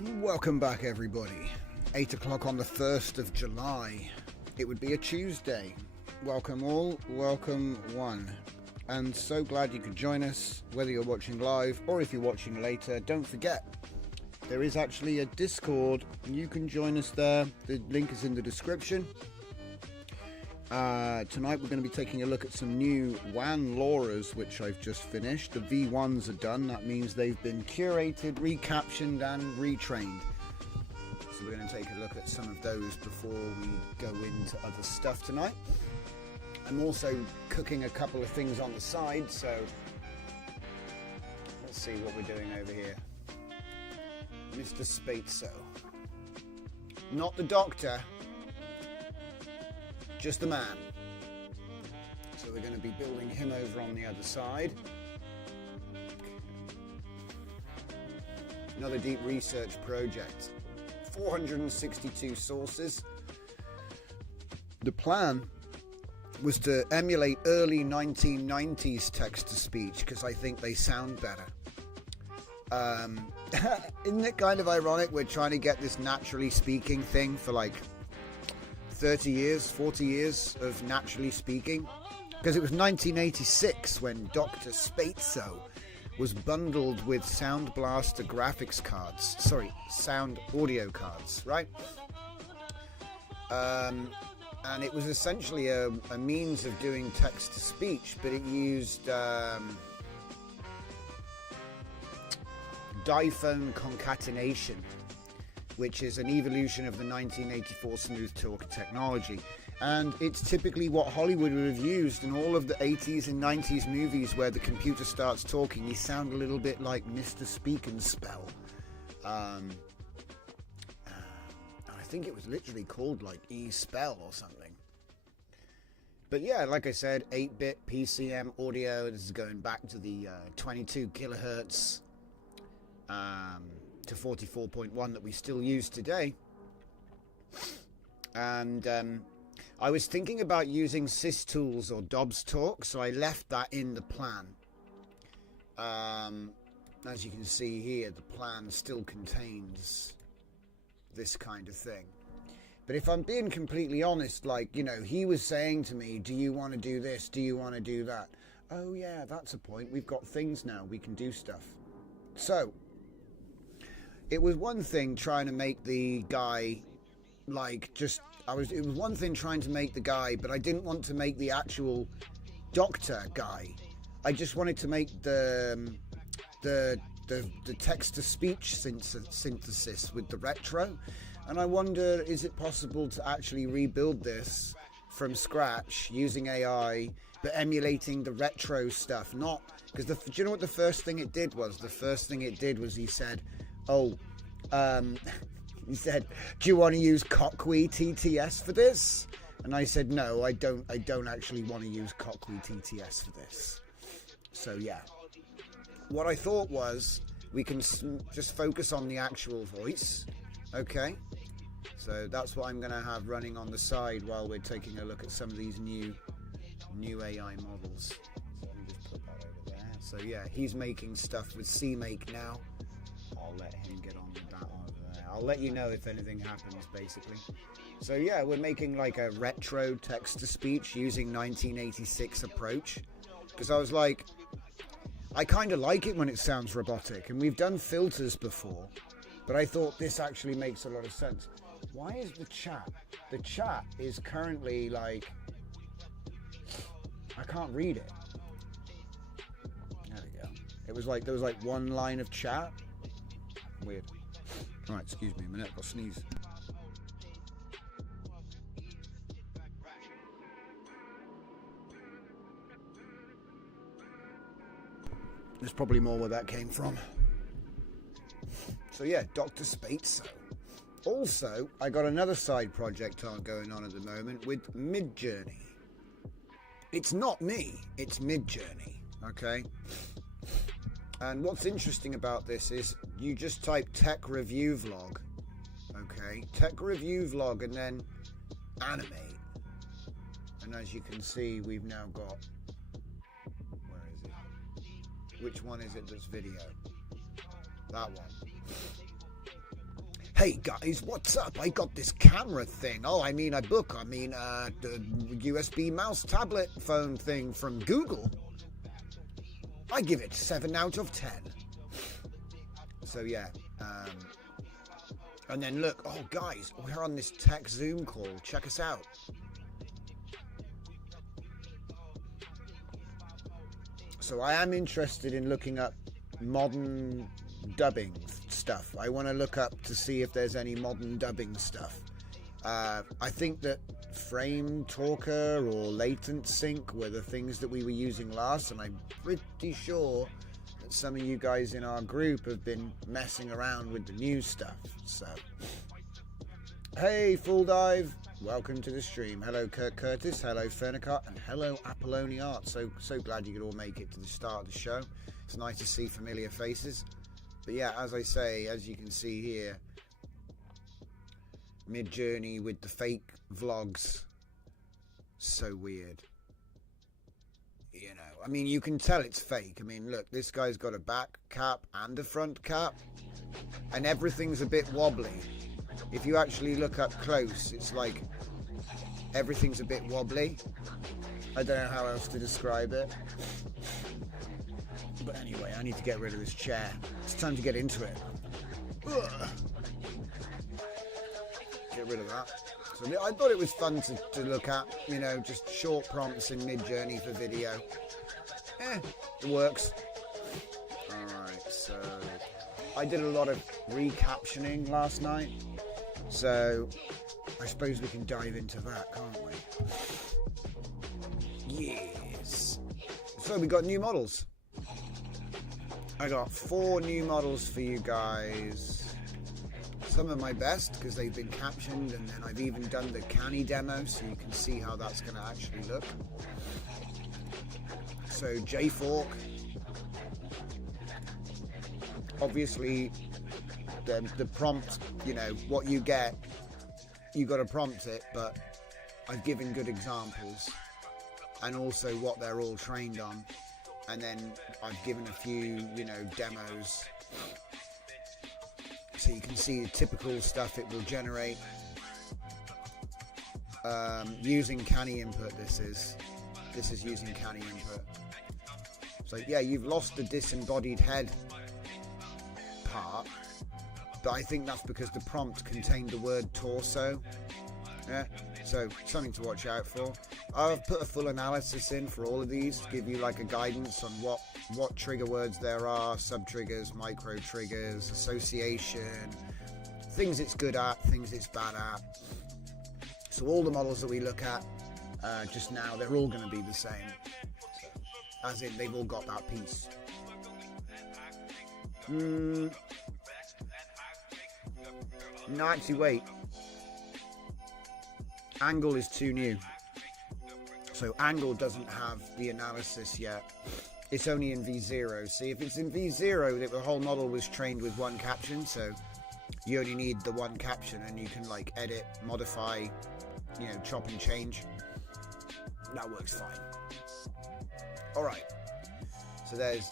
Welcome back, everybody. 8 o'clock on the 1st of July. It would be a Tuesday. Welcome all, welcome one. And so glad you could join us, whether you're watching live or if you're watching later. Don't forget, there is actually a Discord. You can join us there. The link is in the description. Tonight we're going to be taking a look at some new WAN LORAs, which I've just finished. The V1s are done. That means they've been curated, recaptioned and retrained. So we're going to take a look at some of those before we go into other stuff tonight. I'm also cooking a couple of things on the side, so let's see what we're doing over here. Mr. Spatzo. Not the doctor, just the man. So we're going to be building him over on the other side. Another deep research project. 462 sources. The plan was to emulate early 1990s text-to-speech because I think they sound better. Isn't it kind of ironic we're trying to get this naturally speaking thing for like 30 years, 40 years of naturally speaking? Because it was 1986 when Dr. Spatzo was bundled with Sound Blaster graphics cards. Sorry, sound audio cards, right? And it was essentially a means of doing text-to-speech, but it used diphone concatenation, which is an evolution of the 1984 smooth talker technology. And it's typically what Hollywood would have used in all of the 80s and 90s movies where the computer starts talking. You sound a little bit like Mr. Speak and Spell. I think it was literally called like E-Spell or something. But yeah, like I said, 8-bit PCM audio. This is going back to the 22 kilohertz to 44.1 that we still use today. And I was thinking about using systools or Dobbs talk, so I left that in the plan. As you can see here, the plan still contains this kind of thing. But if I'm being completely honest, like, you know, he was saying to me, do you want to do this? Do you want to do that? Oh yeah, that's a point. We've got things now. We can do stuff. So it was one thing trying to make the guy like just it was one thing trying to make the guy, but I didn't want to make the actual doctor guy. I just wanted to make the text-to-speech synthesis with the retro. And I wonder, is it possible to actually rebuild this from scratch using AI, but emulating the retro stuff? Not because do you know what the first thing it did was? The first thing it did was he said, he said, do you want to use Cockwe TTS for this? And I said, no, I don't actually want to use Cockwe TTS for this. So yeah, what I thought was we can just focus on the actual voice. Okay, so that's what I'm going to have running on the side while we're taking a look at some of these new AI models. So let me just put that over there. So yeah, he's making stuff with CMake now. I'll let him get on with that over there. I'll let you know if anything happens, basically. So yeah, we're making like a retro text-to-speech using 1986 approach. Because I was like, I kind of like it when it sounds robotic. And we've done filters before. But I thought this actually makes a lot of sense. Why is the chat? The chat is currently like, I can't read it. There we go. It was like, there was like one line of chat. Weird. All right, excuse me a minute, I'll sneeze. There's probably more where that came from. So yeah, Dr. Spatzo. Also, I got another side project going on at the moment with Midjourney. It's not me, it's Midjourney, okay? And what's interesting about this is you just type tech review vlog, okay? Tech review vlog and then animate. And as you can see, we've now got, where is it? Which one is it that's video? That one. Hey guys, what's up? I got this camera thing. The USB mouse tablet phone thing from Google. I give it 7 out of 10. So yeah, and then look, oh guys, we're on this tech Zoom call. Check us out. So I am interested in looking up modern dubbing stuff. I want to look up to see if there's any modern dubbing stuff. I think that Frame Talker or Latent Sync were the things that we were using last, and I'm pretty sure that some of you guys in our group have been messing around with the new stuff. So, hey Full Dive, welcome to the stream. Hello Kurt Curtis, hello Fernicart, and hello Apolloni Art. So glad you could all make it to the start of the show. It's nice to see familiar faces. But yeah, as I say, as you can see here, Mid-Journey with the fake vlogs. So weird. You know, I mean, you can tell it's fake. I mean, look, this guy's got a back cap and a front cap, and everything's a bit wobbly. If you actually look up close, it's like everything's a bit wobbly. I don't know how else to describe it. But anyway, I need to get rid of this chair. It's time to get into it. Ugh. Get rid of that. So I thought it was fun to look at, you know, just short prompts in Mid-Journey for video. It works. Alright, so I did a lot of recaptioning last night. So I suppose we can dive into that, can't we? Yes. So we got new models. I got 4 new models for you guys. Some of my best because they've been captioned, and then I've even done the canny demo so you can see how that's going to actually look. So J-Fork, obviously the prompt, you know, what you get, you got to prompt it, but I've given good examples and also what they're all trained on. And then I've given a few, you know, demos. So you can see the typical stuff it will generate. Using canny input, this is using canny input. So yeah, you've lost the disembodied head part. But I think that's because the prompt contained the word torso. Yeah, so something to watch out for. I've put a full analysis in for all of these to give you like a guidance on what trigger words there are, sub-triggers, micro-triggers, association, things it's good at, things it's bad at. So all the models that we look at just now, they're all going to be the same. As in, they've all got that piece. No, actually, wait. Angle is too new. So Angle doesn't have the analysis yet. It's only in V0. See, if it's in V0, the whole model was trained with one caption, so you only need the one caption and you can like edit, modify, you know, chop and change. That works fine. Alright. So there's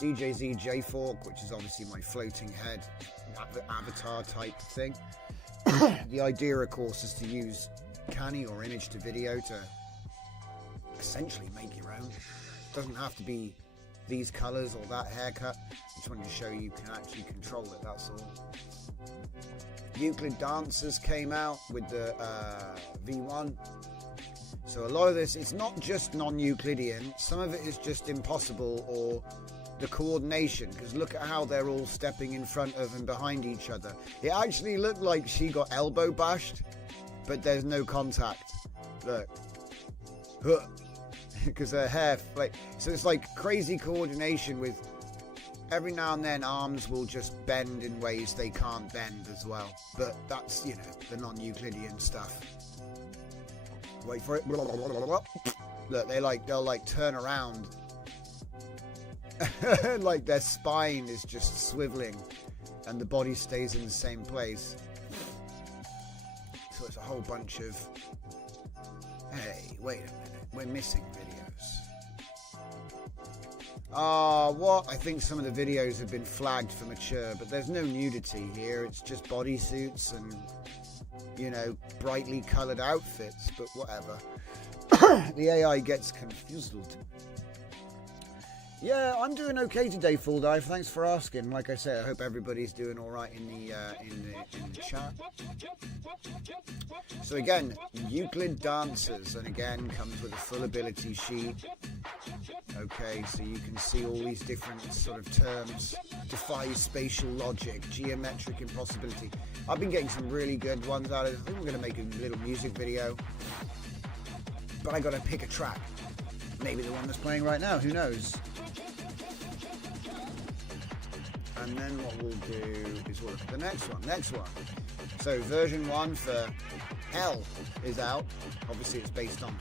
DJZ J-Fork, which is obviously my floating head avatar type thing. The idea, of course, is to use canny or image to video to essentially make your own. It doesn't have to be these colors or that haircut. I just wanted to show you can actually control it, that's all. Euclid Dancers came out with the V1. So a lot of this, it's not just non-Euclidean. Some of it is just impossible, or the coordination, because look at how they're all stepping in front of and behind each other. It actually looked like she got elbow bashed, but there's no contact. Look. Because her hair, like, so it's like crazy coordination with every now and then arms will just bend in ways they can't bend as well. But that's, you know, the non-Euclidean stuff. Wait for it. Look, they'll like turn around. Like their spine is just swiveling and the body stays in the same place. So it's a whole bunch of, hey, wait a minute, we're missing videos. What? I think some of the videos have been flagged for mature, but there's no nudity here. It's just bodysuits and, you know, brightly coloured outfits, but whatever. The AI gets confused. Yeah, I'm doing okay today, Full Dive. Thanks for asking. Like I said, I hope everybody's doing all right in the chat. So again, Euclid Dancers, and again comes with a full ability sheet. Okay, so you can see all these different sort of terms. Defies spatial logic, geometric impossibility. I've been getting some really good ones out of it. I think I'm going to make a little music video, but I got to pick a track. Maybe the one that's playing right now. Who knows? And then what we'll do is we'll look at the next one. So version 1 for Hell is out. Obviously it's based on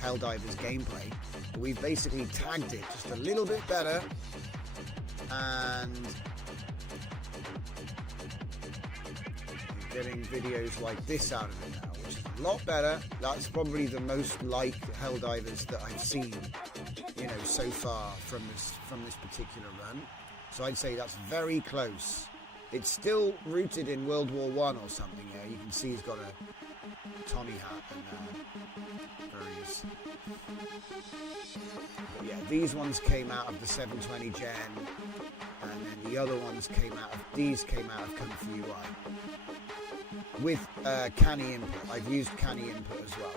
Helldivers gameplay, but we've basically tagged it just a little bit better, and we're getting videos like this out of it now, which is a lot better. That's probably the most like Helldivers that I've seen, you know, so far from this particular run. So I'd say that's very close. It's still rooted in World War I or something. Yeah, you can see he's got a Tommy hat and various. But yeah, these ones came out of the 720 gen, and then the other ones came out of Kung Fu UI with Canny input. I've used Canny input as well.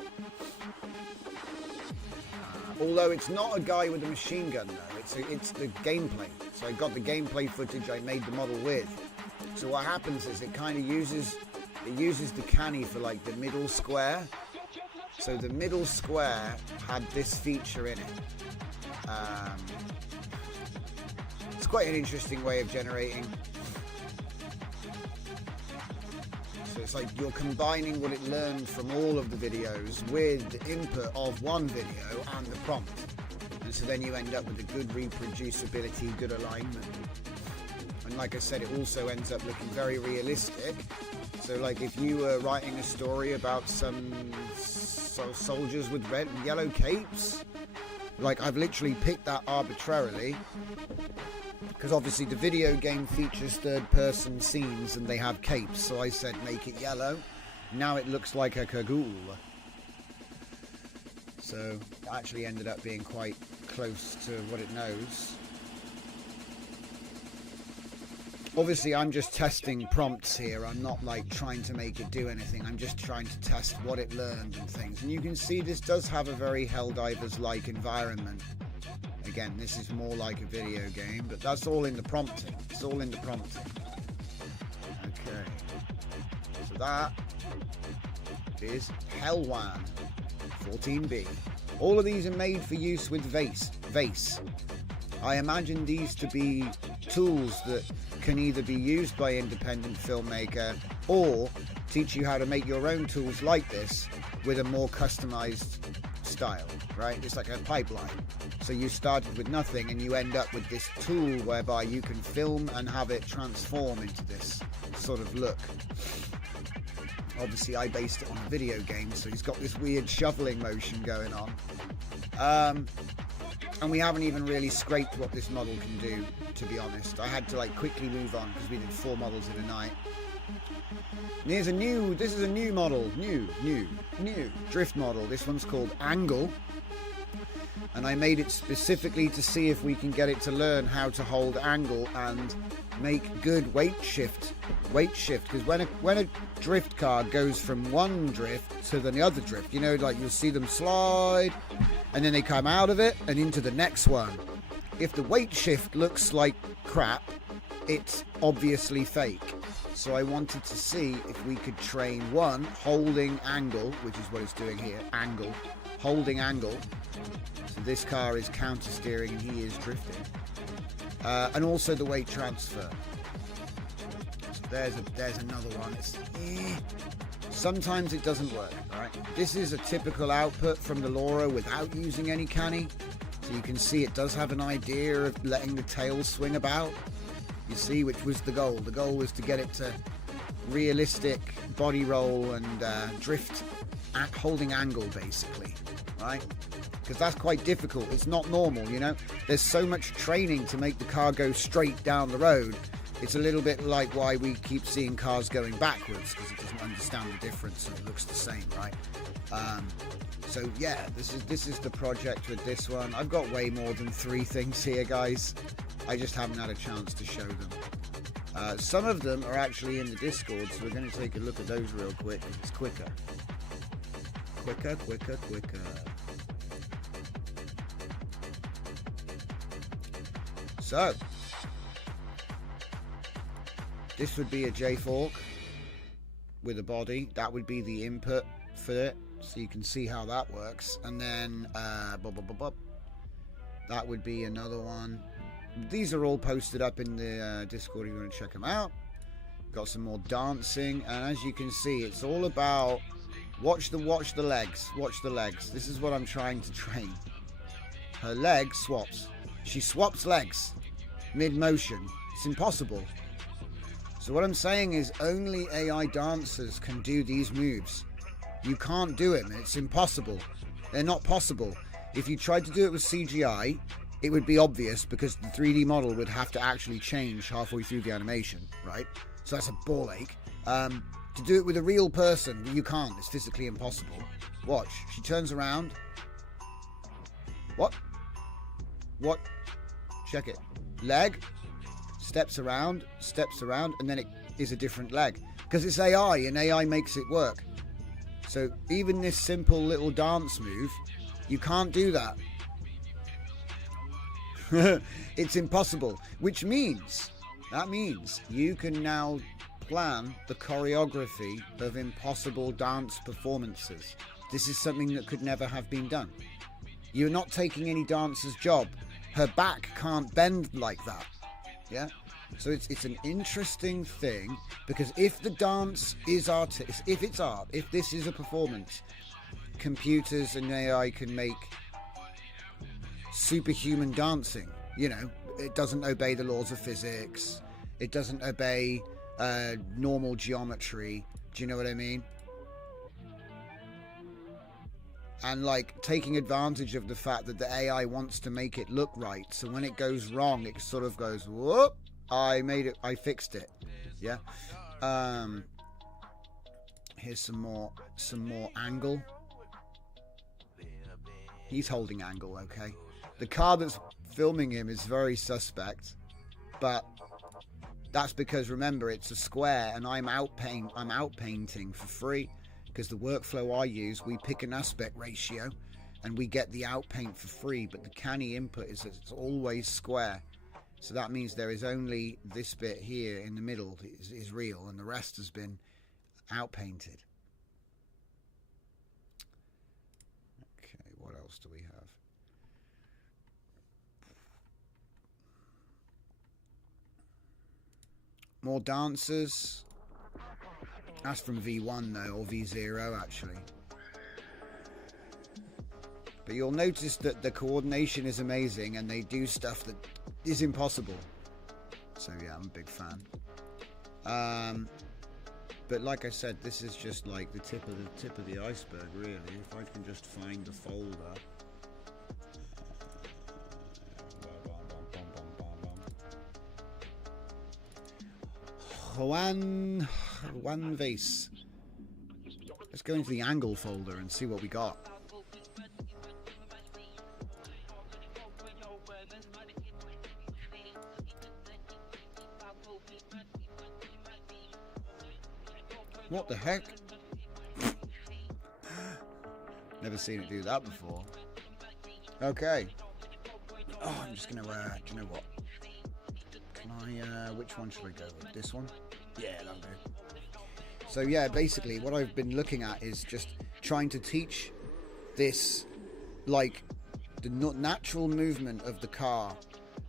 Although it's not a guy with a machine gun though, it's the gameplay. So I got the gameplay footage I made the model with. So what happens is it kind of uses the Canny for like the middle square. So the middle square had this feature in it. It's quite an interesting way of generating. So it's like you're combining what it learned from all of the videos with the input of one video and the prompt. And so then you end up with a good reproducibility, good alignment. And like I said, it also ends up looking very realistic. So like if you were writing a story about some soldiers with red and yellow capes, like I've literally picked that arbitrarily, because obviously the video game features third-person scenes and they have capes, so I said make it yellow. Now it looks like a cagoule. So it actually ended up being quite close to what it knows. Obviously I'm just testing prompts here. I'm not like trying to make it do anything. I'm just trying to test what it learned and things. And you can see this does have a very Helldivers-like environment. Again, this is more like a video game, but that's all in the prompting. It's all in the prompting. Okay. So that is WAN 14B. All of these are made for use with Vase. I imagine these to be tools that can either be used by independent filmmaker or teach you how to make your own tools like this with a more customized style, right? It's like a pipeline. So you started with nothing and you end up with this tool whereby you can film and have it transform into this sort of look. Obviously I based it on a video game, so he's got this weird shoveling motion going on. And we haven't even really scraped what this model can do, to be honest. I had to like quickly move on because we did 4 models in a night. And this is a new model, new drift model. This one's called Angle. And I made it specifically to see if we can get it to learn how to hold angle and make good weight shift, because when a drift car goes from one drift to the other drift, you know, like you'll see them slide and then they come out of it and into the next one. If the weight shift looks like crap, it's obviously fake. So I wanted to see if we could train one holding angle, which is what it's doing here, angle, holding angle. So this car is counter steering and he is drifting. And also the weight transfer. So there's another one. Sometimes it doesn't work, alright? This is a typical output from the LORA without using any canny. So you can see it does have an idea of letting the tail swing about. You see, which was the goal. The goal was to get it to realistic body roll and drift at holding angle, basically. right? Because that's quite difficult. It's not normal, you know. There's so much training to make the car go straight down the road. It's a little bit like why we keep seeing cars going backwards, because it doesn't understand the difference and it looks the same, right? So yeah, this is the project with this one. I've got way more than 3 things here, guys. I just haven't had a chance to show them. Some of them are actually in the Discord, so we're going to take a look at those real quick. It's quicker. Quicker. So, this would be a J-fork with a body. That would be the input for it, so you can see how that works. And then that would be another one. These are all posted up in the Discord if you want to check them out. Got some more dancing, and as you can see, it's all about watch the legs. Watch the legs. This is what I'm trying to train. Her leg swaps. She swaps legs mid-motion. It's impossible. So what I'm saying is only AI dancers can do these moves. You can't do it, man. It's impossible. They're not possible. If you tried to do it with CGI, it would be obvious because the 3D model would have to actually change halfway through the animation, right? So that's a ball ache. To do it with a real person, you can't. It's physically impossible. Watch. She turns around. What? Check it. Leg. Steps around, and then it is a different leg. Because it's AI, and AI makes it work. So even this simple little dance move, you can't do that. It's impossible. Which means, that means you can now plan the choreography of impossible dance performances. This is something that could never have been done. You're not taking any dancer's job. Her back can't bend like that. Yeah, so it's an interesting thing, because if the dance is art, if it's art, if this is a performance, computers and AI can make superhuman dancing. You know, it doesn't obey the laws of physics. It doesn't obey normal geometry. Do you know what I mean? And like taking advantage of the fact that the AI wants to make it look right, so when it goes wrong, it sort of goes, whoop, I fixed it. Yeah. Here's some more angle. He's holding angle, okay. The car that's filming him is very suspect, but that's because, remember, it's a square and I'm outpainting for free. Because the workflow I use, we pick an aspect ratio and we get the outpaint for free, but the canny input is that it's always square. So that means there is only this bit here in the middle is real, and the rest has been outpainted. Okay, what else do we have? More dancers. That's from V1 though, or V0 actually. But you'll notice that the coordination is amazing and they do stuff that is impossible. So yeah, I'm a big fan. But like I said, this is just like the tip of the iceberg, really. If I can just find the folder. Juan Vase. Let's go into the angle folder and see what we got. What the heck? Never seen it do that before. Okay. Oh, I'm just gonna, do you know what? Can I, which one should I go with? This one? Yeah, that'll do. So yeah, basically what I've been looking at is just trying to teach this, like, the natural movement of the car.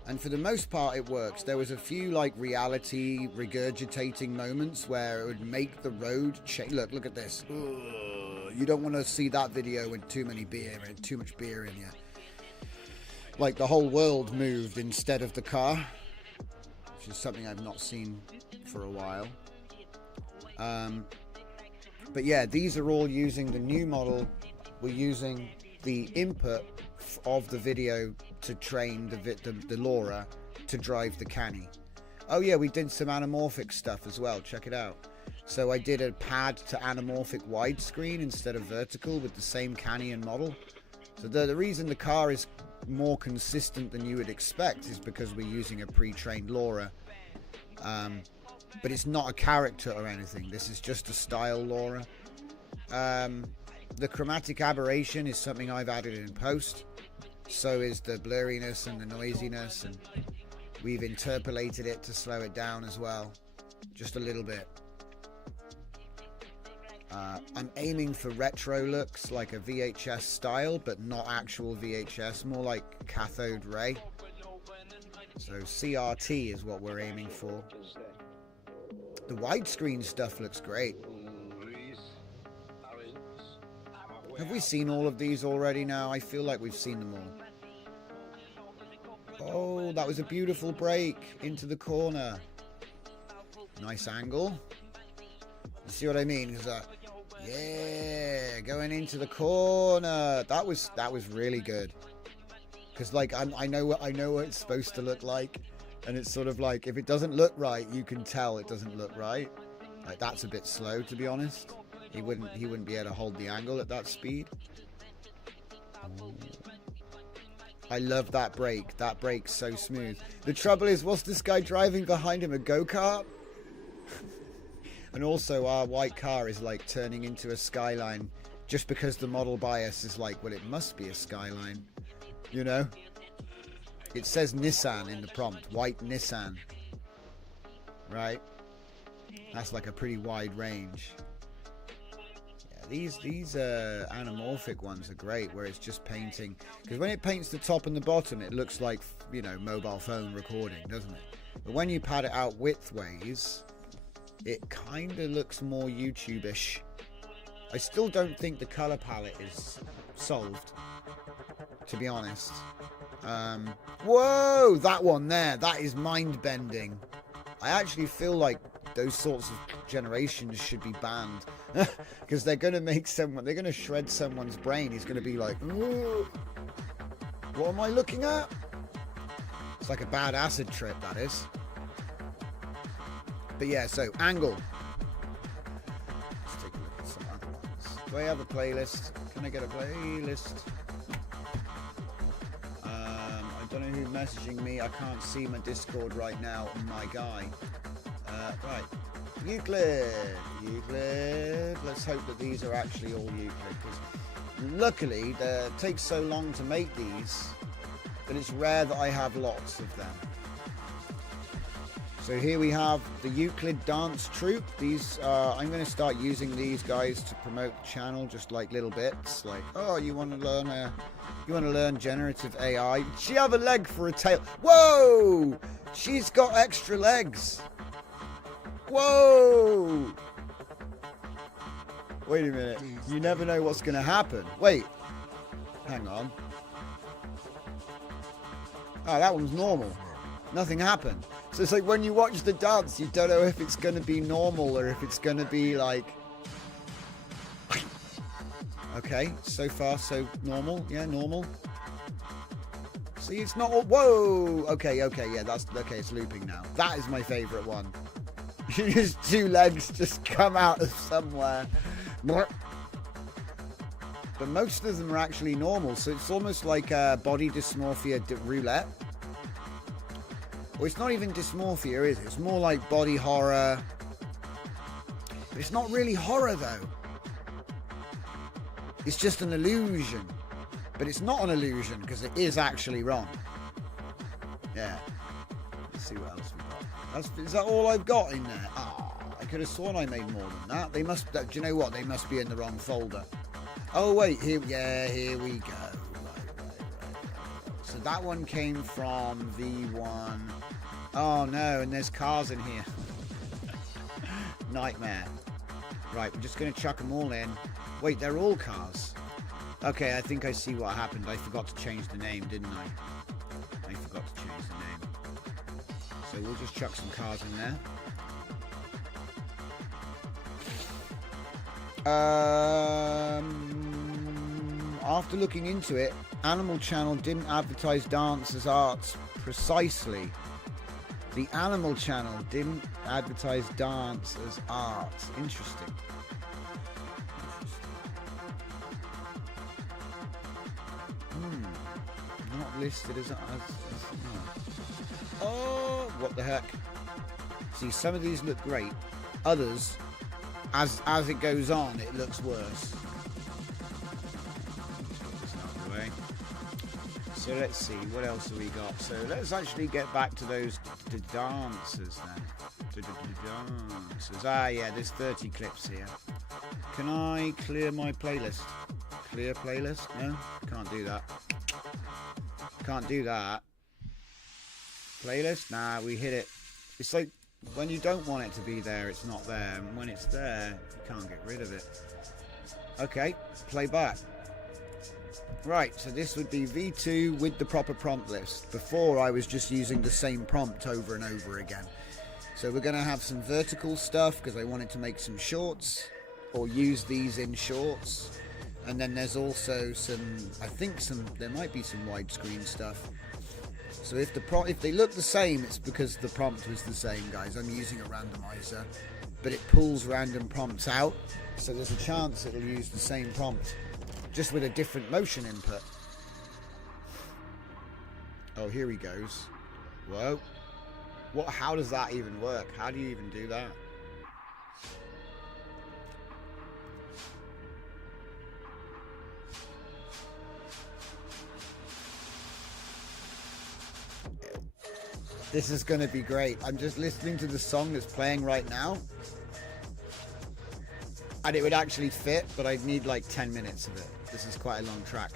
And for the most part it works. There was a few like reality regurgitating moments where it would make the road change. Look at this. Ugh, you don't want to see that video with too much beer in you. Like the whole world moved instead of the car, which is something I've not seen for a while. But yeah, these are all using the new model. We're using the input of the video to train the LORA to drive the canny. Oh yeah, we did some anamorphic stuff as well. Check it out. So I did a pad to anamorphic widescreen instead of vertical with the same canny and model. So the reason the car is more consistent than you would expect is because we're using a pre-trained LORA. But it's not a character or anything. This is just a style LORA. The chromatic aberration is something I've added in post. So is the blurriness and the noisiness, and we've interpolated it to slow it down as well, just a little bit. I'm aiming for retro looks, like a VHS style, but not actual VHS, more like cathode ray. So CRT is what we're aiming for. The widescreen stuff looks great. Have we seen all of these already now? I feel like we've seen them all. Oh, that was a beautiful break into the corner. Nice angle. You see what I mean? Yeah, going into the corner. That was really good. Because like I know what it's supposed to look like, and it's sort of like if it doesn't look right, you can tell it doesn't look right. Like that's a bit slow, to be honest. He wouldn't be able to hold the angle at that speed. I love that brake. That brake's so smooth. The trouble is, what's this guy driving behind him? A go-kart? And also our white car is like turning into a Skyline just because the model bias is like, well, it must be a Skyline. You know? It says Nissan in the prompt. White Nissan. Right? That's like a pretty wide range. These anamorphic ones are great, where it's just painting, because when it paints the top and the bottom, it looks like, you know, mobile phone recording, doesn't it? But when you pad it out widthways, it kind of looks more YouTube-ish. I still don't think the color palette is solved, to be honest. Whoa, that one there, that is mind-bending. I actually feel like those sorts of generations should be banned. Because they're going to make someone, they're going to shred someone's brain. He's going to be like, ooh, what am I looking at? It's like a bad acid trip, that is. But yeah, so angle. Let's take a look at some other ones. Do I have a playlist? Can I get a playlist? I don't know who's messaging me. I can't see my Discord right now. My guy. Right. Euclid. Let's hope that these are actually all Euclid, because luckily it takes so long to make these that it's rare that I have lots of them. So here we have the Euclid Dance Troupe. These I'm going to start using these guys to promote the channel, just like little bits, like, oh, you want to learn generative AI? Does she have a leg for a tail? Whoa! She's got extra legs. Whoa! Wait a minute. You never know what's going to happen. Wait. Hang on. Oh, that one's normal. Nothing happened. So it's like when you watch the dance, you don't know if it's going to be normal or if it's going to be like... Okay, so far so normal. Yeah, normal. See, it's not... Whoa! Okay, yeah, that's... Okay, it's looping now. That is my favourite one. His two legs just come out of somewhere. But most of them are actually normal, so it's almost like body dysmorphia roulette. Well, it's not even dysmorphia, is it? It's more like body horror. But it's not really horror, though. It's just an illusion. But it's not an illusion, because it is actually wrong. Yeah. Let's see what else we've got. Is that all I've got in there? Oh, I could have sworn I made more than that. They must... Do you know what? They must be in the wrong folder. Oh, wait. Here we go. Right. So that one came from V1. Oh, no. And there's cars in here. Nightmare. Right. We're just going to chuck them all in. Wait, they're all cars. Okay, I think I see what happened. I forgot to change the name, didn't I? I forgot to change the name. So we'll just chuck some cars in there. after looking into it, Animal Channel didn't advertise dance as arts precisely. The Animal Channel didn't advertise dance as arts. Interesting. Not listed as oh, what the heck? See, some of these look great. Others, as it goes on, it looks worse. So let's see, what else have we got? So let's actually get back to those dancers then. Dancers. Ah, yeah, there's 30 clips here. Can I clear my playlist? Clear playlist? No, can't do that. Can't do that. Playlist? Nah, we hit it. It's like when you don't want it to be there, it's not there. And when it's there, you can't get rid of it. Okay, play back. Right, so this would be V2 with the proper prompt list. Before, I was just using the same prompt over and over again. So we're going to have some vertical stuff because I wanted to make some shorts or use these in shorts. And then there's also some, I think there might be some widescreen stuff. So if they look the same, it's because the prompt was the same, guys. I'm using a randomizer, but it pulls random prompts out. So there's a chance it'll use the same prompt, just with a different motion input. Oh, here he goes. Whoa. What? How does that even work? How do you even do that? This is going to be great. I'm just listening to the song that's playing right now. And it would actually fit, but I'd need like 10 minutes of it. This is quite a long track.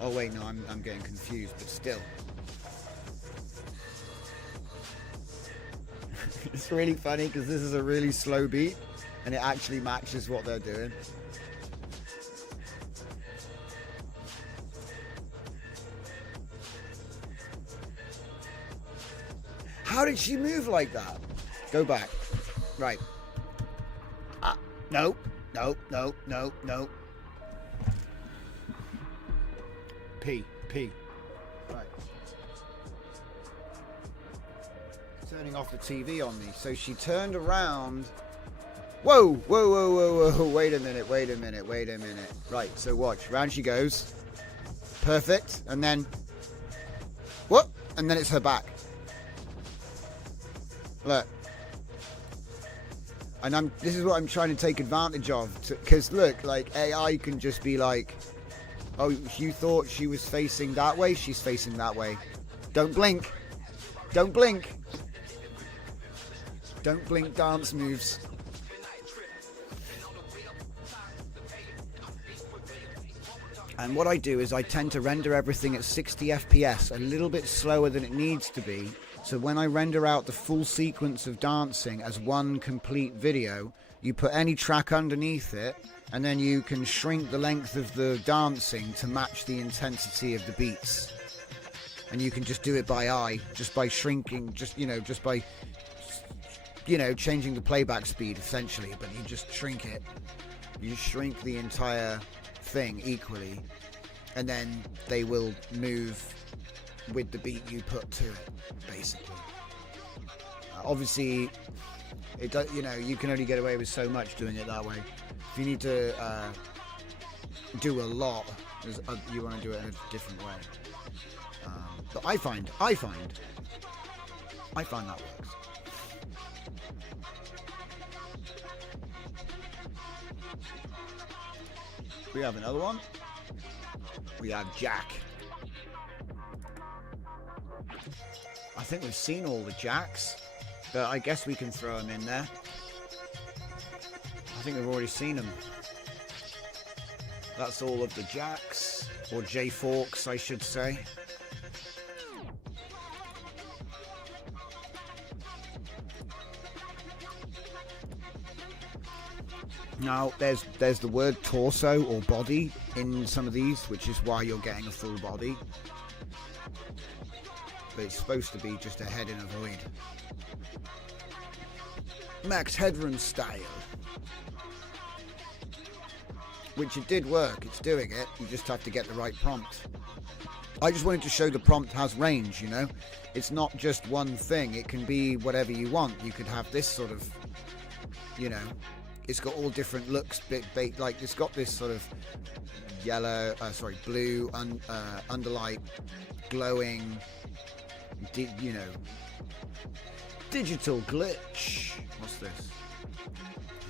Oh wait, no, I'm getting confused, but still. It's really funny because this is a really slow beat and it actually matches what they're doing. How did she move like that? Go back. Right. Nope. Nope. Nope. Nope. Nope. P. Right. Turning off the TV on me. So she turned around. Whoa. Whoa, whoa, whoa, whoa. Wait a minute. Wait a minute. Wait a minute. Right. So watch. Round she goes. Perfect. And then. What? And then it's her back. Look. And this is what I'm trying to take advantage of, because look, like AI can just be like, oh, you thought she was facing that way, she's facing that way. Don't blink. Don't blink. Don't blink dance moves. And what I do is I tend to render everything at 60 FPS, a little bit slower than it needs to be. So when I render out the full sequence of dancing as one complete video, you put any track underneath it, and then you can shrink the length of the dancing to match the intensity of the beats. And you can just do it by eye, just by shrinking, just by changing the playback speed essentially, but you just shrink it. You shrink the entire thing equally, and then they will move with the beat you put to it, basically. Obviously, it does, you can only get away with so much doing it that way. If you need to do a lot, you want to do it in a different way. But I find that works. We have another one. We have Jack. I think we've seen all the Jacks, but I guess we can throw them in there. I think we've already seen them. That's all of the Jacks, or J-Forks, I should say. Now, there's the word torso or body in some of these, which is why you're getting a full body. But it's supposed to be just a head in a void. Max Headroom style. which it did work. It's doing it. You just have to get the right prompt. I just wanted to show the prompt has range, you know. It's not just one thing. It can be whatever you want. You could have this sort of, you know, it's got all different looks. Like it's got this sort of yellow, blue, underlight, glowing, you know, digital glitch. What's this?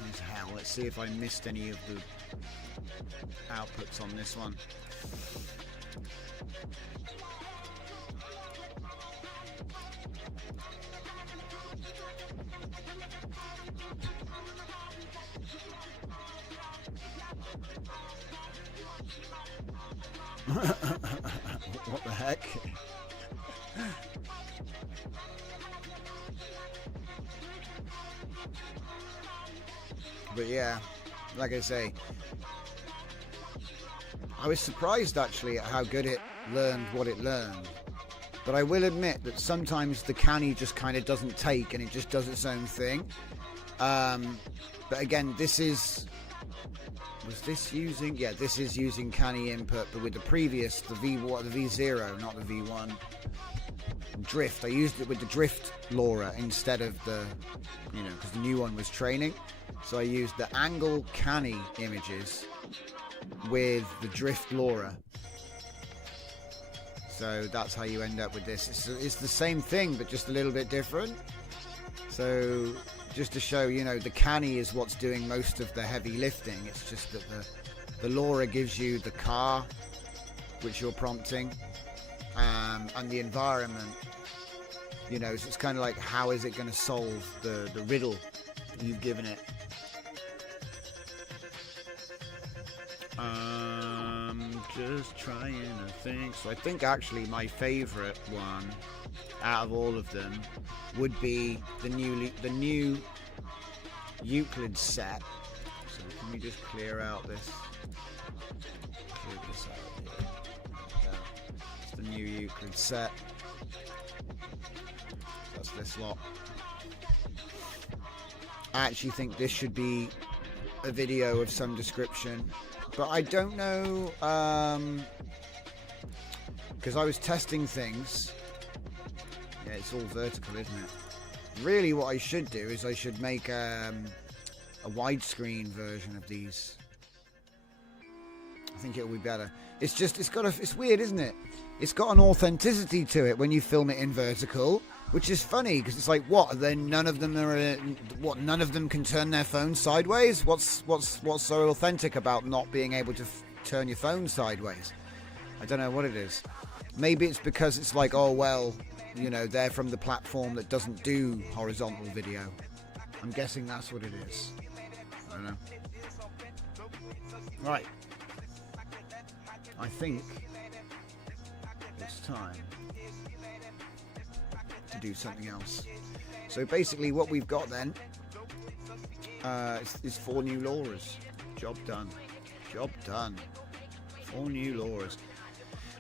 Here's hell. Let's see if I missed any of the outputs on this one. What the heck? But yeah, like I say, I was surprised actually at how good it learned what it learned. But I will admit that sometimes the canny just kind of doesn't take and it just does its own thing. But again, this is... Was this using... Yeah, this is using canny input, but with the previous, the V0, not the V1. Drift. I used it with the drift LORA instead of the... You know, because the new one was training. So I used the angle canny images with the drift LORA. So that's how you end up with this. It's the same thing, but just a little bit different. So... just to show, you know, the canny is what's doing most of the heavy lifting. It's just that the LORA gives you the car, which you're prompting, and the environment. You know, so it's kind of like, how is it going to solve the riddle you've given it? Just trying to think. So I think actually my favorite one out of all of them would be the new Euclid set. So can we just clear out this? Clear this out here. It's the new Euclid set. That's this lot. I actually think this should be a video of some description, but I don't know, because I was testing things. Yeah, it's all vertical, isn't it? Really what I should do is I should make a widescreen version of these. I think it'll be better. It's just, it's weird, isn't it? It's got an authenticity to it when you film it in vertical, which is funny because it's like, what? Then none of them are, none of them can turn their phone sideways? What's so authentic about not being able to turn your phone sideways? I don't know what it is. Maybe it's because it's like, oh well, you know, they're from the platform that doesn't do horizontal video. I'm guessing that's what it is. I don't know. Right. I think it's time to do something else. So basically what we've got then is 4 new LORAs. Job done. Job done. 4 new LORAs.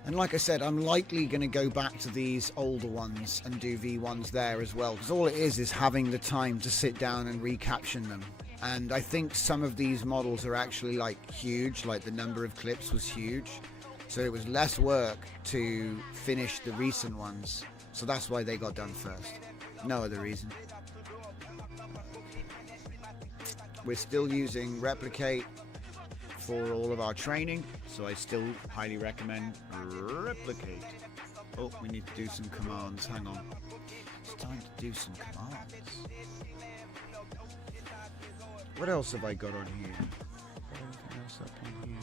And like I said, I'm likely going to go back to these older ones and do V1s there as well, because all it is having the time to sit down and recaption them. And I think some of these models are actually like huge, like the number of clips was huge, so it was less work to finish the recent ones, so that's why they got done first. No other reason. We're still using Replicate for all of our training, so I still highly recommend Replicate. Oh, we need to do some commands. Hang on. It's time to do some commands. What else have I got on here? Anything else up on here?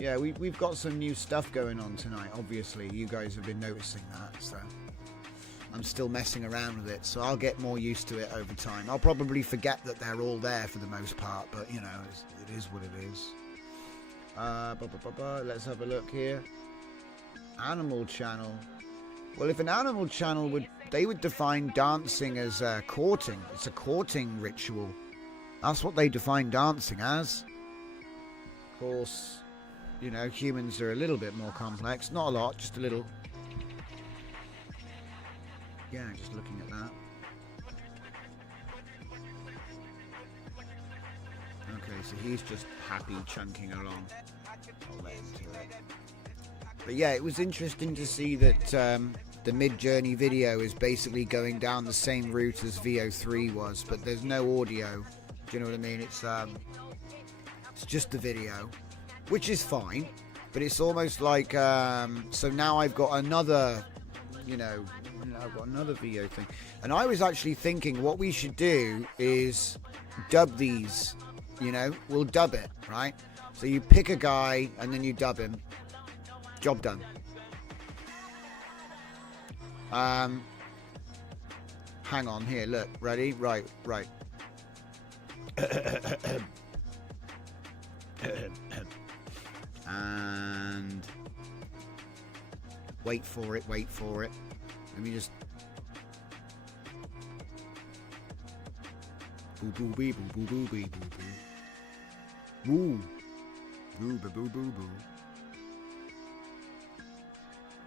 Yeah, we've got some new stuff going on tonight. Obviously, you guys have been noticing that, so I'm still messing around with it, so I'll get more used to it over time. I'll probably forget that they're all there for the most part, but you know, it is what it is. Let's have a look here. Animal channel. Well, if an animal channel they would define dancing as courting. It's a courting ritual. That's what they define dancing as. Of course, you know, humans are a little bit more complex. Not a lot, just a little. Yeah, just looking at that. Okay, so he's just happy chunking along. I'll let him do it. But yeah, it was interesting to see that the Mid-Journey video is basically going down the same route as VO3 was, but there's no audio. Do you know what I mean? It's just the video, which is fine, but it's almost like so now I've got another, I've got another VO thing, and I was actually thinking what we should do is dub these. We'll dub it, right? So you pick a guy and then you dub him. Job done. Hang on here, look, ready? Right. And wait for it. Let me just boo boo bee boo boo boo bee boo boo boo boo boo boo boo.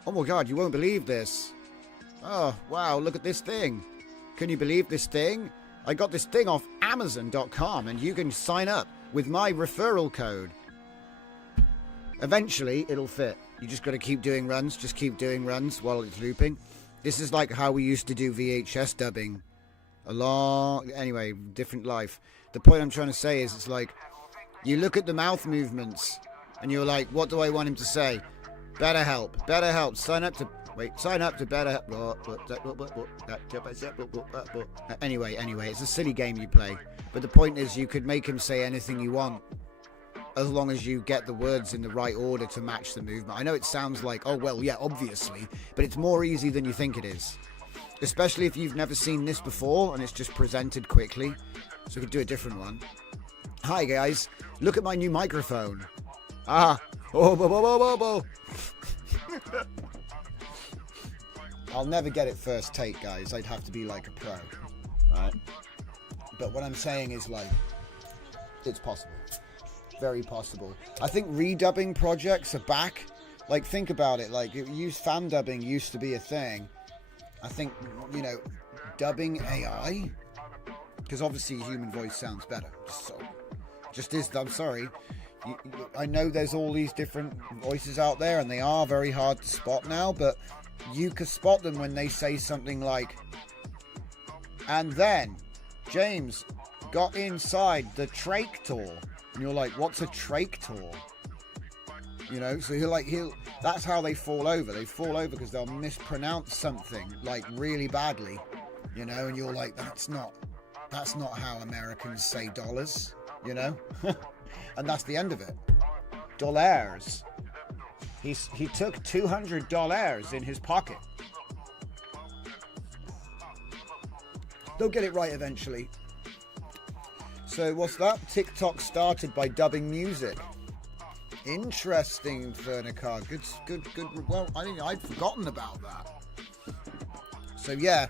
Oh my god, you won't believe this. Oh wow, look at this thing. Can you believe this thing? I got this thing off Amazon.com and you can sign up with my referral code. Eventually it'll fit. You just got to keep doing runs. Just keep doing runs while it's looping. This is like how we used to do VHS dubbing. Anyway, different life. The point I'm trying to say is it's like you look at the mouth movements and you're like, what do I want him to say? Better help. Sign up to better help. Anyway, it's a silly game you play. But the point is you could make him say anything you want as long as you get the words in the right order to match the movement. I know it sounds like, oh well, yeah, obviously, but it's more easy than you think it is. Especially if you've never seen this before and it's just presented quickly. So we could do a different one. Hi guys, look at my new microphone. I'll never get it first take, guys. I'd have to be like a pro, right? But what I'm saying is, like, it's possible. Very possible. I think redubbing projects are back. Like, think about it. Like, fan dubbing used to be a thing. I think, dubbing AI, because obviously human voice sounds better. I'm sorry. I know there's all these different voices out there, and they are very hard to spot now, but you can spot them when they say something like, and then James got inside the tractor, and you're like, what's a tractor? So that's how they fall over. They fall over because they'll mispronounce something like really badly, and you're like, that's not how Americans say dollars, and that's the end of it. Dollars. He took $200 in his pocket. They'll get it right eventually. So what's that? TikTok started by dubbing music. Interesting, Vernicar. Good. Well, I think I'd forgotten about that. So yeah,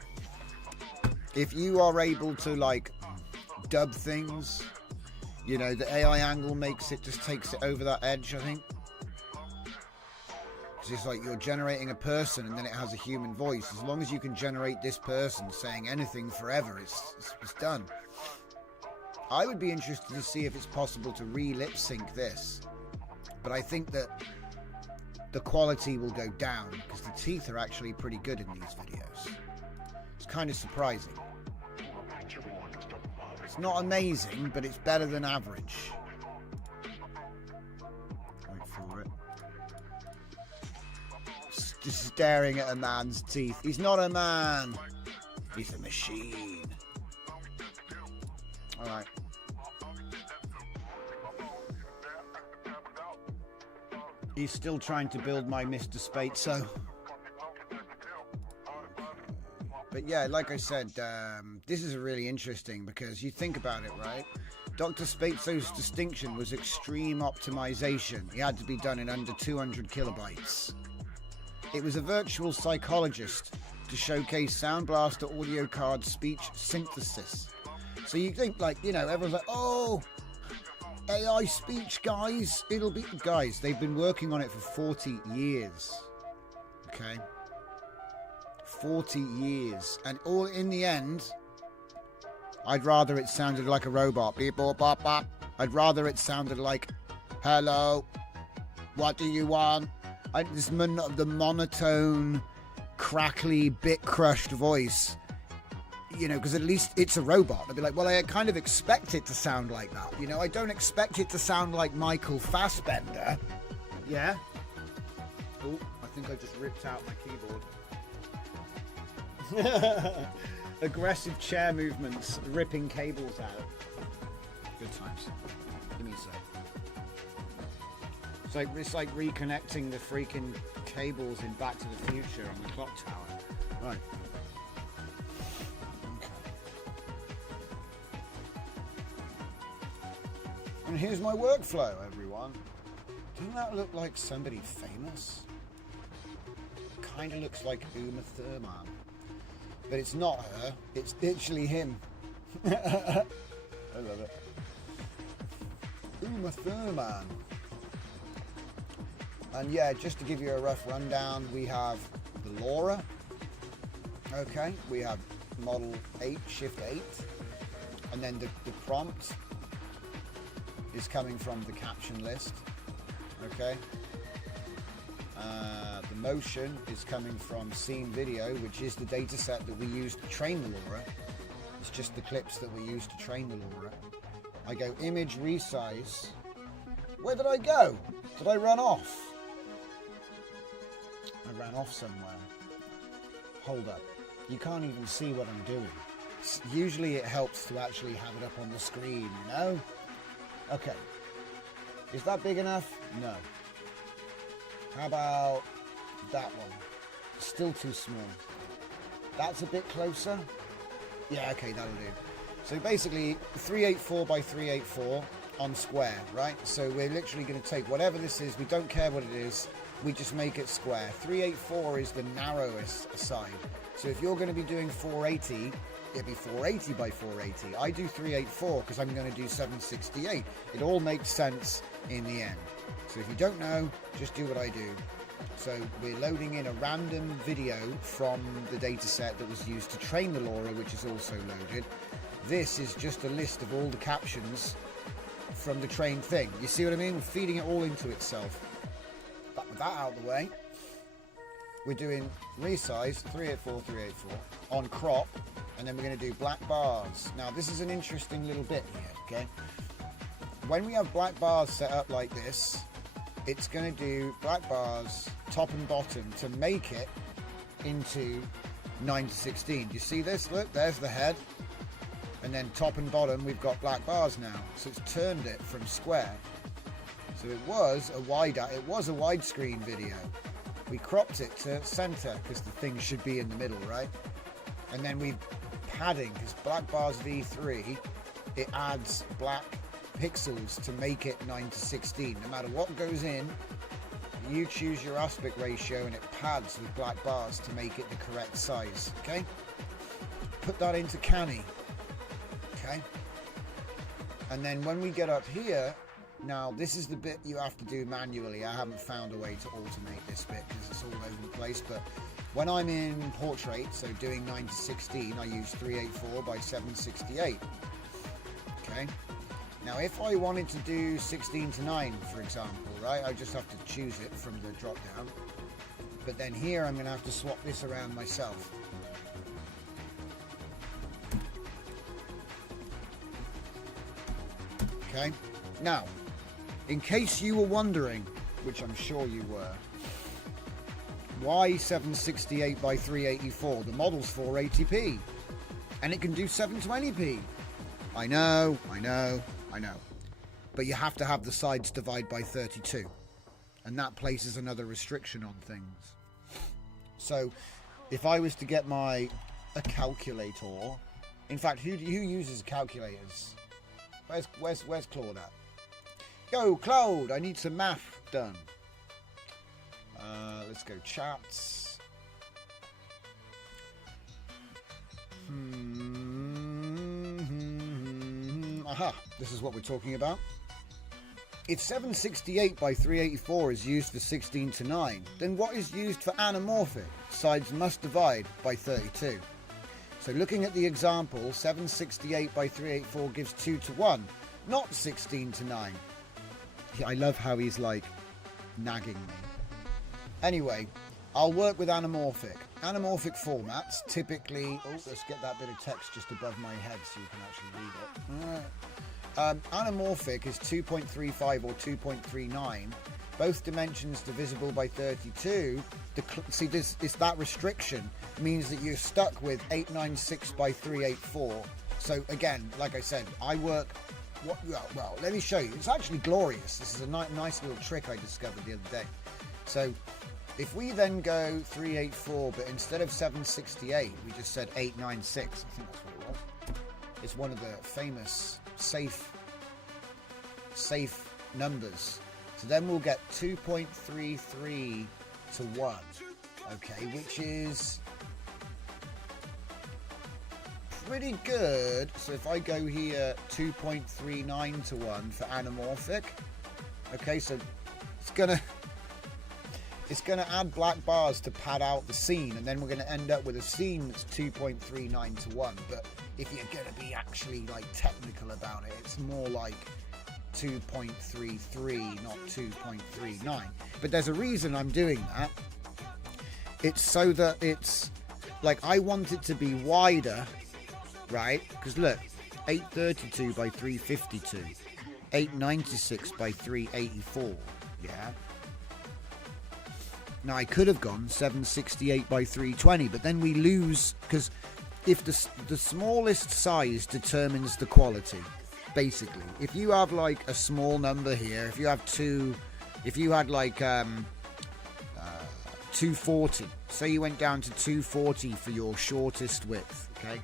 if you are able to like dub things, the AI angle takes it over that edge, I think. It's like you're generating a person and then it has a human voice. As long as you can generate this person saying anything forever, it's done. I would be interested to see if it's possible to re-lip sync this. But I think that the quality will go down because the teeth are actually pretty good in these videos. It's kind of surprising. It's not amazing, but it's better than average. Wait for it. Just staring at a man's teeth. He's not a man. He's a machine. Alright. He's still trying to build my Mr. Spatzo. But yeah, like I said, this is really interesting because you think about it, right? Dr. Spatzo's distinction was extreme optimization. He had to be done in under 200 kilobytes. It was a virtual psychologist to showcase Sound Blaster audio card speech synthesis. So you think everyone's like, oh, AI speech, guys. Guys, they've been working on it for 40 years. Okay? 40 years. And all in the end, I'd rather it sounded like a robot. Beep, bop, bop, bop. I'd rather it sounded like, hello, what do you want? The monotone, crackly, bit-crushed voice, you know, because at least it's a robot. I'd be like, well, I kind of expect it to sound like that. You know, I don't expect it to sound like Michael Fassbender. Yeah? Oh, I think I just ripped out my keyboard. Aggressive chair movements, ripping cables out. Good times. Give me a sec. It's like reconnecting the freaking cables in Back to the Future on the clock tower. Right. Okay. And here's my workflow, everyone. Doesn't that look like somebody famous? Kind of looks like Uma Thurman. But it's not her. It's literally him. I love it. Uma Thurman. And yeah, just to give you a rough rundown, we have the LORA. Okay, we have model 8, shift 8. And then the prompt is coming from the caption list. Okay. The motion is coming from scene video, which is the data set that we use to train the LORA. It's just the clips that we use to train the LORA. I go image resize. Where did I go? Did I run off? I ran off somewhere. Hold up. You can't even see what I'm doing. Usually it helps to actually have it up on the screen, you know? Okay. Is that big enough? No. How about that one? Still too small. That's a bit closer. Yeah, okay, that'll do. So basically 384 by 384 on square, right? So we're literally going to take whatever this is, we don't care what it is, we just make it square. 384 is the narrowest side. So if you're going to be doing 480, it'd be 480 by 480. I do 384 because I'm going to do 768. It all makes sense in the end. So if you don't know, just do what I do. So we're loading in a random video from the data set that was used to train the LORA, which is also loaded. This is just a list of all the captions from the trained thing. You see what I mean? We're feeding it all into itself. But with that out of the way, we're doing resize 384, 384 on crop, and then we're going to do black bars. Now this is an interesting little bit here, okay? When we have black bars set up like this, it's going to do black bars top and bottom to make it into 9 to 16. Do you see this? Look, there's the head. And then top and bottom, we've got black bars now. So it's turned it from square. So it was a widescreen video. We cropped it to center because the thing should be in the middle, right? And then we padding, because black bars V3, it adds black pixels to make it 9 to 16. No matter what goes in, you choose your aspect ratio and it pads with black bars to make it the correct size, okay? Put that into Canny, okay? And then when we get up here, now this is the bit you have to do manually. I haven't found a way to automate this bit because it's all over the place, but when I'm in portrait, so doing 9 to 16, I use 384 by 768, okay? Now if I wanted to do 16 to 9, for example, right, I just have to choose it from the drop down. But then here I'm going to have to swap this around myself. Okay, now, in case you were wondering, which I'm sure you were, why 768 by 384? The model's 480p, and it can do 720p. I know. But you have to have the sides divide by 32. And that places another restriction on things. So, if I was to get a calculator... In fact, who uses calculators? Where's Claude at? Yo, Claude, I need some math done. Let's go chats. Aha, this is what we're talking about. If 768 by 384 is used for 16 to 9, then what is used for anamorphic? Sides must divide by 32. So looking at the example, 768 by 384 gives 2 to 1. not 16 to 9. Yeah, I love how he's like nagging me. Anyway, I'll work with anamorphic. Anamorphic formats typically... Oh, let's get that bit of text just above my head so you can actually read it. Anamorphic is 2.35 or 2.39. Both dimensions divisible by 32. See, it's that restriction means that you're stuck with 896 by 384. So again, like I said, I work... Well, let me show you. It's actually glorious. This is a nice little trick I discovered the other day. So if we then go 384, but instead of 768, we just said 896. I think that's what it was. It's one of the famous safe numbers. So then we'll get 2.33 to 1. Okay, which is pretty good. So if I go here 2.39 to 1 for anamorphic. Okay, so it's gonna add black bars to pad out the scene, and then we're gonna end up with a scene that's 2.39 to 1. But if you're gonna be actually like technical about it, it's more like 2.33, not 2.39. But there's a reason I'm doing that. It's so that it's like, I want it to be wider, right? Because look, 832 by 352, 896 by 384, yeah? Now I could have gone 768 by 320, but then we lose, because if the smallest size determines the quality, basically. If you have like a small number here, if you have if you had like 240, say you went down to 240 for your shortest width, okay?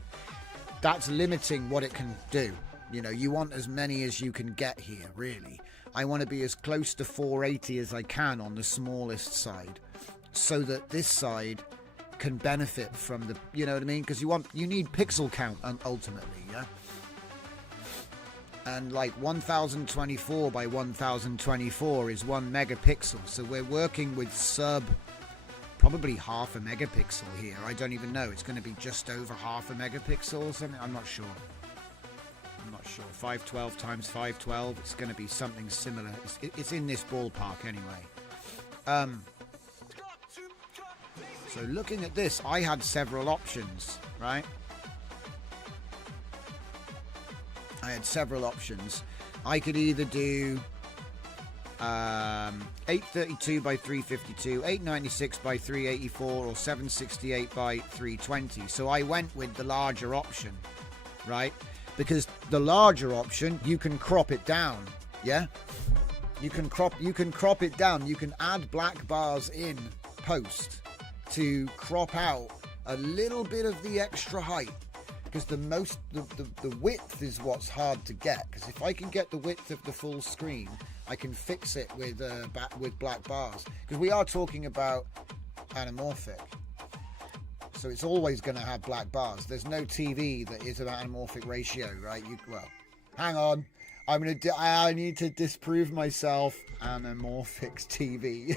That's limiting what it can do. You know, you want as many as you can get here, really. I want to be as close to 480 as I can on the smallest side, so that this side can benefit from the, you know what I mean? Because you need pixel count ultimately, yeah? And like 1024 by 1024 is 1 megapixel, so we're working with probably half a megapixel here. I don't even know. It's going to be just over half a megapixel or something. I'm not sure. 512 times 512. It's going to be something similar. It's in this ballpark anyway. So looking at this, I had several options, right? I had several options. I could either do 832 by 352, 896 by 384, or 768 by 320. So I went with the larger option, right? Because the larger option, you can crop it down, yeah? You can crop it down. You can add black bars in post to crop out a little bit of the extra height. Because the width is what's hard to get. Because if I can get the width of the full screen, I can fix it with black bars. Because we are talking about anamorphic, so it's always going to have black bars. There's no TV that is an anamorphic ratio, right? Well, hang on, I need to disprove myself. Anamorphic TV.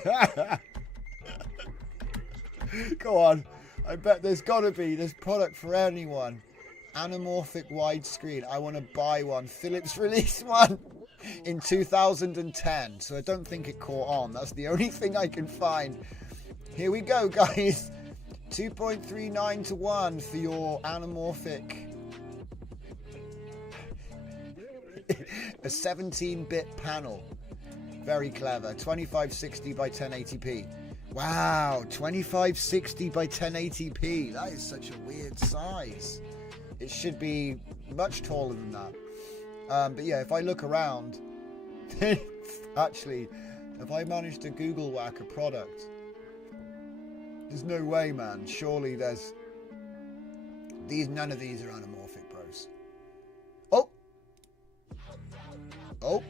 Go on. I bet there's product for anyone. Anamorphic widescreen. I want to buy one. Philips released one in 2010, so I don't think it caught on. That's the only thing I can find. Here we go, guys. 2.39 to 1 for your anamorphic. A 17-bit panel. Very clever. 2560 by 1080p. Wow, 2560 by 1080p. That is such a weird size. It should be much taller than that. But yeah, if I look around, actually, if I manage to Google whack a product, there's no way, man. Surely there's none of these are anamorphic, bros. Oh,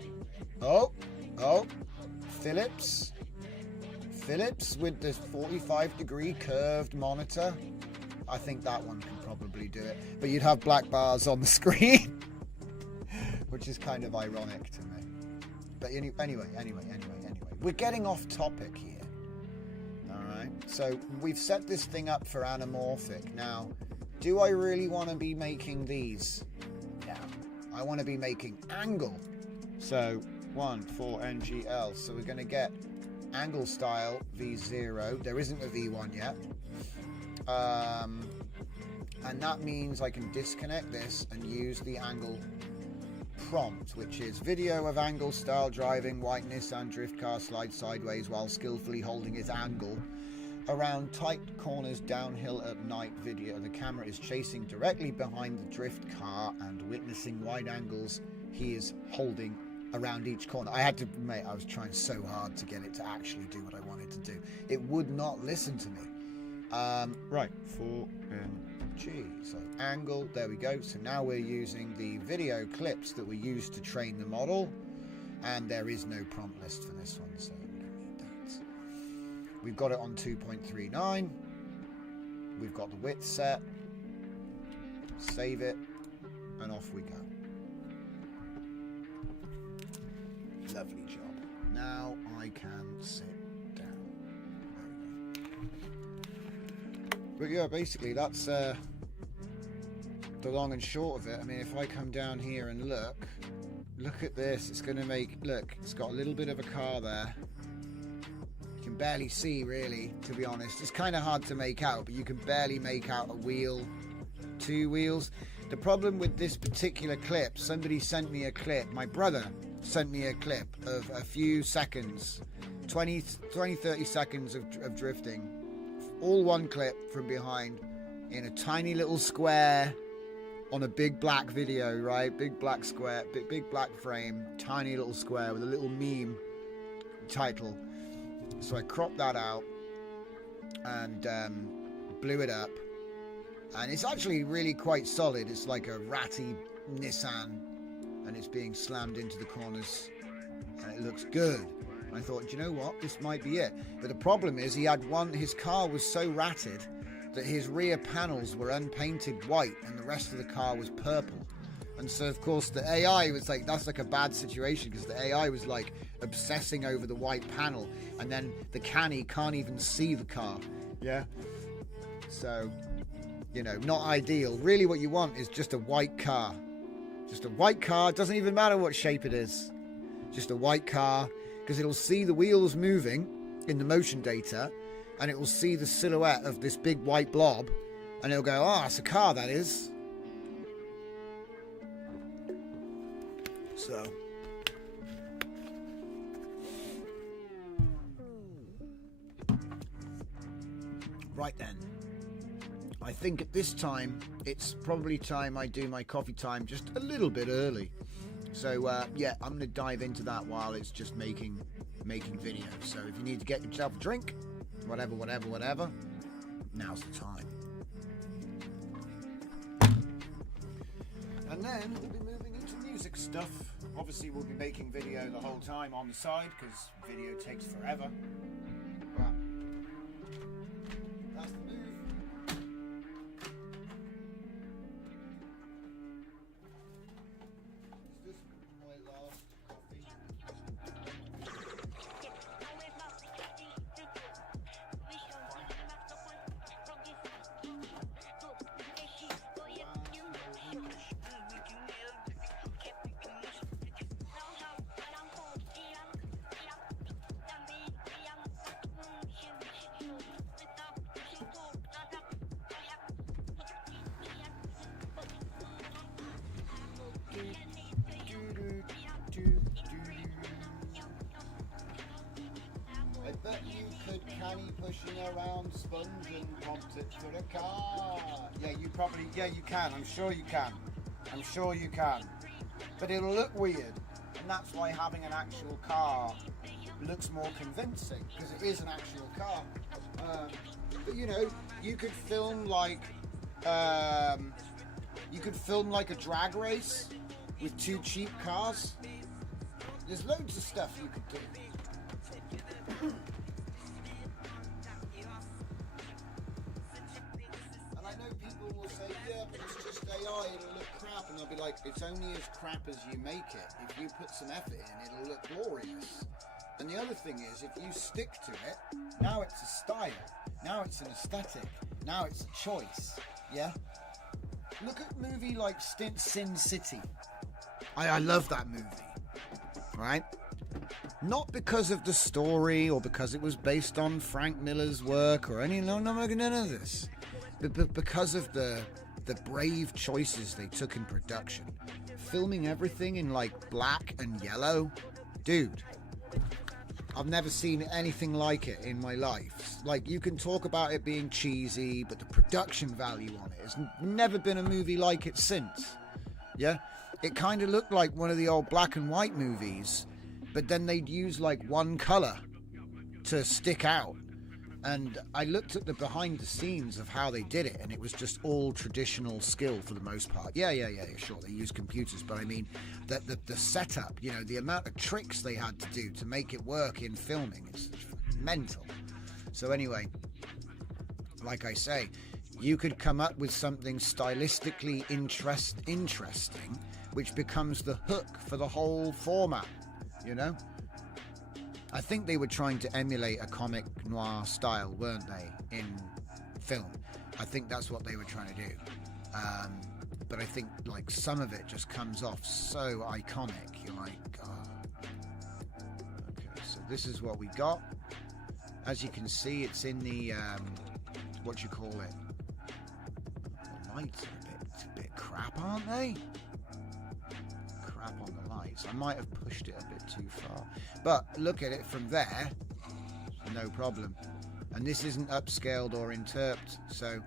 Philips with this 45-degree curved monitor. I think that one can probably do it, but you'd have black bars on the screen, which is kind of ironic to me. But anyway, we're getting off topic here. All right, so we've set this thing up for anamorphic. Now, do I really want to be making these? Yeah, I want to be making angle. So 1 4 NGL. So we're going to get angle style V0. There isn't a V1 yet. And that means I can disconnect this and use the angle prompt, which is video of angle style driving, white Nissan drift car slides sideways while skillfully holding its angle around tight corners downhill at night. Video, the camera is chasing directly behind the drift car and witnessing wide angles he is holding around each corner. I had to, mate, I was trying so hard to get it to actually do what I wanted to do. It would not listen to me. Right, 4NG, so angle, there we go. So now we're using the video clips that we used to train the model, and there is no prompt list for this one, so we don't need that. We've got it on 2.39. We've got the width set. Save it, and off we go. Lovely job. Now I can sit down. There we go. But yeah, basically that's the long and short of it. I mean, if I come down here and look at this. It's going to make, look, it's got a little bit of a car there. You can barely see, really, to be honest. It's kind of hard to make out, but you can barely make out a wheel, 2 wheels. The problem with this particular clip, somebody sent me a clip, my brother sent me a clip of a few seconds, 20-30 seconds of drifting, all one clip from behind in a tiny little square on a big black video, right? Big black square, big black frame, tiny little square with a little meme title. So I cropped that out and blew it up, and it's actually really quite solid. It's like a ratty Nissan, and it's being slammed into the corners, and it looks good. And I thought, do you know what, this might be it. But the problem is his car was so ratted that his rear panels were unpainted white and the rest of the car was purple. And so of course the AI was like, that's like a bad situation, because the AI was like obsessing over the white panel, and then the canny can't even see the car. Yeah, so, you know, not ideal. Really what you want is just a white car. Just a white car. It doesn't even matter what shape it is. Just a white car, because it'll see the wheels moving in the motion data, and it will see the silhouette of this big white blob, and it'll go, oh, it's a car, that is. So right then, I think at this time it's probably time I do my coffee time just a little bit early. So yeah, I'm going to dive into that while it's just making videos. So if you need to get yourself a drink, whatever, now's the time. And then we'll be moving into music stuff. Obviously we'll be making video the whole time on the side, because video takes forever. But that's the move. Is this my last coffee? I bet you could canny pushing around sponge and prompt it for a car. Yeah, you can. I'm sure you can. But it'll look weird, and that's why having an actual car looks more convincing, because it is an actual car. But you know, you could film like a drag race with 2 cheap cars. There's loads of stuff you could do. And I know people will say, yeah, but it's just AI, it'll look crap. And I'll be like, it's only as crap as you make it. If you put some effort in, it'll look glorious. And the other thing is, if you stick to it, now it's a style. Now it's an aesthetic. Now it's a choice. Yeah? Look at a movie like Sin City. I love that movie, right? Not because of the story or because it was based on Frank Miller's work or none of this, but because of the brave choices they took in production. Filming everything in like black and yellow, dude. I've never seen anything like it in my life. Like, you can talk about it being cheesy, but the production value on it has never been a movie like it since. Yeah? It kind of looked like one of the old black and white movies, but then they'd use like one colour to stick out. And I looked at the behind the scenes of how they did it, and it was just all traditional skill for the most part. Yeah, sure, they use computers, but I mean, the setup, you know, the amount of tricks they had to do to make it work in filming is mental. So anyway, like I say, you could come up with something stylistically interesting, which becomes the hook for the whole format, you know? I think they were trying to emulate a comic noir style, weren't they, in film? I think that's what they were trying to do. But I think, like, some of it just comes off so iconic. You're like, oh. Okay, so this is what we got. As you can see, it's in the, what you call it? The lights are a bit crap, aren't they? Crap on the lights. I might have pushed it a bit too far. But look at it from there, no problem. And this isn't upscaled or interped. So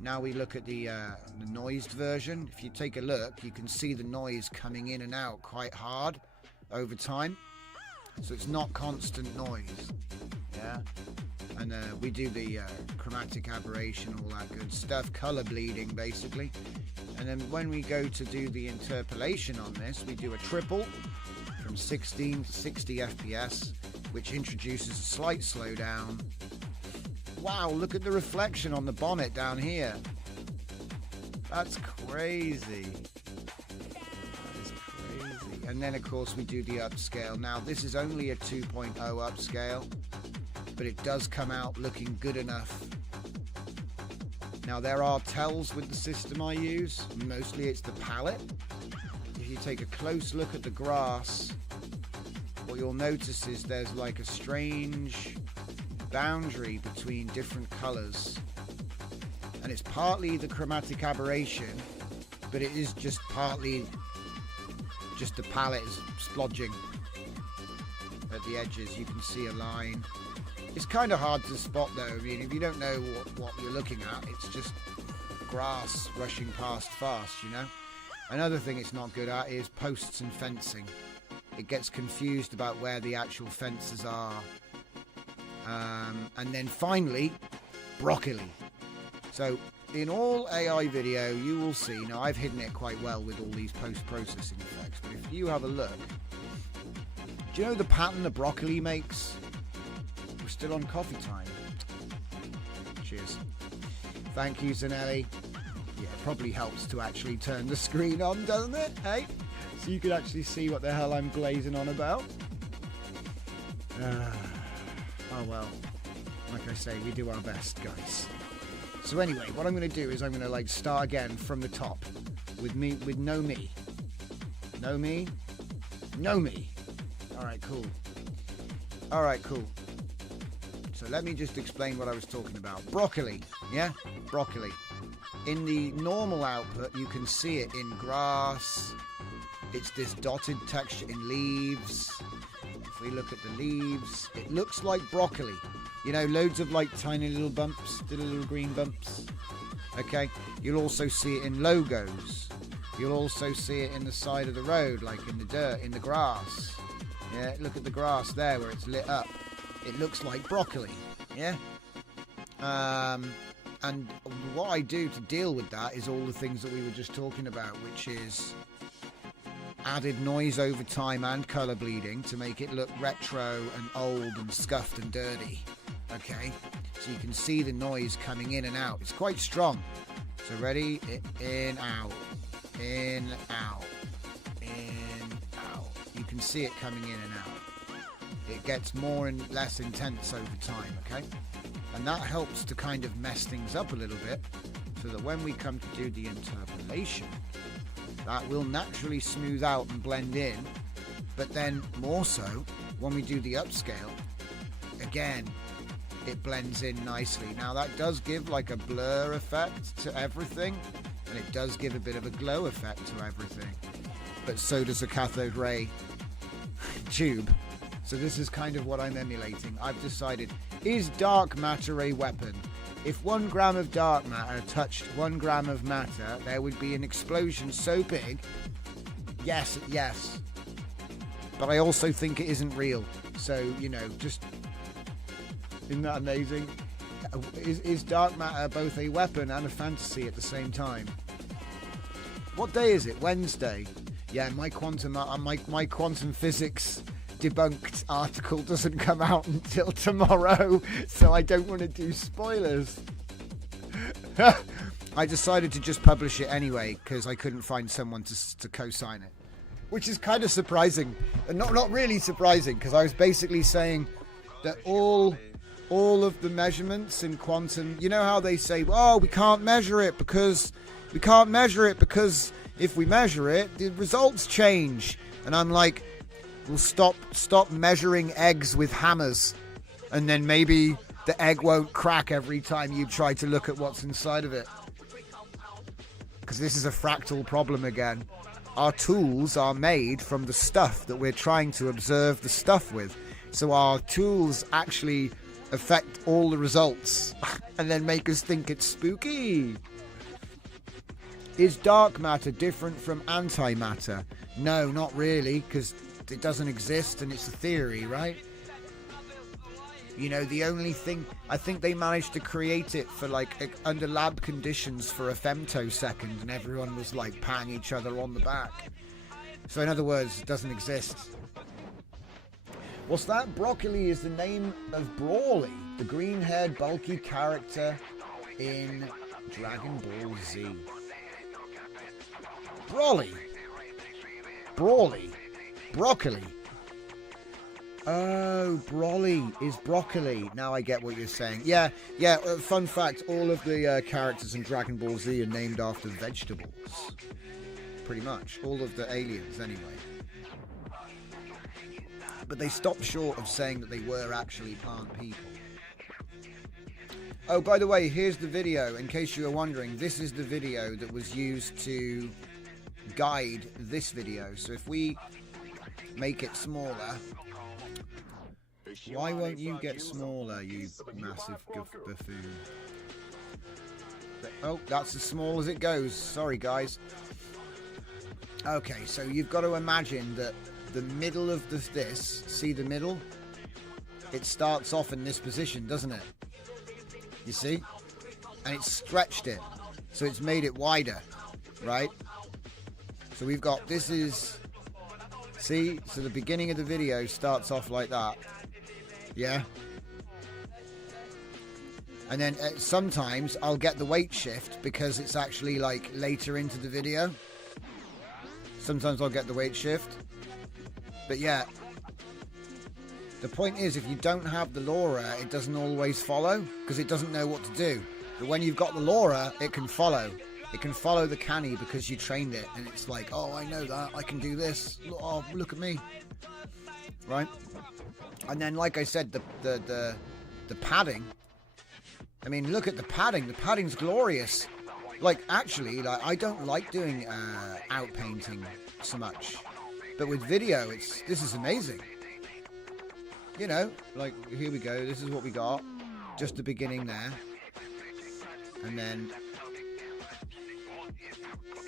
now we look at the noised version. If you take a look, you can see the noise coming in and out quite hard over time. So it's not constant noise. Yeah. And we do the chromatic aberration, all that good stuff, color bleeding basically. And then when we go to do the interpolation on this, we do a triple from 16 to 60 FPS, which introduces a slight slowdown. Wow, look at the reflection on the bonnet down here. That's crazy. That is crazy. And then, of course, we do the upscale. Now, this is only a 2.0 upscale, but it does come out looking good enough. Now, there are tells with the system I use. Mostly it's the palette. If you take a close look at the grass, what you'll notice is there's like a strange boundary between different colors. And it's partly the chromatic aberration, but it is just partly just the palette is splodging at the edges. You can see a line. It's kind of hard to spot though. I mean, if you don't know what you're looking at, it's just grass rushing past fast, you know. Another thing it's not good at is posts and fencing. It gets confused about where the actual fences are. And then finally, broccoli. So in all AI video, you will see, now I've hidden it quite well with all these post-processing effects, but if you have a look, do you know the pattern the broccoli makes? We're still on coffee time. Cheers. Thank you, Zanelli. Yeah, it probably helps to actually turn the screen on, doesn't it? Hey? So you can actually see what the hell I'm glazing on about. Oh well. Like I say, we do our best, guys. So anyway, what I'm going to do is I'm going to like start again from the top with no me. No me? No me. Alright, cool. Alright, cool. So let me just explain what I was talking about. Broccoli, yeah? Broccoli. In the normal output, you can see it in grass. It's this dotted texture in leaves. If we look at the leaves, it looks like broccoli. You know, loads of like tiny little bumps, little green bumps. Okay, you'll also see it in logos. You'll also see it in the side of the road, like in the dirt, in the grass. Yeah, look at the grass there where it's lit up. It looks like broccoli. Yeah. And what I do to deal with that is all the things that we were just talking about, which is added noise over time and color bleeding to make it look retro and old and scuffed and dirty. Okay, so you can see the noise coming in and out. It's quite strong. So ready? In, out, in, out, in, out. You can see it coming in and out. It gets more and less intense over time, okay? And that helps to kind of mess things up a little bit so that when we come to do the interpolation, that will naturally smooth out and blend in. But then more so, when we do the upscale, again, it blends in nicely. Now that does give like a blur effect to everything, and it does give a bit of a glow effect to everything. But so does a cathode ray tube. So this is kind of what I'm emulating. I've decided, is dark matter a weapon? If 1 gram of dark matter touched 1 gram of matter, there would be an explosion so big. Yes. But I also think it isn't real. So, you know, just... Isn't that amazing? Is dark matter both a weapon and a fantasy at the same time? What day is it? Wednesday. Yeah, my quantum physics debunked article doesn't come out until tomorrow, so I don't want to do spoilers. I decided to just publish it anyway because I couldn't find someone to co-sign it, which is kind of surprising. Not really surprising, because I was basically saying that all of the measurements in quantum, you know how they say, oh, we can't measure it because if we measure it, the results change. And I'm like, well, stop measuring eggs with hammers, and then maybe the egg won't crack every time you try to look at what's inside of it. Because this is a fractal problem again. Our tools are made from the stuff that we're trying to observe the stuff with. So our tools actually affect all the results and then make us think it's spooky. Is dark matter different from antimatter? No, not really, because it doesn't exist and it's a theory, right? You know, the only thing, I think they managed to create it for like under lab conditions for a femtosecond, and everyone was like patting each other on the back. So in other words, it doesn't exist. What's that? Broccoli is the name of Brawly, the green-haired bulky character in Dragon Ball Z. Brawly. Broccoli. Oh, Broly is broccoli. Now I get what you're saying. Yeah. Fun fact, all of the characters in Dragon Ball Z are named after vegetables. Pretty much. All of the aliens, anyway. But they stopped short of saying that they were actually plant people. Oh, by the way, here's the video. In case you were wondering, this is the video that was used to guide this video. So if we make it smaller... Why won't you get smaller, you massive buffoon? Oh, that's as small as it goes. Sorry, guys. Okay, so you've got to imagine that the middle of this, see the middle? It starts off in this position, doesn't it? You see? And it's stretched it. So it's made it wider, right? So we've got, this is, see? So the beginning of the video starts off like that. Yeah. And then sometimes I'll get the weight shift because it's actually like later into the video. Sometimes I'll get the weight shift. But yeah. The point is, if you don't have the LORA, it doesn't always follow because it doesn't know what to do. But when you've got the LORA, it can follow. It can follow the canny because you trained it. And it's like, oh, I know that. I can do this. Oh, look at me. Right? And then, like I said, the padding. I mean, look at the padding. The padding's glorious. Like, actually, like I don't like doing outpainting so much, but with video, this is amazing. You know, like here we go. This is what we got. Just the beginning there, and then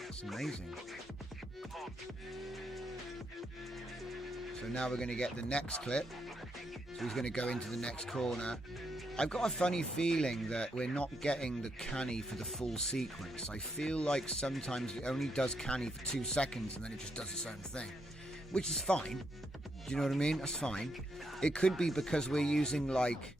it's amazing. So now we're going to get the next clip. So he's going to go into the next corner. I've got a funny feeling that we're not getting the canny for the full sequence. I feel like sometimes it only does canny for 2 seconds and then it just does its own thing, which is fine. Do you know what I mean? That's fine. It could be because we're using like,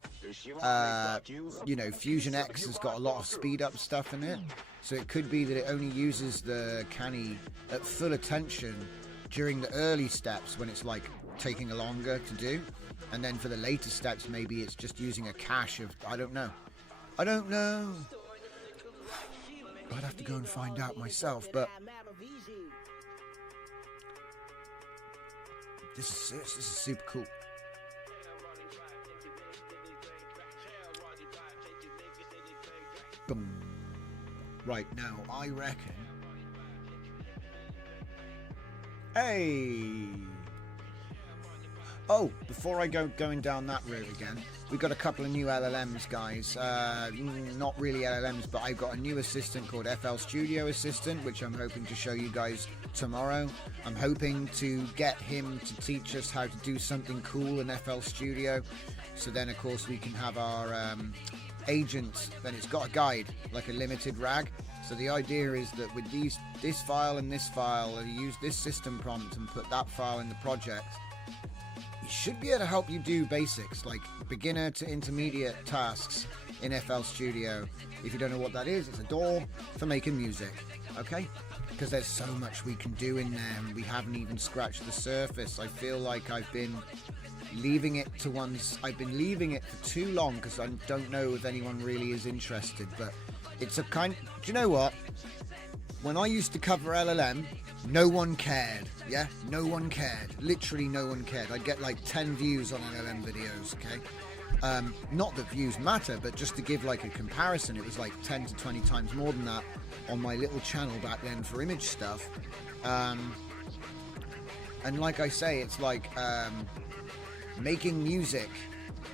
you know, Fusion X has got a lot of speed up stuff in it. So it could be that it only uses the canny at full attention during the early steps when it's like taking longer to do. And then for the later steps, maybe it's just using a cache of, I don't know. I'd have to go and find out myself, but This is serious. This is super cool. Boom. Right, now I reckon. Hey. Oh, before I going down that route again, we've got a couple of new LLMs, guys. Not really LLMs, but I've got a new assistant called FL Studio Assistant, which I'm hoping to show you guys tomorrow. I'm hoping to get him to teach us how to do something cool in FL Studio. So then, of course, we can have our agent. Then it's got a guide, like a limited rag. So the idea is that with this file and this file, you use this system prompt and put that file in the project. Should be able to help you do basics like beginner to intermediate tasks in FL Studio. If you don't know what that is, it's a DAW for making music, okay? Because there's so much we can do in there and we haven't even scratched the surface. I feel like I've been leaving it for too long because I don't know if anyone really is interested, but it's a kind. Do you know what? When I used to cover LLM, no one cared. Yeah, no one cared. Literally no one cared. I'd get like 10 views on LLM videos, okay? Not that views matter, but just to give like a comparison, it was like 10 to 20 times more than that on my little channel back then for image stuff. And like I say, it's like making music.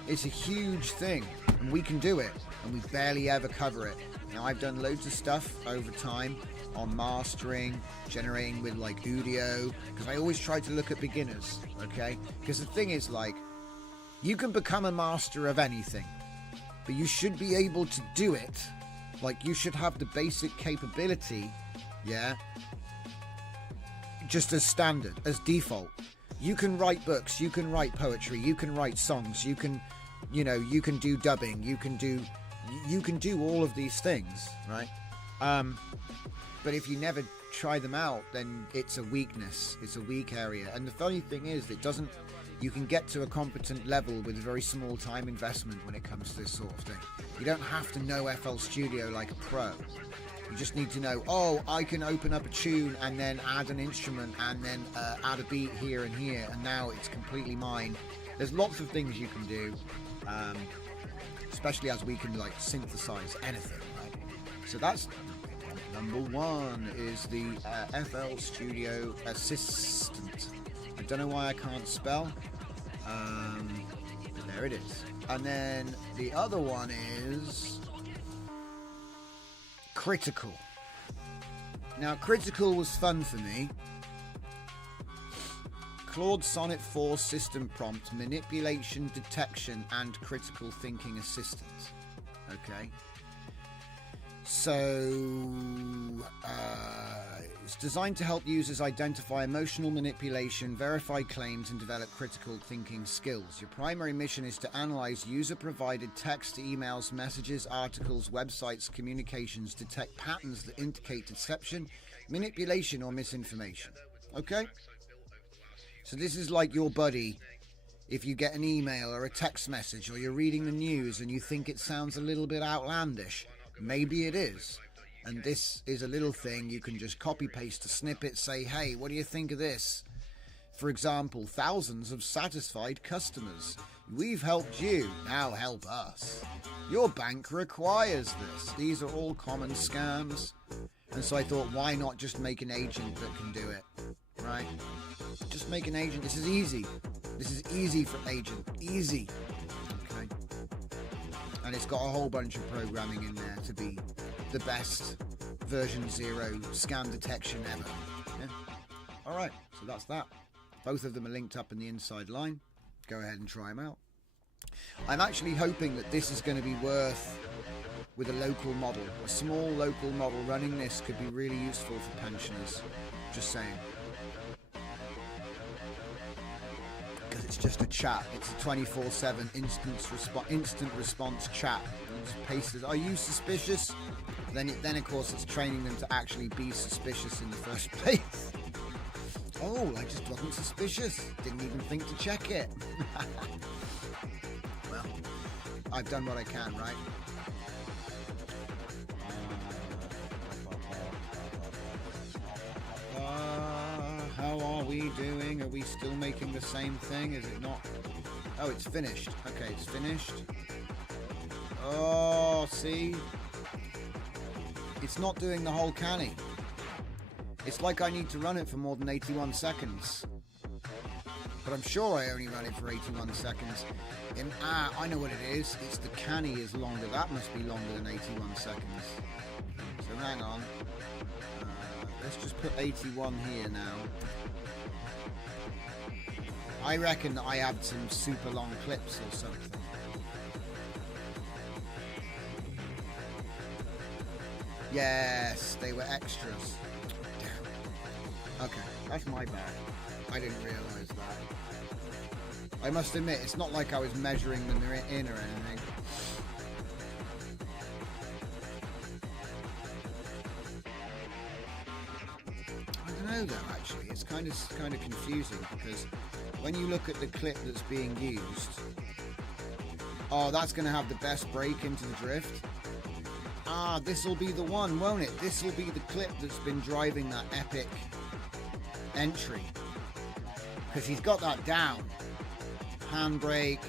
It's a huge thing, and we can do it, and we barely ever cover it. Now, I've done loads of stuff over time on mastering, generating with like Udio, because I always try to look at beginners, okay? Because the thing is, like, you can become a master of anything, but you should be able to do it. Like, you should have the basic capability, yeah, just as standard, as default. You can write books, you can write poetry, you can write songs, you can, you can do dubbing, you can do all of these things, right? But if you never try them out, then it's a weakness. It's a weak area. And the funny thing is, you can get to a competent level with a very small time investment when it comes to this sort of thing. You don't have to know FL Studio like a pro. You just need to know, oh, I can open up a tune and then add an instrument and then add a beat here and here, and now it's completely mine. There's lots of things you can do, especially as we can like synthesize anything, right? So that's number one, is the FL Studio Assistant. I don't know why I can't spell, but there it is. And then the other one is Critical. Now, Critical was fun for me. Claude Sonnet 4 system prompt, manipulation, detection, and critical thinking assistant. Okay. So, it's designed to help users identify emotional manipulation, verify claims, and develop critical thinking skills. Your primary mission is to analyze user-provided text, emails, messages, articles, websites, communications, detect patterns that indicate deception, manipulation, or misinformation. Okay? So this is like your buddy. If you get an email or a text message, or you're reading the news and you think it sounds a little bit outlandish, maybe it is. And this is a little thing you can just copy paste a snippet, say, hey, what do you think of this? For example, thousands of satisfied customers. We've helped you, now help us. Your bank requires this. These are all common scams. And so I thought, why not just make an agent that can do it, right? Just make an agent. This is easy. This is easy for agent. Easy. Okay. And it's got a whole bunch of programming in there to be the best version 0 scam detection ever. Yeah? Alright, so that's that. Both of them are linked up in the inside line. Go ahead and try them out. I'm actually hoping that this is going to be worth with a local model. A small local model running this could be really useful for pensioners. Just saying. Because it's just a chat. It's a 24/7 instant response chat. You just paste it. Are you suspicious? Then of course it's training them to actually be suspicious in the first place. Oh, I just wasn't suspicious. Didn't even think to check it. Well, I've done what I can, right? How are we we doing? Are we still making the same thing? Is it not? Oh, it's finished. Okay, it's finished. Oh, see? It's not doing the whole canny. It's like I need to run it for more than 81 seconds. But I'm sure I only ran it for 81 seconds. I know what it is. It's the canny is longer. That must be longer than 81 seconds. So hang on. Let's just put 81 here now. I reckon I have some super long clips or something. Yes, they were extras. Damn. Okay, that's my bad. I didn't realise that. I must admit, it's not like I was measuring them in or anything. I don't know though, actually. It's kind of confusing because when you look at the clip that's being used, oh, that's going to have the best break into the drift. Ah, this will be the one, won't it? This will be the clip that's been driving that epic entry. Because he's got that down. Handbrake,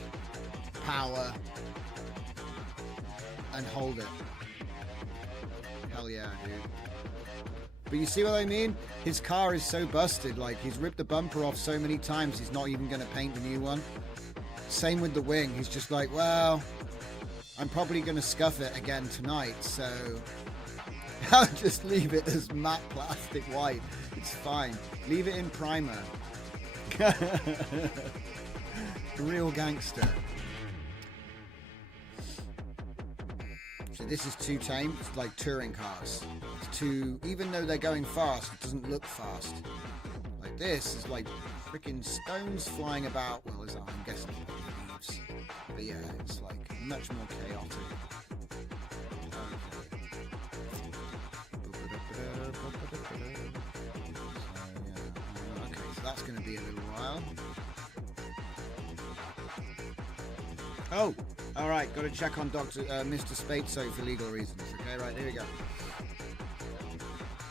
power, and hold it. Hell yeah, dude. But you see what I mean? His car is so busted, like he's ripped the bumper off so many times he's not even going to paint the new one. Same with the wing. He's just like, well, I'm probably going to scuff it again tonight, so I'll just leave it as matte plastic white. It's fine. Leave it in primer. Real gangster. So this is too tame. It's like touring cars. It's too, even though they're going fast, it doesn't look fast. Like this is like freaking stones flying about. Well, is that? I'm guessing leaves. But yeah, it's like much more chaotic. Okay, so that's going to be a little while. Oh, all right. Got to check on Mr. Spateso for legal reasons. Okay, right, here we go.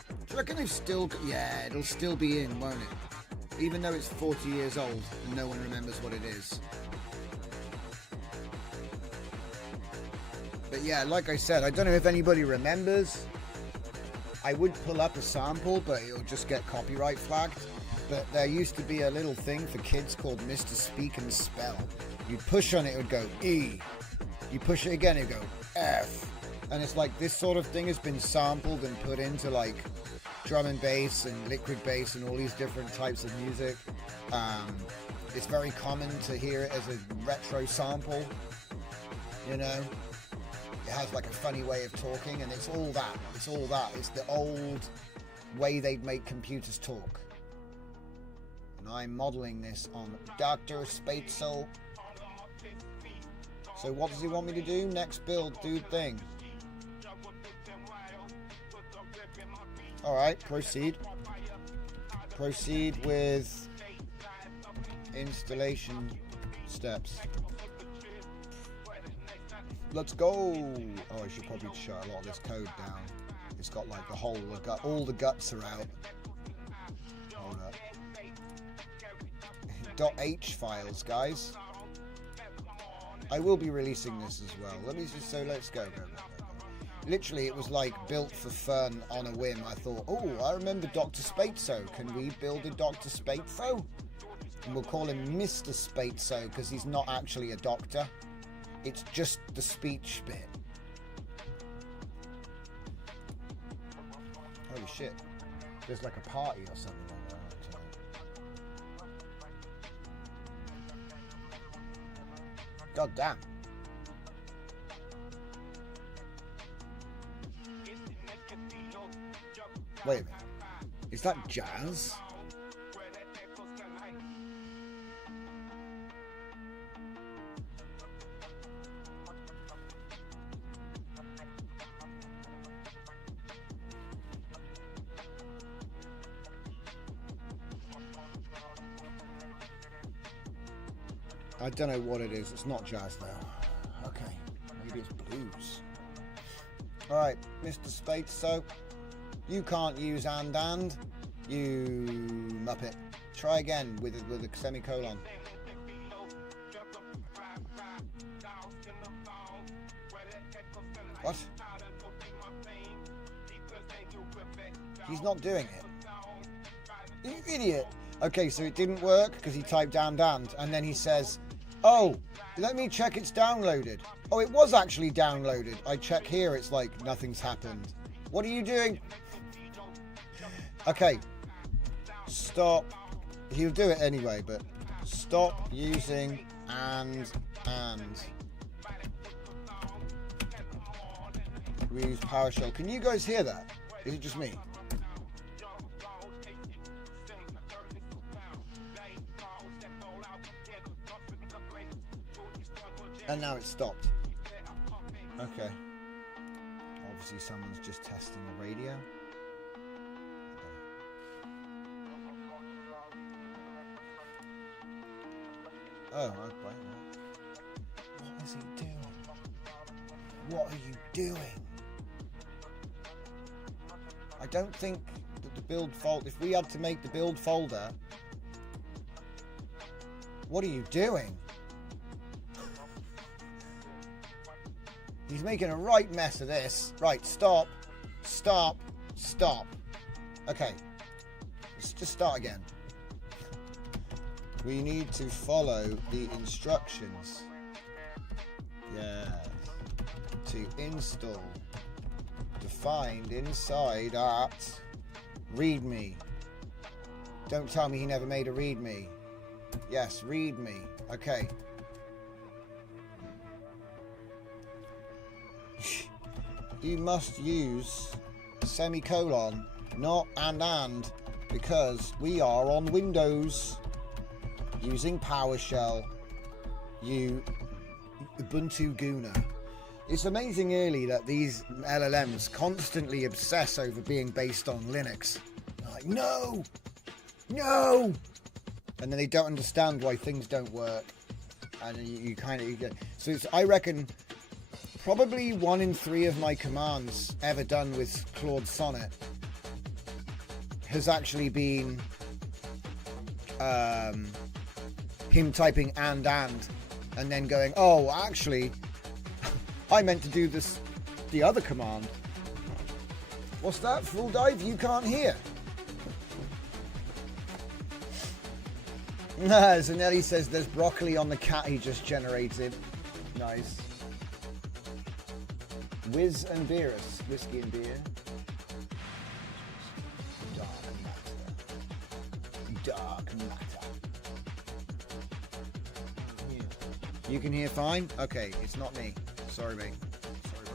Do you reckon they've still? Yeah, it'll still be in, won't it? Even though it's 40 years old and no one remembers what it is. But yeah, like I said, I don't know if anybody remembers. I would pull up a sample, but it'll just get copyright flagged. But there used to be a little thing for kids called Mr. Speak and Spell. You'd push on it, it would go E. You push it again, it would go F. And it's like this sort of thing has been sampled and put into like drum and bass and liquid bass and all these different types of music. It's very common to hear it as a retro sample, you know. It has like a funny way of talking, and it's all that. It's all that. It's the old way they'd make computers talk. And I'm modeling this on Dr. Spateso. So what does he want me to do? Next build, dude thing. Alright, proceed. Proceed with installation steps. Let's go. Oh, I should probably shut a lot of this code down. It's got like the whole, all the guts are out. Hold up. .h files, guys. I will be releasing this as well. Let's go. Literally, it was like built for fun on a whim. I thought, oh, I remember Dr. Spateso. Can we build a Dr. Spateso? And we'll call him Mr. Spateso because he's not actually a doctor. It's just the speech bit. Holy shit. There's like a party or something like that. God damn. Wait a minute. Is that jazz? I don't know what it is. It's not jazz though. Okay, maybe it's blues. All right, Mr. Spateso, you can't use and, you muppet. Try again with a semicolon. What? He's not doing it. You idiot. Okay, so it didn't work because he typed damned and then he says, oh, let me check it's downloaded. Oh, it was actually downloaded. I check here, it's like nothing's happened. What are you doing? Okay. Stop. He'll do it anyway, but stop using and. We use PowerShell. Can you guys hear that? Is it just me? And now it's stopped. Okay. Obviously someone's just testing the radio. Oh, okay. What is he doing? What are you doing? I don't think that the build folder, if we had to make the build folder, what are you doing? He's making a right mess of this. Right, stop. Okay, let's just start again. We need to follow the instructions. Yes. To install. To find inside at README. Don't tell me he never made a README. Yes, README. Okay. You must use semicolon, not and, because we are on Windows using PowerShell. You Ubuntu Gooner. It's amazing really that these LLMs constantly obsess over being based on Linux. They're like, no! And then they don't understand why things don't work. And you get... So it's, I reckon, probably 1 in 3 of my commands ever done with Claude Sonnet has actually been him typing and then going, oh, actually, I meant to do this, the other command. What's that? Full dive? You can't hear. Zanelli says there's broccoli on the cat he just generated. Nice. Whiz and Beerus. Whiskey and beer. Dark matter. You can hear fine? Okay, it's not me. Sorry, mate. Sorry,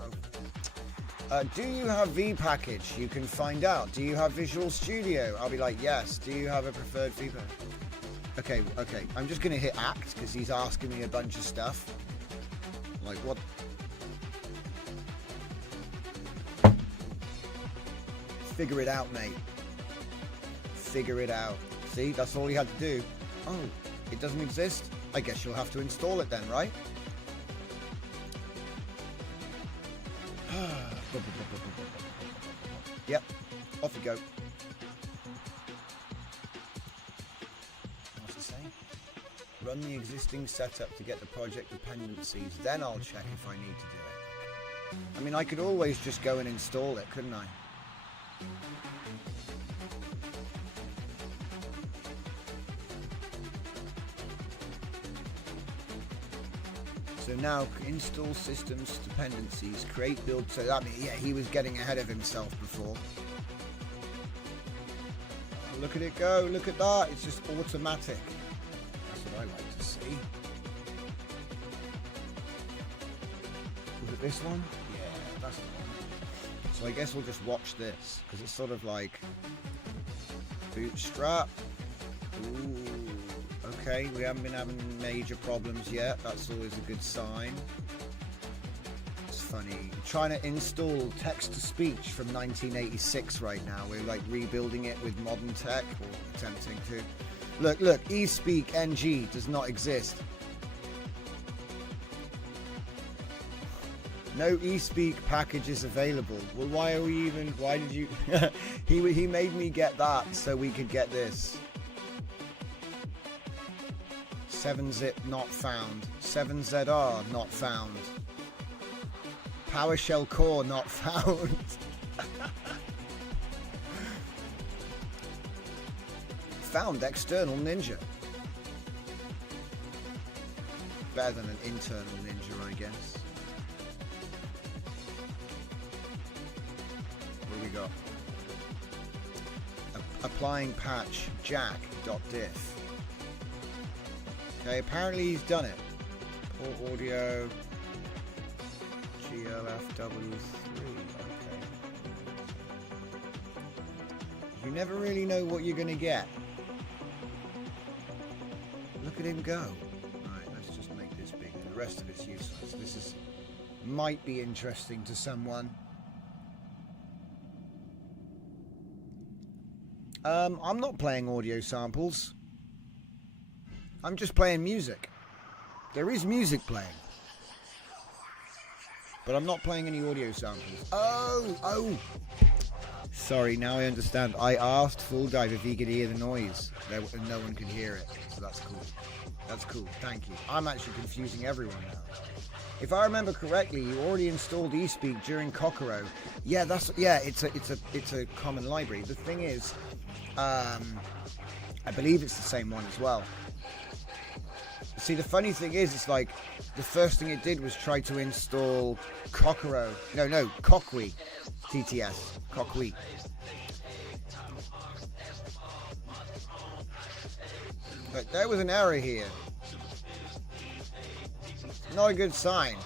bro. Do you have vPackage? You can find out. Do you have Visual Studio? I'll be like, yes. Do you have a preferred vPackage? Okay. I'm just going to hit act because he's asking me a bunch of stuff. Like, what? Figure it out, mate. Figure it out. See, that's all he had to do. Oh, it doesn't exist? I guess you'll have to install it then, right? Yep, off you go. What's it say? Run the existing setup to get the project dependencies, then I'll check if I need to do it. I mean, I could always just go and install it, couldn't I? So now install systems dependencies, create build. So that means, yeah, he was getting ahead of himself before. Look at it go, look at that, it's just automatic. That's what I like to see. Was it this one? Yeah, that's the one. So I guess we'll just watch this, because it's sort of like bootstrap. Ooh. Okay, we haven't been having major problems yet. That's always a good sign. It's funny. I'm trying to install text-to-speech from 1986 right now. We're like rebuilding it with modern tech, or attempting to. Look, eSpeak NG does not exist. No eSpeak packages available. Well, why are we even? Why did you? He made me get that so we could get this. 7-zip not found. 7ZR not found. PowerShell core not found. Found external Ninja. Better than an internal Ninja, I guess. What do we got? Applying patch jack.diff. Okay, apparently he's done it. Port audio GLFW3. Okay. You never really know what you're gonna get. Look at him go. Right, let's just make this bigger. The rest of it's useless. This might be interesting to someone. I'm not playing audio samples. I'm just playing music. There is music playing. But I'm not playing any audio samples. Oh! Sorry, now I understand. I asked Full Dive if he could hear the noise. And no one could hear it. So that's cool. That's cool. Thank you. I'm actually confusing everyone now. If I remember correctly, you already installed eSpeak during Kokoro. Yeah, it's a common library. The thing is, I believe it's the same one as well. See, the funny thing is, it's like the first thing it did was try to install Kokoro. No, Kokwi TTS. Kokwi. But there was an error here. Not a good sign.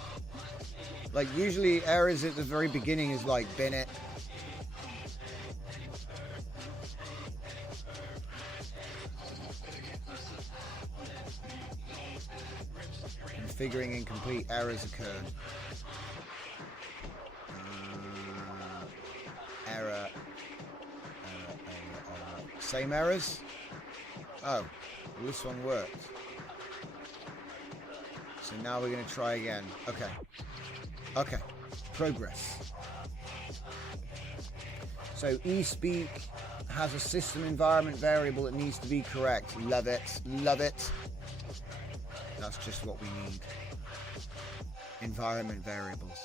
Like, usually errors at the very beginning is like bin it. Configuring incomplete, errors occurred. Error. Same errors? Oh, well, this one worked. So now we're going to try again. Okay. Progress. So eSpeak has a system environment variable that needs to be correct. Love it. That's just what we need. Environment variables.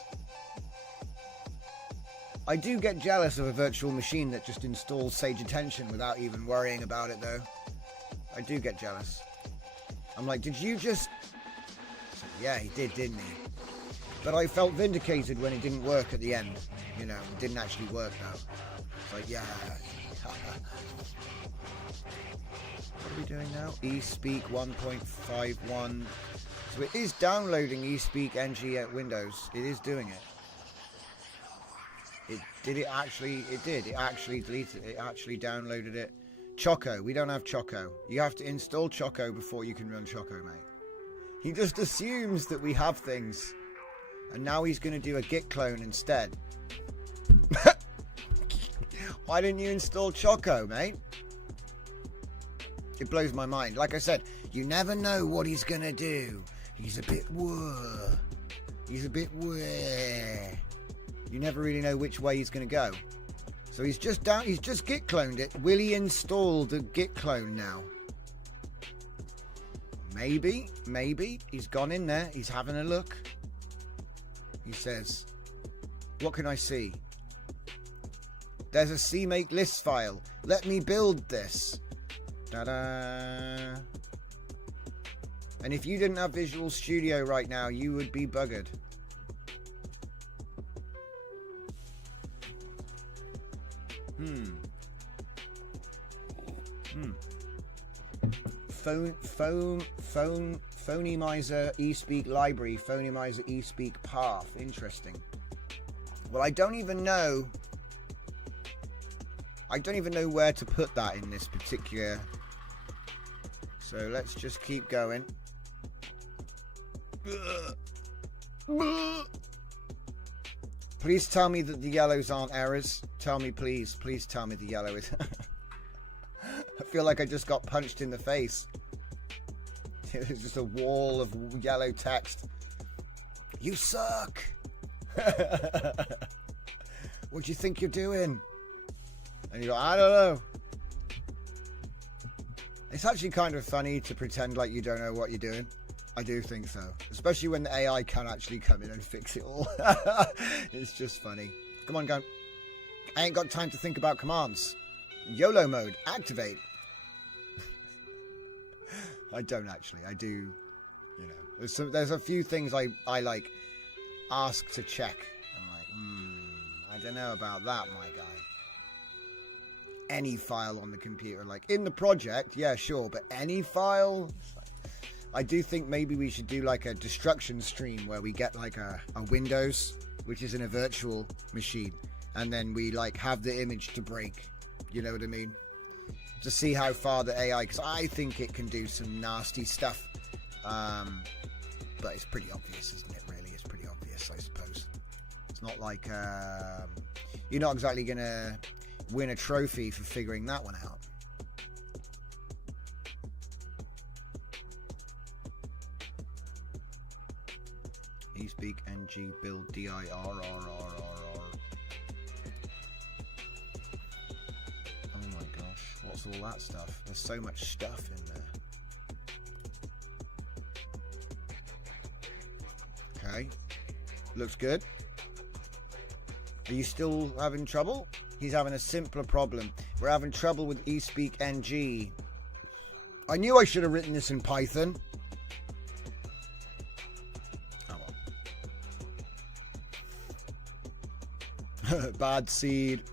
I do get jealous of a virtual machine that just installs Sage Attention without even worrying about it, though. I do get jealous. I'm like, did you just... Yeah, he did, didn't he? But I felt vindicated when it didn't work at the end. You know, it didn't actually work, though. It's like, yeah. What are we doing now? eSpeak 1.51. So it is downloading eSpeak NG at Windows. It is doing it. It did. It actually deleted it. It actually downloaded it. Choco. We don't have Choco. You have to install Choco before you can run Choco, mate. He just assumes that we have things. And now he's going to do a Git clone instead. Why didn't you install Choco, mate? It blows my mind. Like I said, you never know what he's going to do. He's a bit You never really know which way he's going to go. So he's just Git cloned it. Will he install the Git clone now? Maybe. He's gone in there. He's having a look. He says, what can I see? There's a CMake list file. Let me build this. Ta-da. And if you didn't have Visual Studio right now, you would be buggered. Phonemizer eSpeak library, Phonemizer eSpeak path. Interesting. Well, I don't even know where to put that in this particular. So let's just keep going. Please tell me that the yellows aren't errors. Tell me, please. Please tell me the yellow is. I feel like I just got punched in the face. There's just a wall of yellow text. You suck. What do you think you're doing? And you go, I don't know. It's actually kind of funny to pretend like you don't know what you're doing. I do think so. Especially when the AI can actually come in and fix it all. It's just funny. Come on, go. I ain't got time to think about commands. YOLO mode, activate. I don't actually. I do, you know. There's a few things I like ask to check. I'm like, I don't know about that, my guy. Any file on the computer, like in the project, yeah, sure, but any file? I do think maybe we should do like a destruction stream where we get like a Windows, which is in a virtual machine, and then we like have the image to break. You know what I mean? To see how far the AI, because I think it can do some nasty stuff. But it's pretty obvious, isn't it? Really, it's pretty obvious, I suppose. It's not like you're not exactly gonna win a trophy for figuring that one out. eSpeak ng build dirrrr. Oh my gosh, what's all that stuff? There's so much stuff in there. Okay, looks good. Are you still having trouble? He's having a simpler problem. We're having trouble with eSpeak ng. I knew I should have written this in Python. Oh well. Bad seed.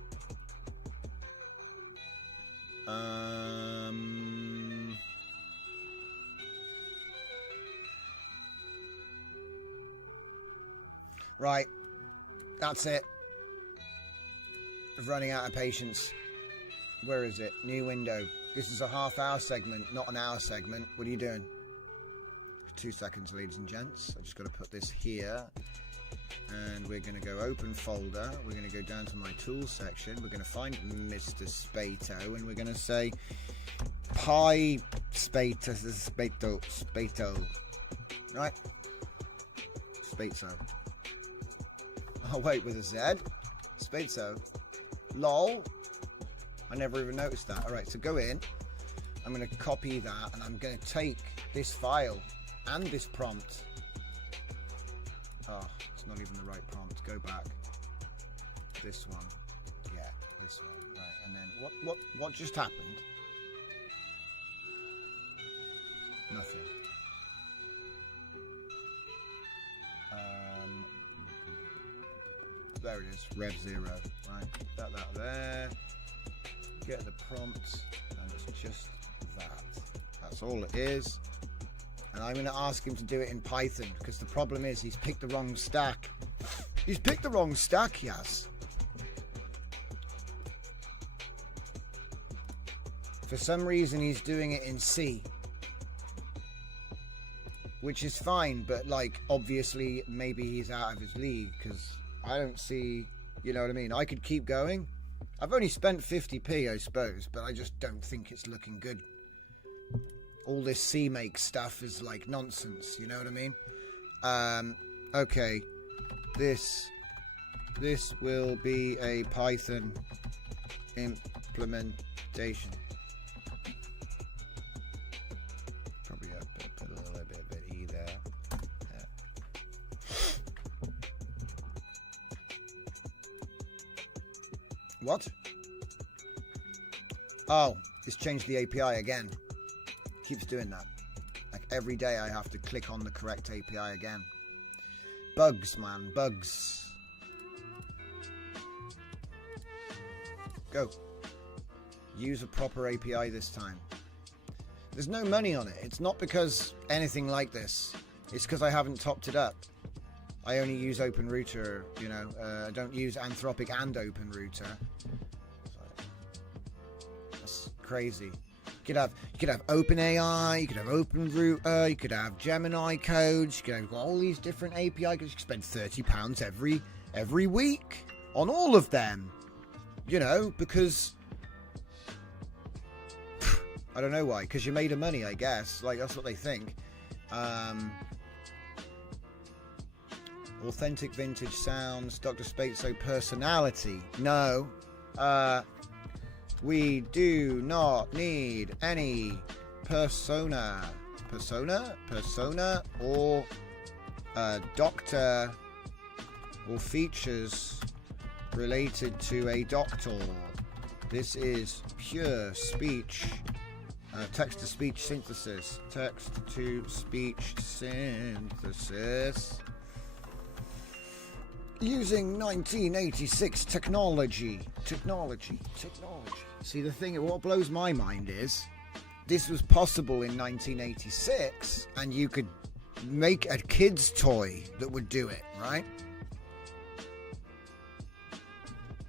Right. That's it. Running out of patience. Where is it? New window. This is a half-hour segment, not an hour segment. What are you doing? 2 seconds, ladies and gents. I just got to put this here. And we're going to go open folder. We're going to go down to my tools section. We're going to find Mr. Spato. And we're going to say Pi Spato. Right? Spato. Oh, wait, with a Z? Spato. Lol. I never even noticed that. Alright, so go in. I'm going to copy that and I'm going to take this file and this prompt. Oh, it's not even the right prompt. Go back. This one. Yeah, this one. Right, and then what just happened? Nothing. There it is, rev 0. Right, that there. Get the prompt, and it's just that. That's all it is. And I'm going to ask him to do it in Python, because the problem is he's picked the wrong stack. He's picked the wrong stack, yes. For some reason he's doing it in C. Which is fine, but like obviously maybe he's out of his league, because I don't see, you know what I mean? I could keep going. I've only spent 50p, I suppose, but I just don't think it's looking good. All this CMake stuff is like nonsense, you know what I mean? Okay, this will be a Python implementation. Probably a little bit E there. What? Oh, it's changed the API again. Keeps doing that. Like every day I have to click on the correct API again. Bugs, man, bugs. Go. Use a proper API this time. There's no money on it. It's not because anything like this. It's because I haven't topped it up. I only use OpenRouter, you know. I don't use Anthropic and OpenRouter. That's crazy. You could have OpenAI, you could have OpenRouter, you could have Gemini codes, you could have all these different APIs. You could spend £30 every week on all of them. You know, because I don't know why. Because you made a money, I guess. Like that's what they think. Authentic vintage sounds, Dr. Spatzo personality. No. We do not need any persona, or doctor, or features related to a doctor. This is pure speech, text-to-speech synthesis. Text-to-speech synthesis. Using 1986 technology. See, the thing, what blows my mind is, this was possible in 1986, and you could make a kid's toy that would do it, right?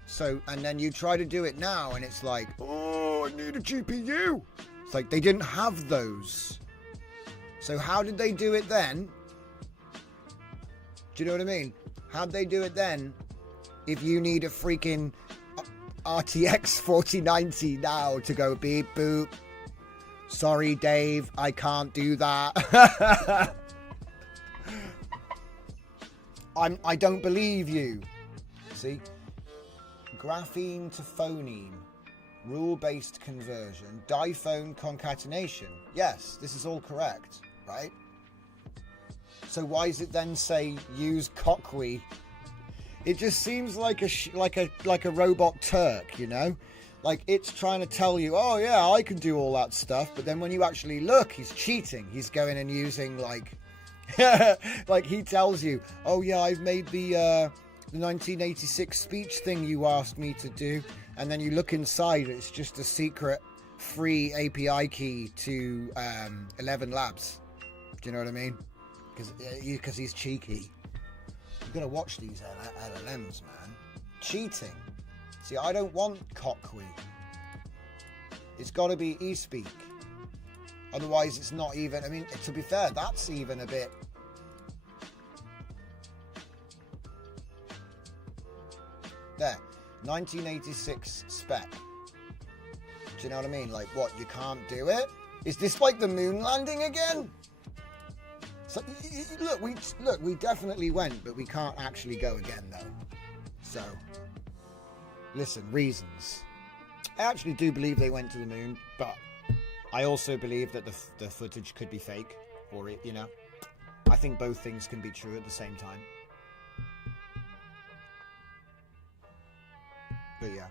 So, and then you try to do it now, and it's like, oh, I need a GPU. It's like, they didn't have those. So how did they do it then? Do you know what I mean? How'd they do it then if you need a freaking RTX 4090 now to go beep boop? Sorry, Dave, I can't do that. I don't believe you. See? Graphene to phoneme. Rule-based conversion. Diphone concatenation. Yes, this is all correct, right? So why does it then say use Cockwe? It just seems like a robot Turk, you know? Like it's trying to tell you, oh yeah, I can do all that stuff, but then when you actually look, he's cheating. He's going and using like like he tells you, oh yeah, I've made the 1986 speech thing you asked me to do, and then you look inside, it's just a secret free API key to 11 Labs. Do you know what I mean? Because he's cheeky. You've got to watch these LLMs, man. Cheating. See, I don't want Cockwe. It's got to be eSpeak. Otherwise, it's not even... I mean, to be fair, that's even a bit... There. 1986 spec. Do you know what I mean? Like, what, you can't do it? Is this like the moon landing again? So, look, we definitely went, but we can't actually go again, though. So, listen, reasons. I actually do believe they went to the moon, but I also believe that the footage could be fake, or it, you know. I think both things can be true at the same time. But yeah.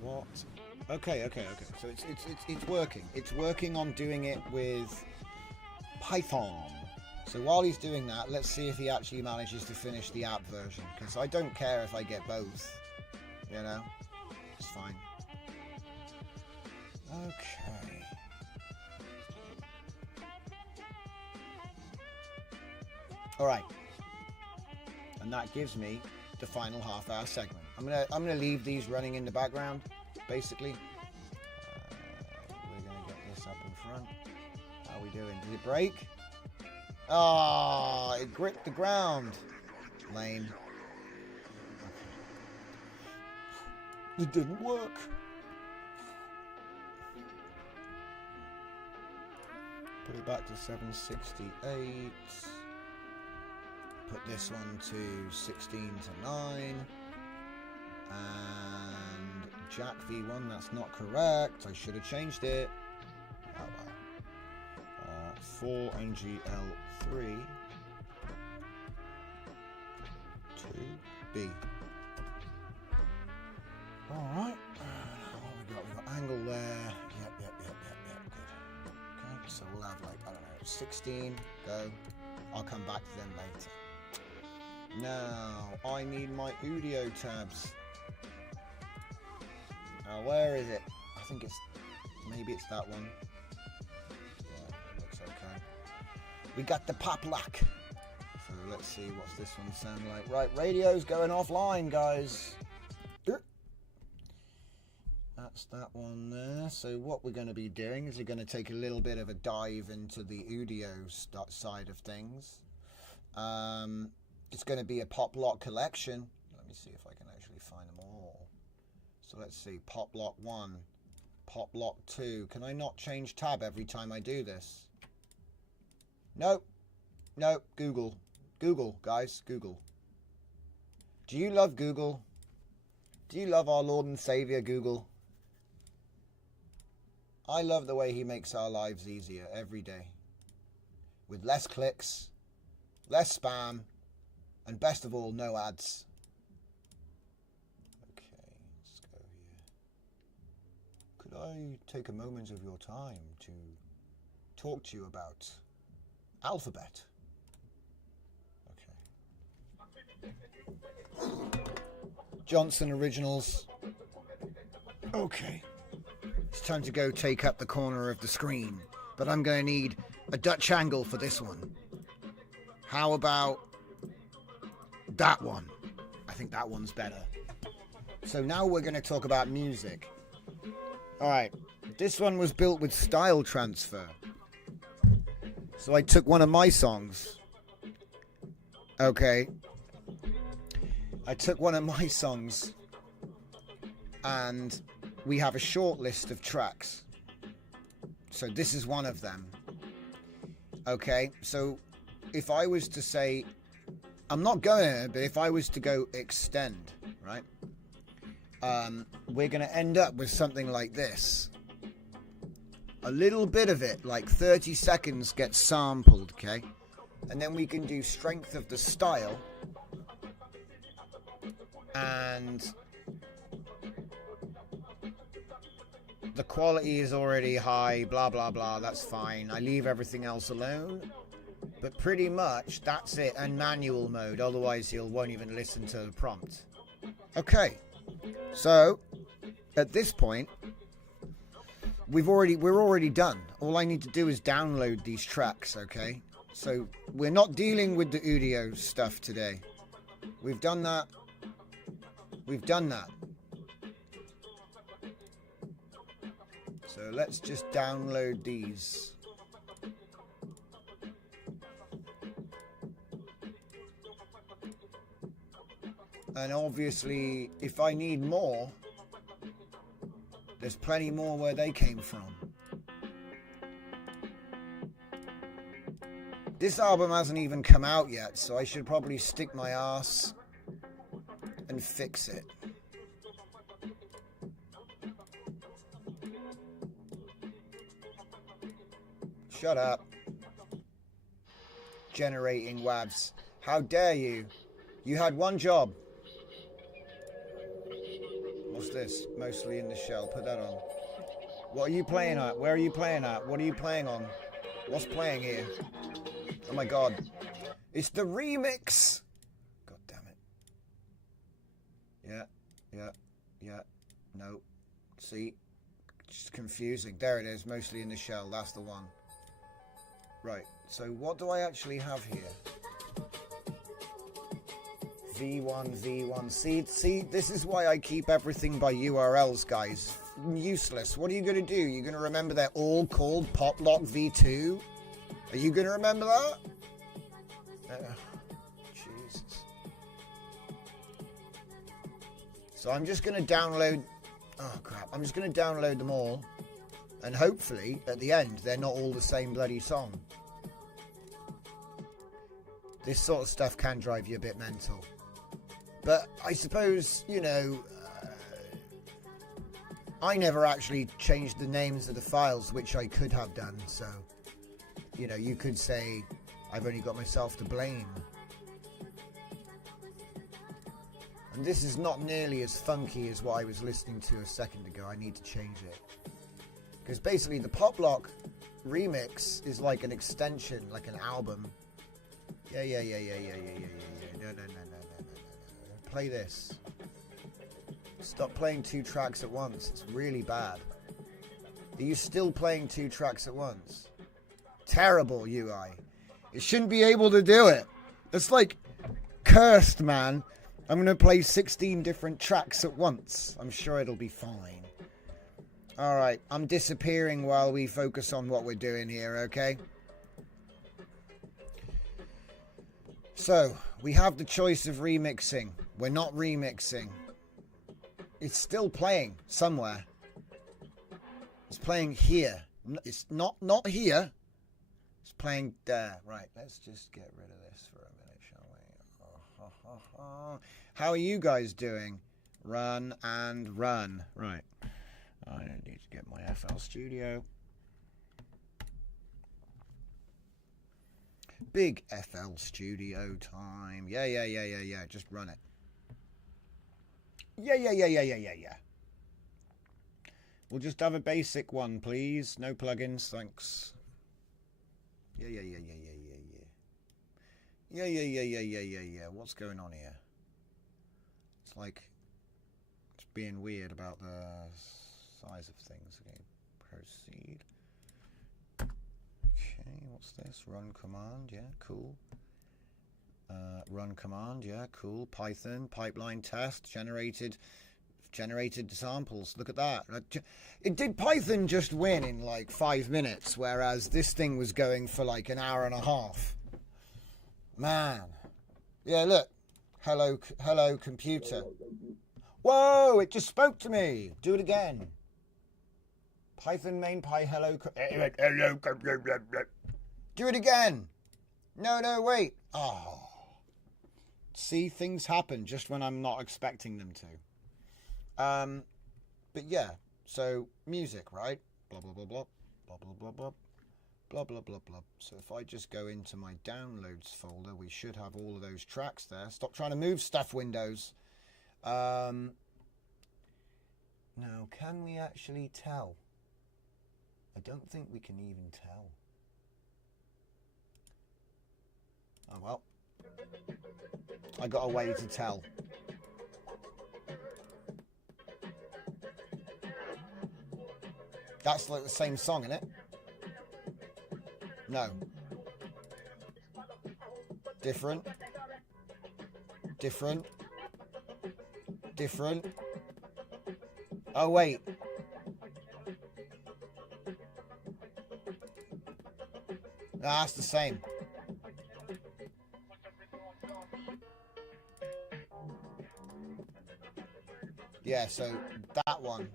What? Okay. So it's working. It's working on doing it with Python. So while he's doing that, let's see if he actually manages to finish the app version. Because I don't care if I get both. You know? It's fine. Okay. Alright. And that gives me the final half-hour segment. I'm gonna leave these running in the background, basically. We're gonna get this up in front. How are we doing? Did it break? Ah, it gripped the ground. Lame. Okay. It didn't work. Put it back to 768. Put this one to 16 to 9. And Jack V1, that's not correct. I should have changed it. Oh well. 4 NGL3 to B. Alright. What we got? We got angle there. Yep. Good. Okay, so we'll have like, I don't know, 16. Go. I'll come back to them later. Now, I need my audio tabs. Now, where is it? I think it's... Maybe it's that one. Yeah, it looks okay. We got the pop lock. So let's see what's this one sound like. Right, radio's going offline, guys. That's that one there. So what we're going to be doing is we're going to take a little bit of a dive into the audio side of things. It's going to be a pop lock collection. Let me see if I can actually find them all. So let's see, pop lock 1, pop lock 2. Can I not change tab every time I do this? Nope. Google, guys, Google. Do you love Google? Do you love our Lord and Savior, Google? I love the way he makes our lives easier every day. With less clicks, less spam, and best of all, no ads. Okay, let's go here. Could I take a moment of your time to talk to you about Alphabet? Okay. Johnson Originals. Okay. It's time to go take up the corner of the screen. But I'm going to need a Dutch angle for this one. How about that one? I think that one's better. So now we're going to talk about music. Alright. This one was built with style transfer. So I took one of my songs. Okay. I took one of my songs and we have a short list of tracks. So this is one of them. Okay, so if I was to say, I'm not going to, but if I was to go extend, right? We're going to end up with something like this. A little bit of it, like 30 seconds, gets sampled, okay? And then we can do strength of the style. And the quality is already high, blah, blah, blah. That's fine. I leave everything else alone. But pretty much, that's it. And manual mode. Otherwise, you won't even listen to the prompt. Okay. So, at this point, we're already done. All I need to do is download these tracks, okay? So, we're not dealing with the audio stuff today. We've done that. We've done that. So let's just download these. And obviously, if I need more, there's plenty more where they came from. This album hasn't even come out yet, so I should probably stick my ass and fix it. Shut up. Generating WAVs. How dare you? You had one job. What's this? Mostly in the shell. Put that on. What are you playing at? Where are you playing at? What are you playing on? What's playing here? Oh my god. It's the remix. God damn it. Yeah. No. See? It's confusing. There it is. Mostly in the shell. That's the one. Right. So what do I actually have here? V1. See, this is why I keep everything by URLs, guys. Useless. What are you going to do? You're going to remember they're all called Poplock V2? Are you going to remember that? Jesus. So I'm just going to download... Oh, crap. I'm just going to download them all. And hopefully, at the end, they're not all the same bloody song. This sort of stuff can drive you a bit mental. But I suppose, you know, I never actually changed the names of the files, which I could have done. So, you know, you could say I've only got myself to blame. And this is not nearly as funky as what I was listening to a second ago. I need to change it. Because basically the Poplock remix is like an extension, like an album. Yeah. No. Play this. Stop playing two tracks at once. It's really bad. Are you still playing two tracks at once? Terrible UI. It shouldn't be able to do it. It's like cursed, man. I'm going to play 16 different tracks at once. I'm sure it'll be fine. Alright, I'm disappearing while we focus on what we're doing here, okay? So, we have the choice of remixing. We're not remixing. It's still playing somewhere. It's playing here. It's not here. It's playing there. Right, let's just get rid of this for a minute, shall we? How are you guys doing? Run and run. Right. I need to get my FL Studio. Big FL Studio time. Yeah. Just run it. Yeah. We'll just have a basic one, please. No plugins, thanks. Yeah. Yeah. What's going on here? It's like it's being weird about the size of things. Okay, proceed. Okay, what's this? Run command, yeah, cool. Run command, yeah, cool. Python, pipeline test, generated samples. Look at that. It did Python just win in like 5 minutes, whereas this thing was going for like an hour and a half. Man. Yeah, look. Hello computer. Whoa, it just spoke to me. Do it again. Python main py hello. Do it again. No, wait. Oh. See, things happen just when I'm not expecting them to. But yeah, so music, right? Blah, blah, blah, blah. Blah, blah, blah, blah. Blah, blah, blah, blah. So if I just go into my downloads folder, we should have all of those tracks there. Stop trying to move stuff, Windows. Now, can we actually tell? I don't think we can even tell. Oh, well. I got a way to tell. That's like the same song, isn't it? No. Different. Oh, wait. That's the same. Yeah, so that one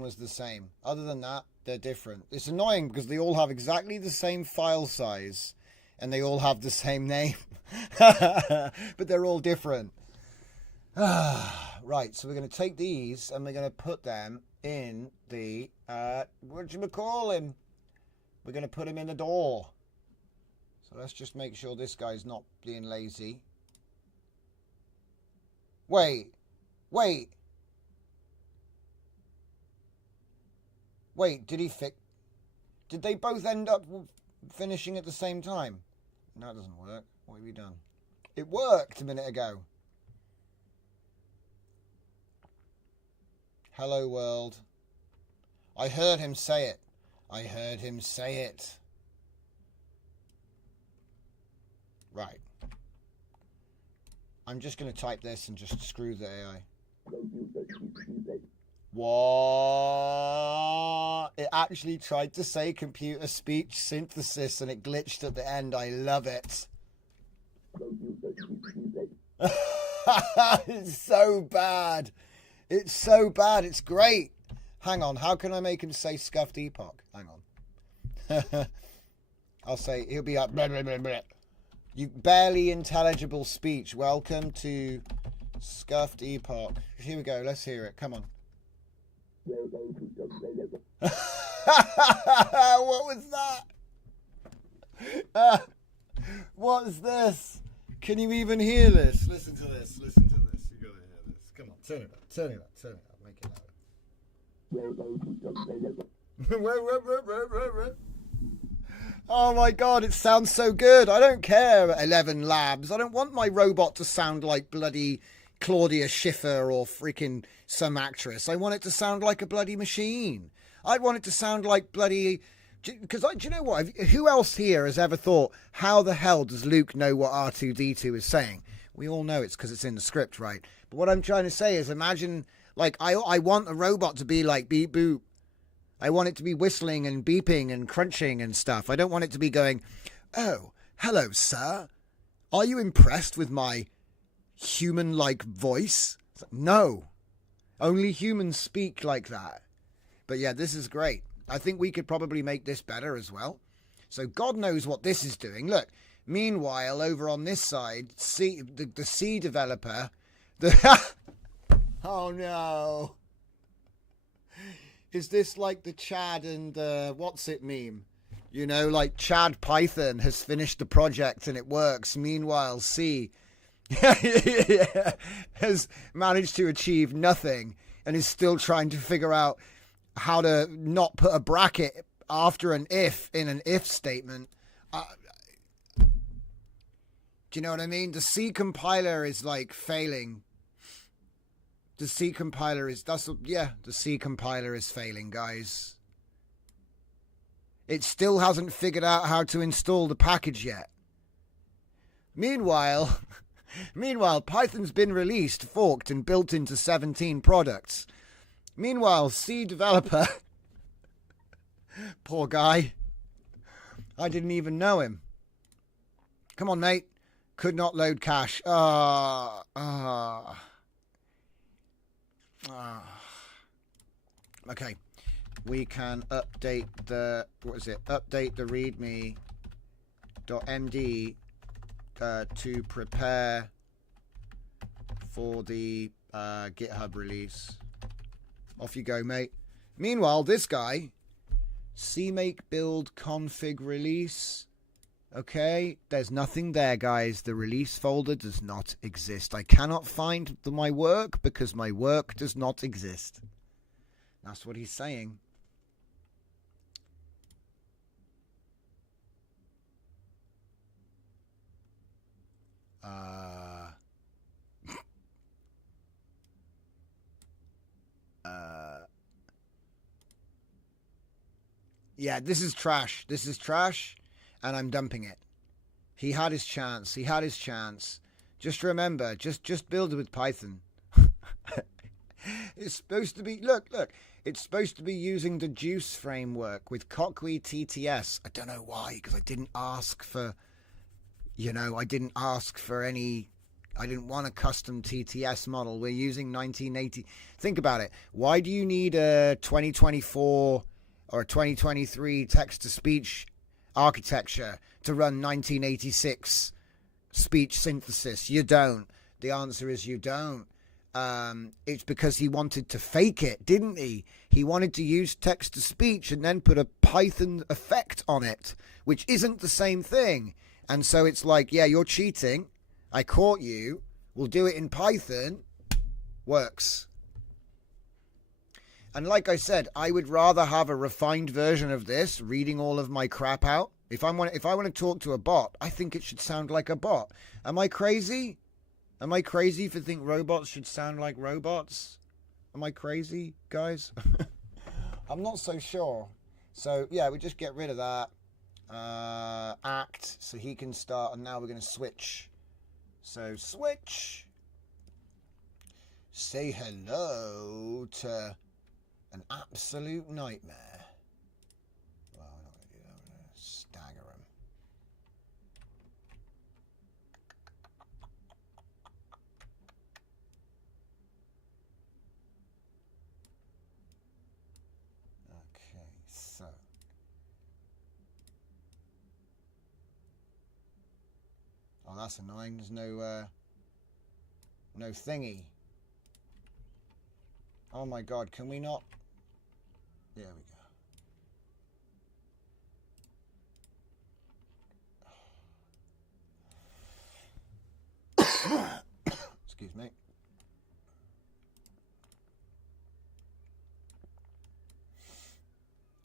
was the same. Other than that, they're different. It's annoying because they all have exactly the same file size and they all have the same name. But they're all different. Right, so we're going to take these and we're going to put them in the, whatchamacallin? We're going to put him in the door. So let's just make sure this guy's not being lazy. Wait. Did they both end up finishing at the same time? No, it doesn't work. What have you done? It worked a minute ago. Hello, world. I heard him say it. Right. I'm just going to type this and just screw the AI. What? It actually tried to say computer speech synthesis and it glitched at the end. I love it. It's so bad. It's great. Hang on. How can I make him say scuffed epoch? Hang on. I'll say he'll be up. Blah, blah, blah, blah. You barely intelligible speech. Welcome to scuffed epoch. Here we go. Let's hear it. Come on. What was that? What's this? Can you even hear this? Listen to this. You gotta hear this. Come on, turn it up. Make it louder. Oh my god, it sounds so good. I don't care, 11 Labs. I don't want my robot to sound like bloody Claudia Schiffer or freaking some actress. I want it to sound like a bloody machine. I want it to sound like bloody... Because, do you know what? Who else here has ever thought, how the hell does Luke know what R2-D2 is saying? We all know it's because it's in the script, right? But what I'm trying to say is, imagine, like, I want a robot to be like beep boop. I want it to be whistling and beeping and crunching and stuff. I don't want it to be going, oh, hello, sir. Are you impressed with my human-like voice? No. Only humans speak like that. But yeah, this is great. I think we could probably make this better as well. So God knows what this is doing. Look, Meanwhile, over on this side, the C developer, the oh no, is this like the Chad and what's it meme? You know, like Chad Python has finished the project and it works. Meanwhile, C has managed to achieve nothing and is still trying to figure out how to not put a bracket after an if in an if statement. Do you know what I mean? The C compiler is like failing. The C compiler is the C compiler is failing, guys. It still hasn't figured out how to install the package yet. Meanwhile, Python's been released, forked, and built into 17 products. Meanwhile, C developer, poor guy, I didn't even know him. Come on, mate. Could not load cache. Okay. We can update the, update the readme.md to prepare for the GitHub release. Off you go, mate. Meanwhile, this guy, cmake build config release. Okay, there's nothing there, guys. The release folder does not exist. I cannot find my work because my work does not exist. That's what he's saying. Yeah, this is trash. This is trash, and I'm dumping it. He had his chance. He had his chance. Just remember, just build it with Python. It's supposed to be, look, it's supposed to be using the Juice framework with Cockwe TTS. I don't know why, because I didn't ask for, I didn't want a custom TTS model. We're using 1980. Think about it. Why do you need a 2024 or a 2023 text-to-speech architecture to run 1986 speech synthesis? You don't. The answer is you don't. It's because he wanted to fake it, didn't he? He wanted to use text-to-speech and then put a Python effect on it, which isn't the same thing. And so it's like, yeah, you're cheating. I caught you. We'll do it in Python. Works. And like I said, I would rather have a refined version of this, reading all of my crap out. If I want to talk to a bot, I think it should sound like a bot. Am I crazy? Am I crazy for think robots should sound like robots? Am I crazy, guys? I'm not so sure. So, yeah, we just get rid of that. Act, so he can start, and now we're going to switch. So, switch. Say hello to an absolute nightmare. Well, we're not going to do that. We're going to stagger him. Okay, so. Oh, that's annoying. There's no thingy. Oh my God, can we not? There we go. Excuse me.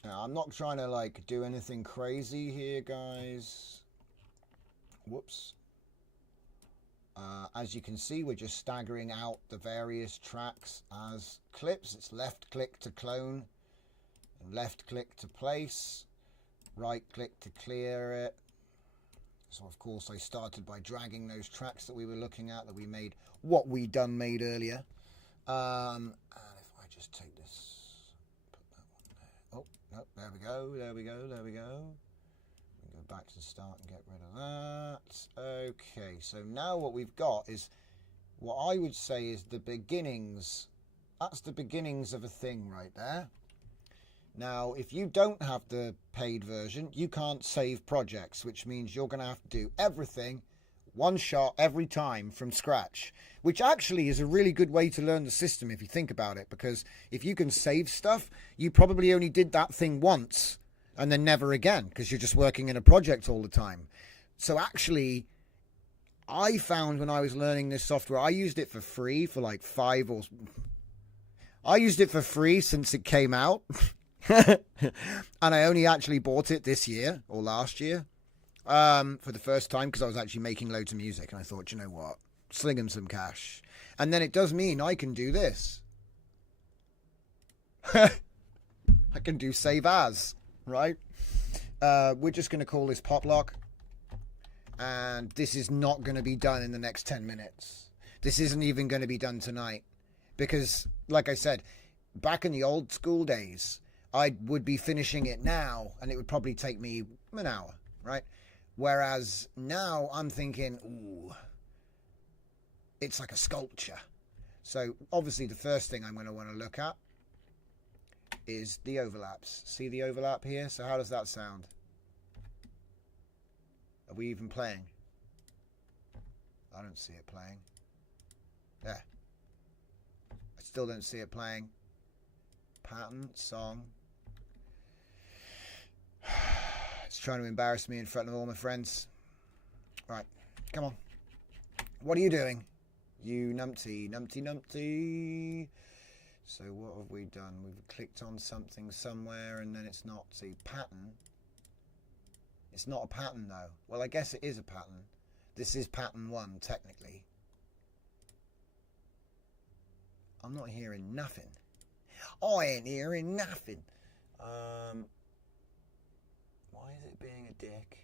Now, I'm not trying to like do anything crazy here, guys. Whoops. As you can see, we're just staggering out the various tracks as clips. It's left click to clone, left click to place, right click to clear it. So of course I started by dragging those tracks that we were looking at, that we made, what we done made earlier. And if I just take this, put that one there. Oh, no, there we go, there we go, there we go. Go back to the start and get rid of that. Okay, so now what we've got is what I would say is the beginnings. That's the beginnings of a thing right there. Now, if you don't have the paid version, you can't save projects, which means you're going to have to do everything one shot every time from scratch, which actually is a really good way to learn the system if you think about it, because if you can save stuff, you probably only did that thing once and then never again, because you're just working in a project all the time. So actually, I found when I was learning this software, I used it for free for like I used it for free since it came out. And I only actually bought it this year or last year for the first time, because I was actually making loads of music, and I thought, you know what, sling them some cash. And then it does mean I can do this. I can do save as, right? We're just going to call this Potluck, and this is not going to be done in the next 10 minutes. This isn't even going to be done tonight, because like I said, back in the old school days, I would be finishing it now and it would probably take me an hour, right? Whereas now I'm thinking, ooh, it's like a sculpture. So obviously the first thing I'm going to want to look at is the overlaps. See the overlap here? So how does that sound? Are we even playing? I don't see it playing. There. I still don't see it playing. Pattern, song. It's trying to embarrass me in front of all my friends. Right, come on. What are you doing? You numpty. So what have we done? We've clicked on something somewhere and then it's not. See, pattern. It's not a pattern though. Well, I guess it is a pattern. This is pattern 1, technically. I'm not hearing nothing. I ain't hearing nothing. Why is it being a dick?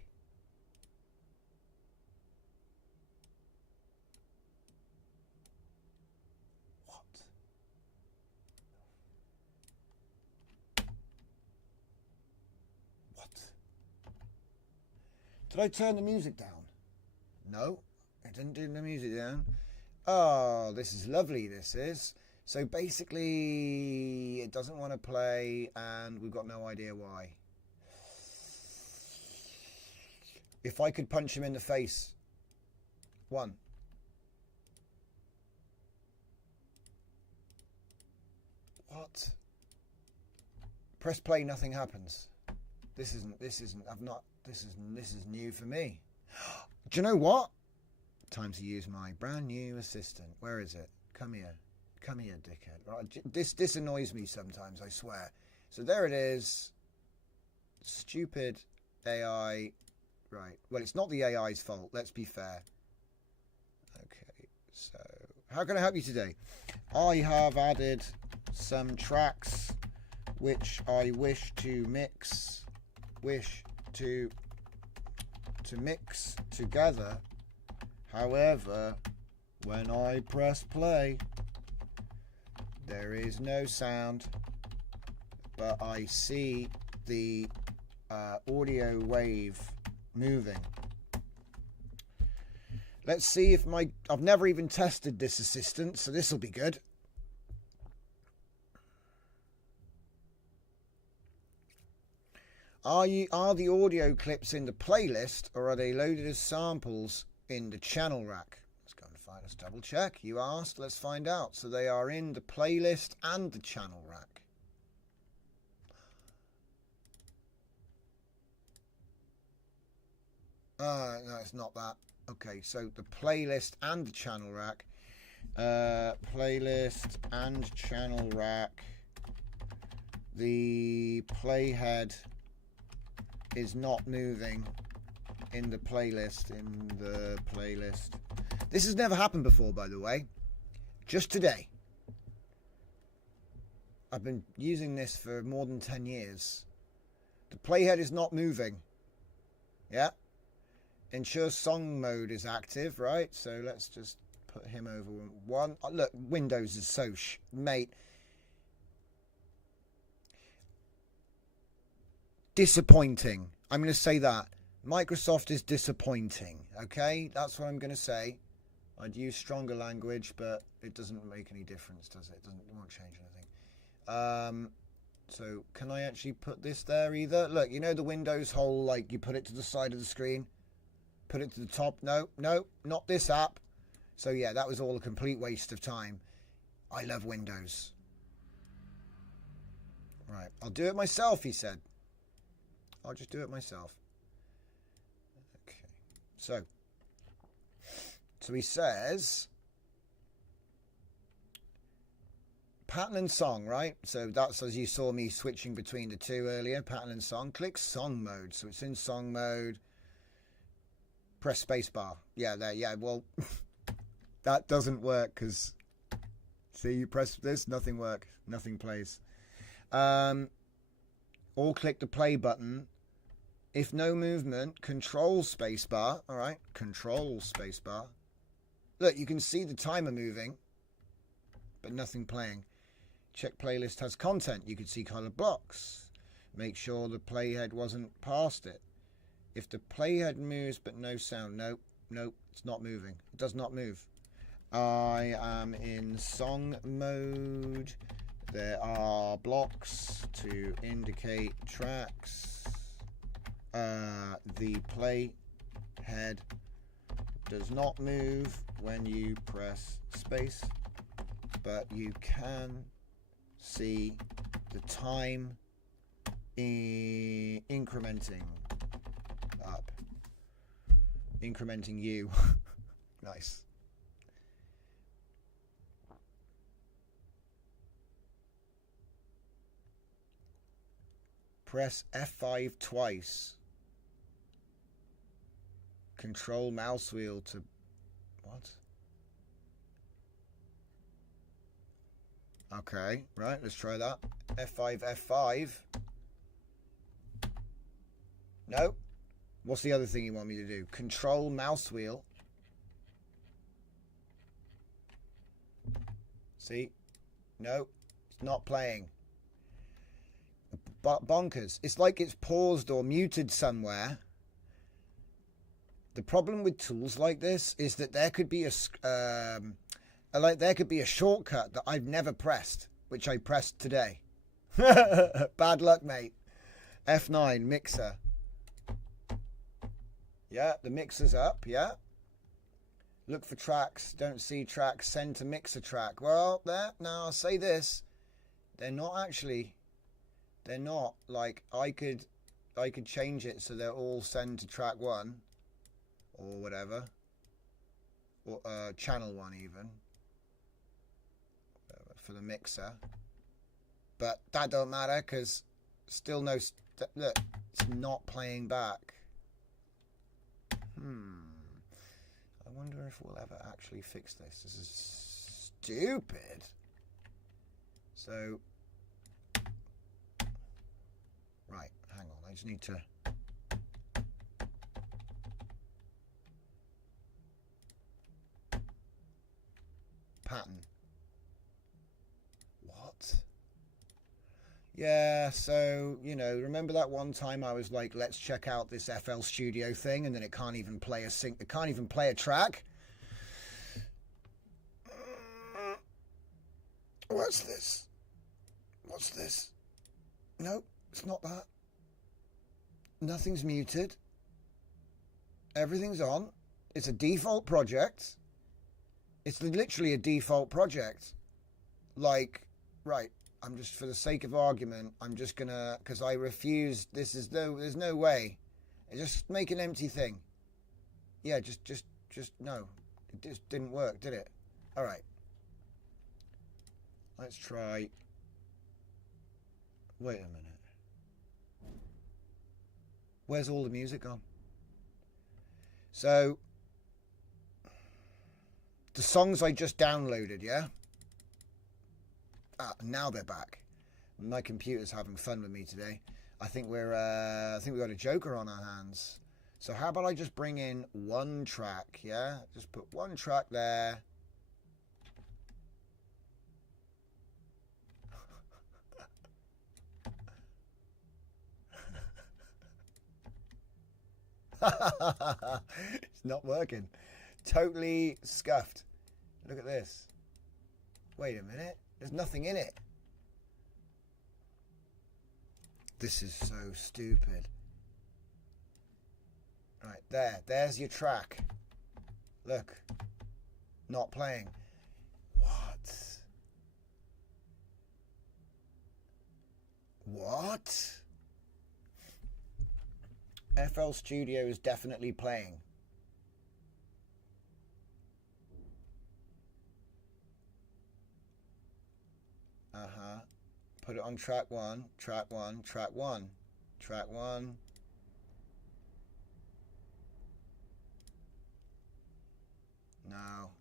What? What? Did I turn the music down? No, I didn't turn the music down. Oh, this is lovely, this is. So basically, it doesn't want to play, and we've got no idea why. If I could punch him in the face. 1. What? Press play, nothing happens. This is new for me. Do you know what? Time to use my brand new assistant. Where is it? Come here, dickhead. Right, this annoys me sometimes, I swear. So there it is. Stupid AI. Right. Well, it's not the AI's fault. Let's be fair. Okay. So, how can I help you today? I have added some tracks which I wish to mix. To mix together. However, when I press play, there is no sound, but I see the audio wave moving. Let's see if I've never even tested this assistant, so this will be good. Are the audio clips in the playlist, or are they loaded as samples in the channel rack? Let's go and find. Let's double check. You asked. Let's find out. So they are in the playlist and the channel rack. No, it's not that. Okay, so the playlist and the channel rack. Playlist and channel rack. The playhead is not moving in the playlist. This has never happened before, by the way. Just today. I've been using this for more than 10 years. The playhead is not moving. Yeah. Ensure song mode is active, right? So let's just put him over 1. Oh, look, Windows is so mate. Disappointing. I'm going to say that. Microsoft is disappointing, okay? That's what I'm going to say. I'd use stronger language, but it doesn't make any difference, does it? It won't change anything. So can I actually put this there either? Look, you know the Windows whole, like, you put it to the side of the screen? Put it to the top? No, not this app. So yeah, that was all a complete waste of time. I love Windows. Right, I'll do it myself, he said. I'll just do it myself. Okay, so he says pattern and song, right? So that's as you saw me switching between the two earlier, pattern and song. Click song mode. So it's in song mode. Press spacebar. Yeah, there. Yeah, well, that doesn't work because, see, you press this, nothing works, nothing plays. Or click the play button. If no movement, control spacebar. All right, control spacebar. Look, you can see the timer moving, but nothing playing. Check playlist has content. You can see color blocks. Make sure the playhead wasn't past it. If the playhead moves but no sound, nope, it's not moving. It does not move. I am in song mode. There are blocks to indicate tracks. The playhead does not move when you press space, but you can see the time incrementing up. Incrementing you. Nice. Press F5 twice. Control mouse wheel to... What? Okay, right, let's try that. F5, F5. No. What's the other thing you want me to do? Control mouse wheel. See? No, it's not playing. Bonkers. It's like it's paused or muted somewhere. The problem with tools like this is that there could be a shortcut that I've never pressed, which I pressed today. Bad luck, mate. F9 mixer. Yeah, the mixer's up. Yeah. Look for tracks. Don't see tracks. Send to mixer track. Well, there. Now I'll say this: they're not actually. They're not like I could change it so they're all send to track 1 or whatever, or channel 1 even for the mixer. But that don't matter because still no. Look, it's not playing back. I wonder if we'll ever actually fix this. This is stupid. So, right, hang on. I just need to... Pattern. What? Yeah, so, you know, remember that one time I was like, let's check out this FL Studio thing, and then it can't even play a sync, it can't even play a track? What's this? What's this? No, it's not that. Nothing's muted. Everything's on. It's a default project. It's literally a default project. Like, right. I'm just, for the sake of argument, I'm just gonna, because I refuse, there's no way. Just make an empty thing. Yeah, just no. It just didn't work, did it? All right. Let's try. Wait a minute. Where's all the music gone? So, the songs I just downloaded, yeah? Ah, now they're back. My computer's having fun with me today. I think we've got a joker on our hands. So how about I just bring in one track, yeah? Just put one track there. It's not working. Totally scuffed. Look at this. Wait a minute. There's nothing in it. This is so stupid. Right, there's your track. Look. Not playing. What? What? FL Studio is definitely playing. Put it on track one, track one, track one, track one. No.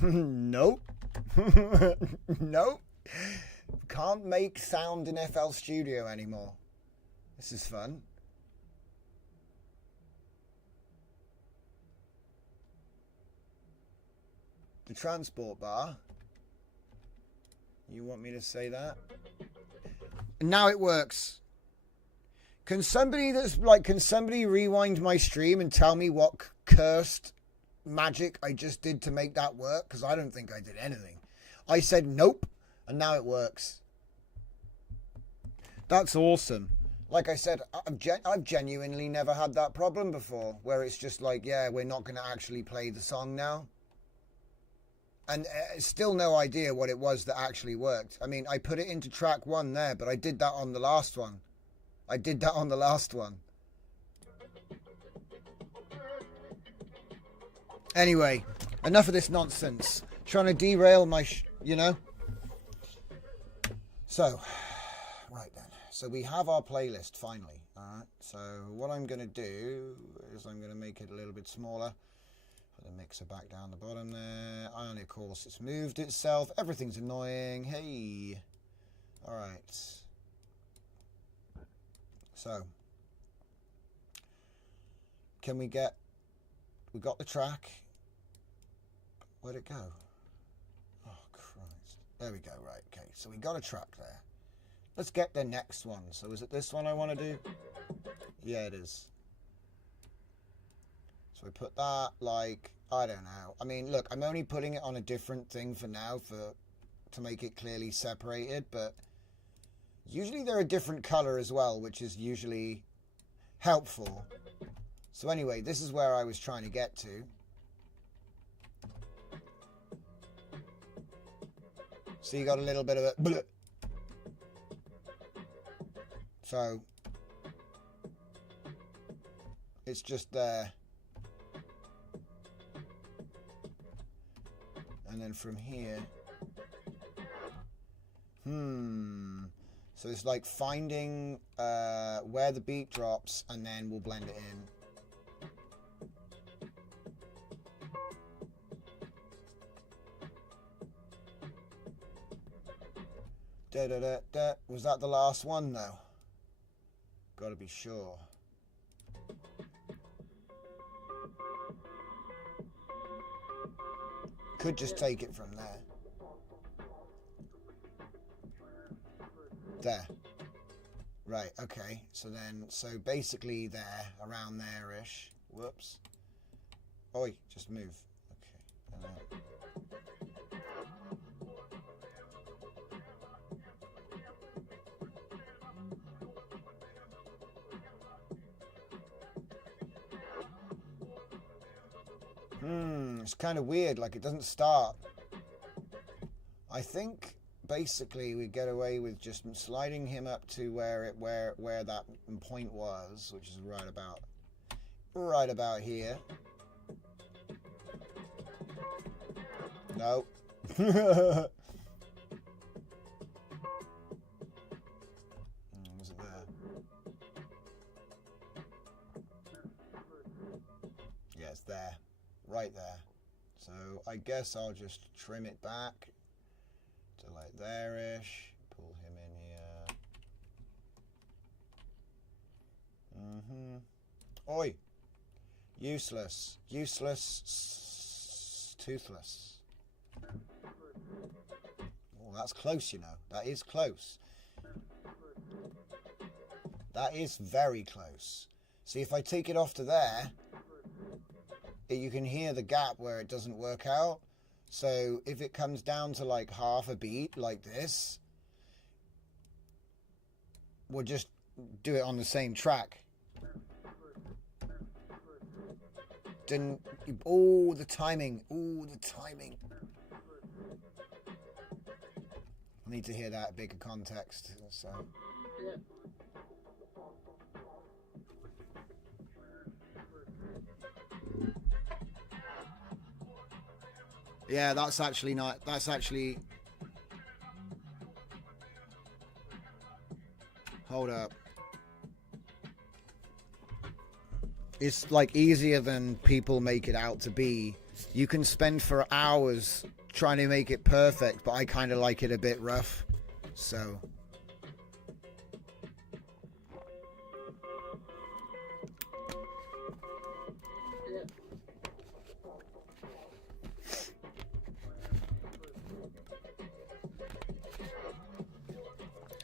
Nope. Nope. Can't make sound in FL Studio anymore. This is fun. The transport bar. You want me to say that? Now it works. Can somebody rewind my stream and tell me what cursed magic I just did to make that work? Because I don't think I did anything. I said nope, and now it works. That's awesome. Like I said, I've genuinely never had that problem before, where it's just like, yeah, we're not going to actually play the song now. And still no idea what it was that actually worked. I mean, I put it into track one there, but I did that on the last one. Anyway, enough of this nonsense. Trying to derail my, So, right then. So we have our playlist finally. Alright, so what I'm going to do is I'm going to make it a little bit smaller. Put the mixer back down the bottom there. And of course it's moved itself. Everything's annoying. Hey. Alright. So. We got the track. Where'd it go? Oh, Christ. There we go. Right. Okay. So we got a track there. Let's get the next one. So is it this one I want to do? Yeah, it is. So I put that like, I don't know. I mean, look, I'm only putting it on a different thing for now to make it clearly separated, but usually they're a different color as well, which is usually helpful. So anyway, this is where I was trying to get to. So you got a little bit of a... So it's just there. And then from here, so it's like finding where the beat drops, and then we'll blend it in. Da, da, da, da. Was that the last one though? Gotta be sure. Could just take it from there. There. Right, okay. So basically there, around there-ish. Whoops. Oi, just move. Okay. It's kind of weird, like it doesn't start. I think basically we get away with just sliding him up to where that point was, which is right about here. No. Was it there? Yeah, it's there. Right there. So I guess I'll just trim it back to like there-ish. Pull him in here. Oi! Useless. Useless. Toothless. Oh, that's close, you know. That is close. That is very close. See, if I take it off to there, you can hear the gap where it doesn't work out. So if it comes down to like half a beat like this, we'll just do it on the same track. Didn't, oh, the timing. Oh, the timing. I need to hear that bigger context. So. Yeah, that's actually not. That's actually. Hold up. It's like easier than people make it out to be. You can spend for hours trying to make it perfect, but I kind of like it a bit rough. So.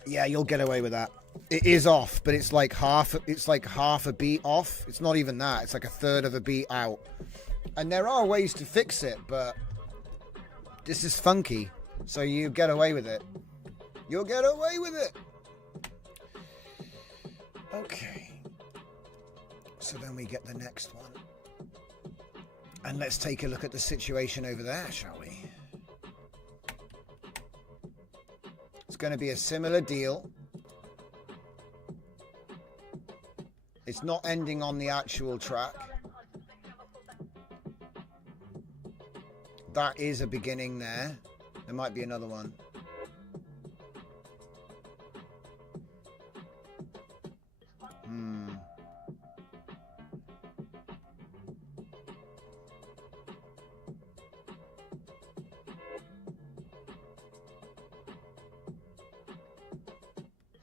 Yeah, you'll get away with that. It is off, but it's like half a beat off. It's not even that. It's like a third of a beat out. And there are ways to fix it, but this is funky. So you get away with it. You'll get away with it. Okay. So then we get the next one. And let's take a look at the situation over there, shall we? It's going to be a similar deal. It's not ending on the actual track. That is a beginning there. There might be another one.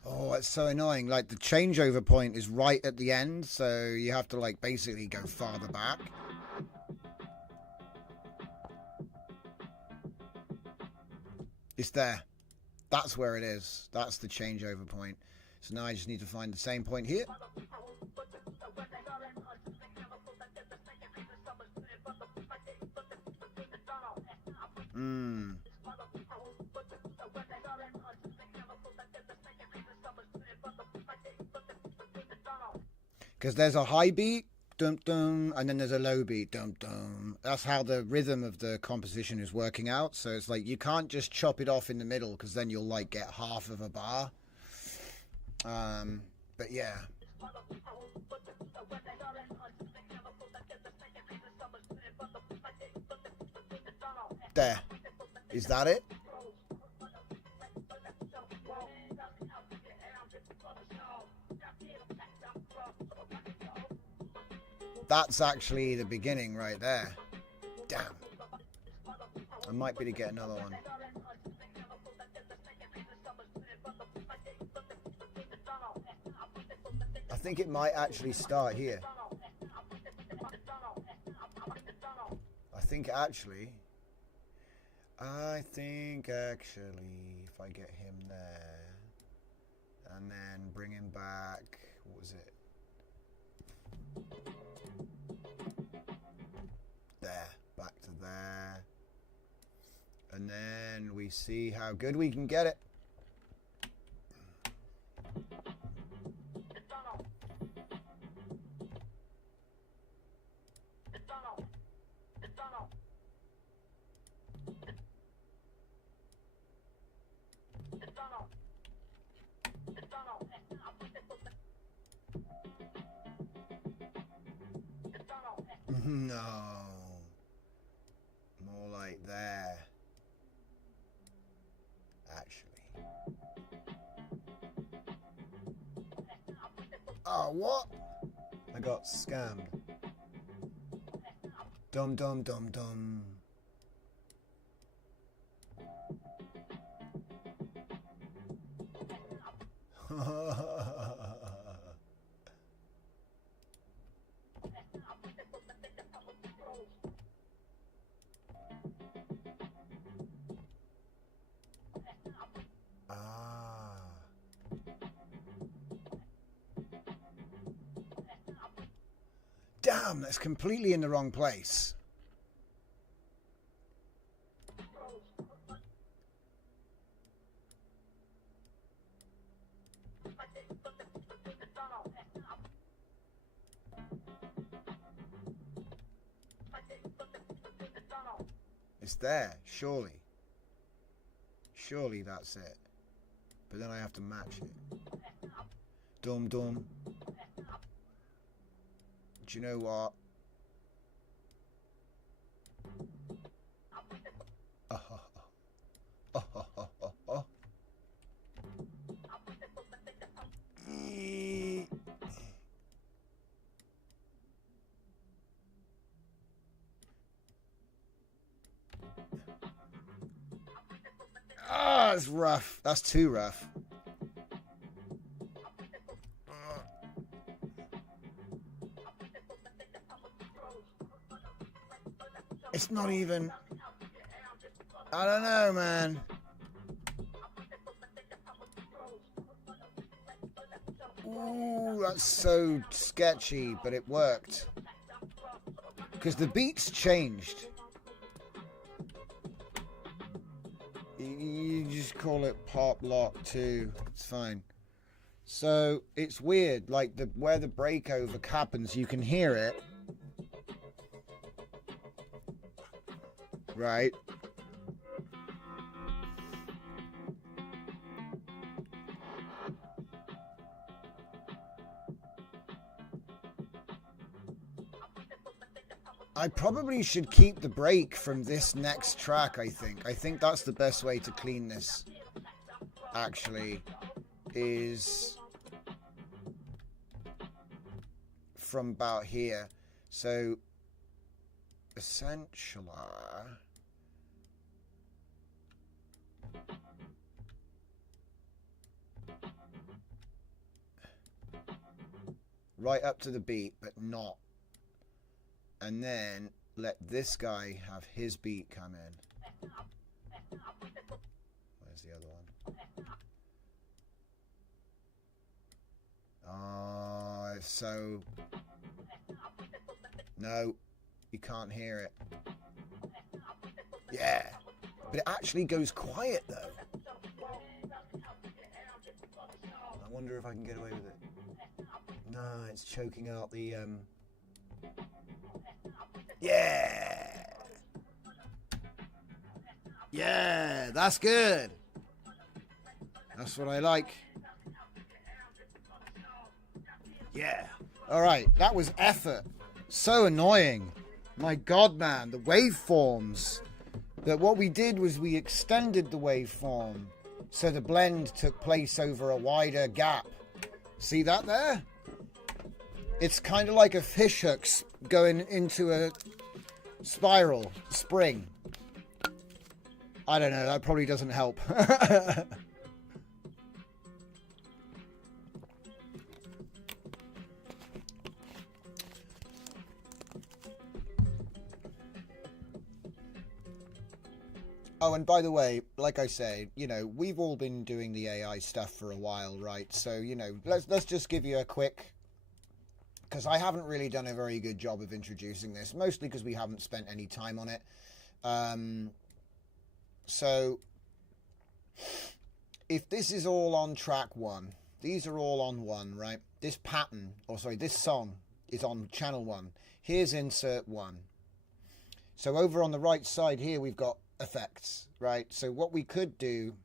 Oh, it's so annoying. Like the changeover point is right at the end, so you have to like basically go farther back. It's there. That's where it is. That's the changeover point. So now I just need to find the same point here. Because there's a high beat, dum dum, and then there's a low beat, dum dum. That's how the rhythm of the composition is working out. So it's like you can't just chop it off in the middle, because then you'll like get half of a bar. But yeah. There. Is that it? That's actually the beginning right there. Damn. I might be to get another one. I think it might actually start here. I think actually, if I get him there, and then bring him back, what was it? There, back to there. And then we see how good we can get it. No. More like there. Actually. Oh, what? I got scammed. Dum dum dum dum. Damn, that's completely in the wrong place. It's there, surely. Surely that's it. But then I have to match it. Dum dum. Do you know what? Ah, it's rough. That's too rough. It's not even... I don't know, man. Ooh, that's so sketchy, but it worked. Because the beats changed. You just call it pop lock 2. It's fine. So it's weird, like where the breakover happens, you can hear it. Right. I probably should keep the break from this next track, I think. I think that's the best way to clean this, actually, is from about here. So, essentially... right up to the beat, but not. And then let this guy have his beat come in. Where's the other one? Oh, it's so... No, you can't hear it. Yeah, but it actually goes quiet though. I wonder if I can get away with it. No, it's choking out the... Yeah! Yeah, that's good. That's what I like. Yeah. All right, that was effort. So annoying. My God, man, the waveforms. That what we did was we extended the waveform so the blend took place over a wider gap. See that there? It's kind of like a fish hook going into a spiral spring. I don't know, that probably doesn't help. Oh, and by the way, like I say, you know, we've all been doing the AI stuff for a while, right? So, you know, let's just give you a quick... because I haven't really done a very good job of introducing this, mostly because we haven't spent any time on it. So, if this is all on track 1, these are all on 1, right? This pattern, or sorry, this song is on channel 1. Here's insert 1. So over on the right side here, we've got effects, right? So what we could do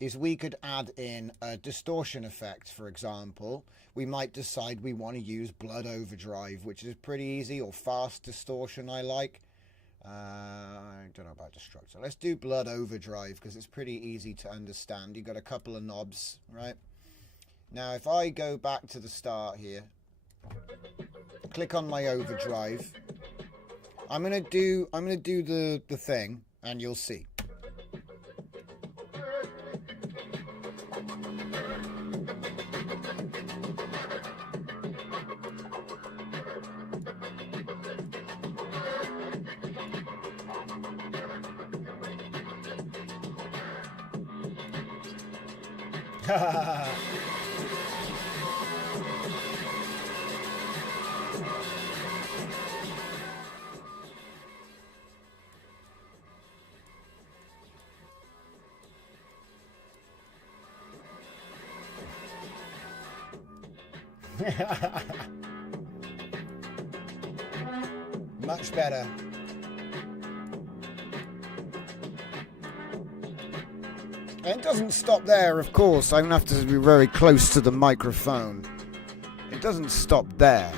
is we could add in a distortion effect, for example. We might decide we want to use blood overdrive, which is pretty easy, or fast distortion I like. I don't know about destruct. So let's do blood overdrive because it's pretty easy to understand. You've got a couple of knobs, right? Now if I go back to the start here, click on my overdrive, I'm gonna do the thing and you'll see. Much better. And it doesn't stop there, of course. I'm going to have to be very close to the microphone. It doesn't stop there.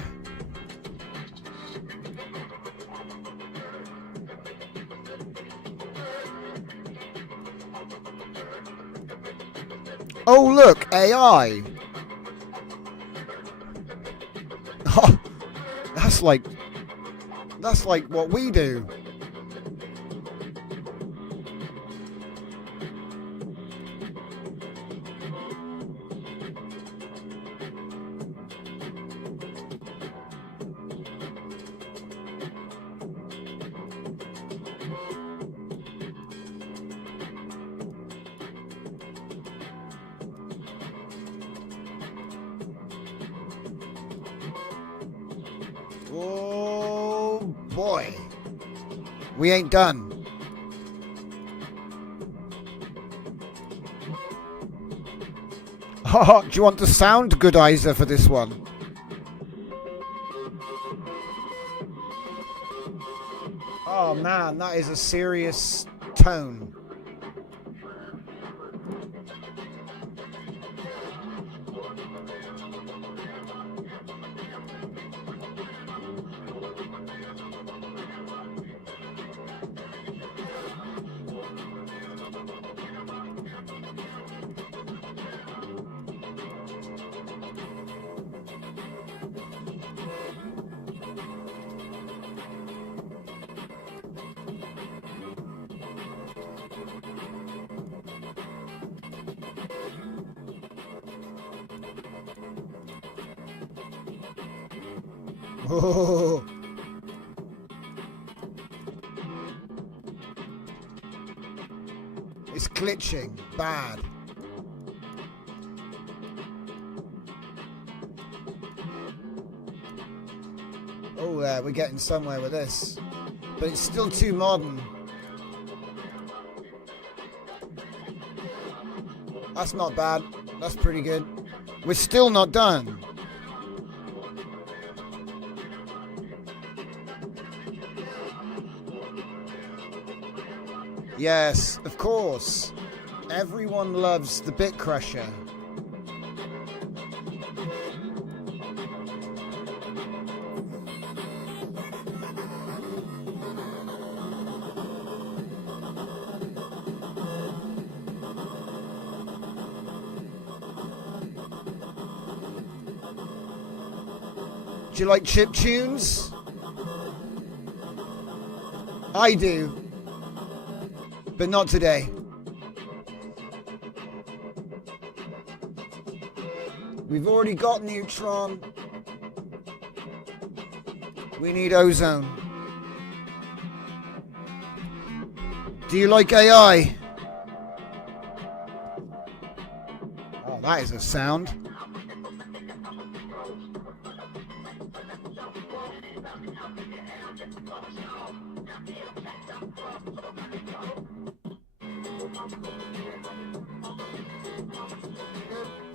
Oh, look, AI. Oh, that's like what we do. Oh boy, we ain't done. Oh, do you want the sound goodizer for this one? Oh man, that is a serious tone. Oh. It's glitching bad. Oh, we're getting somewhere with this, but it's still too modern. That's not bad. That's pretty good. We're still not done. Yes, of course. Everyone loves the Bit Crusher. Do you like chip tunes? I do. But not today. We've already got neutron. We need ozone. Do you like AI? Oh, that is a sound.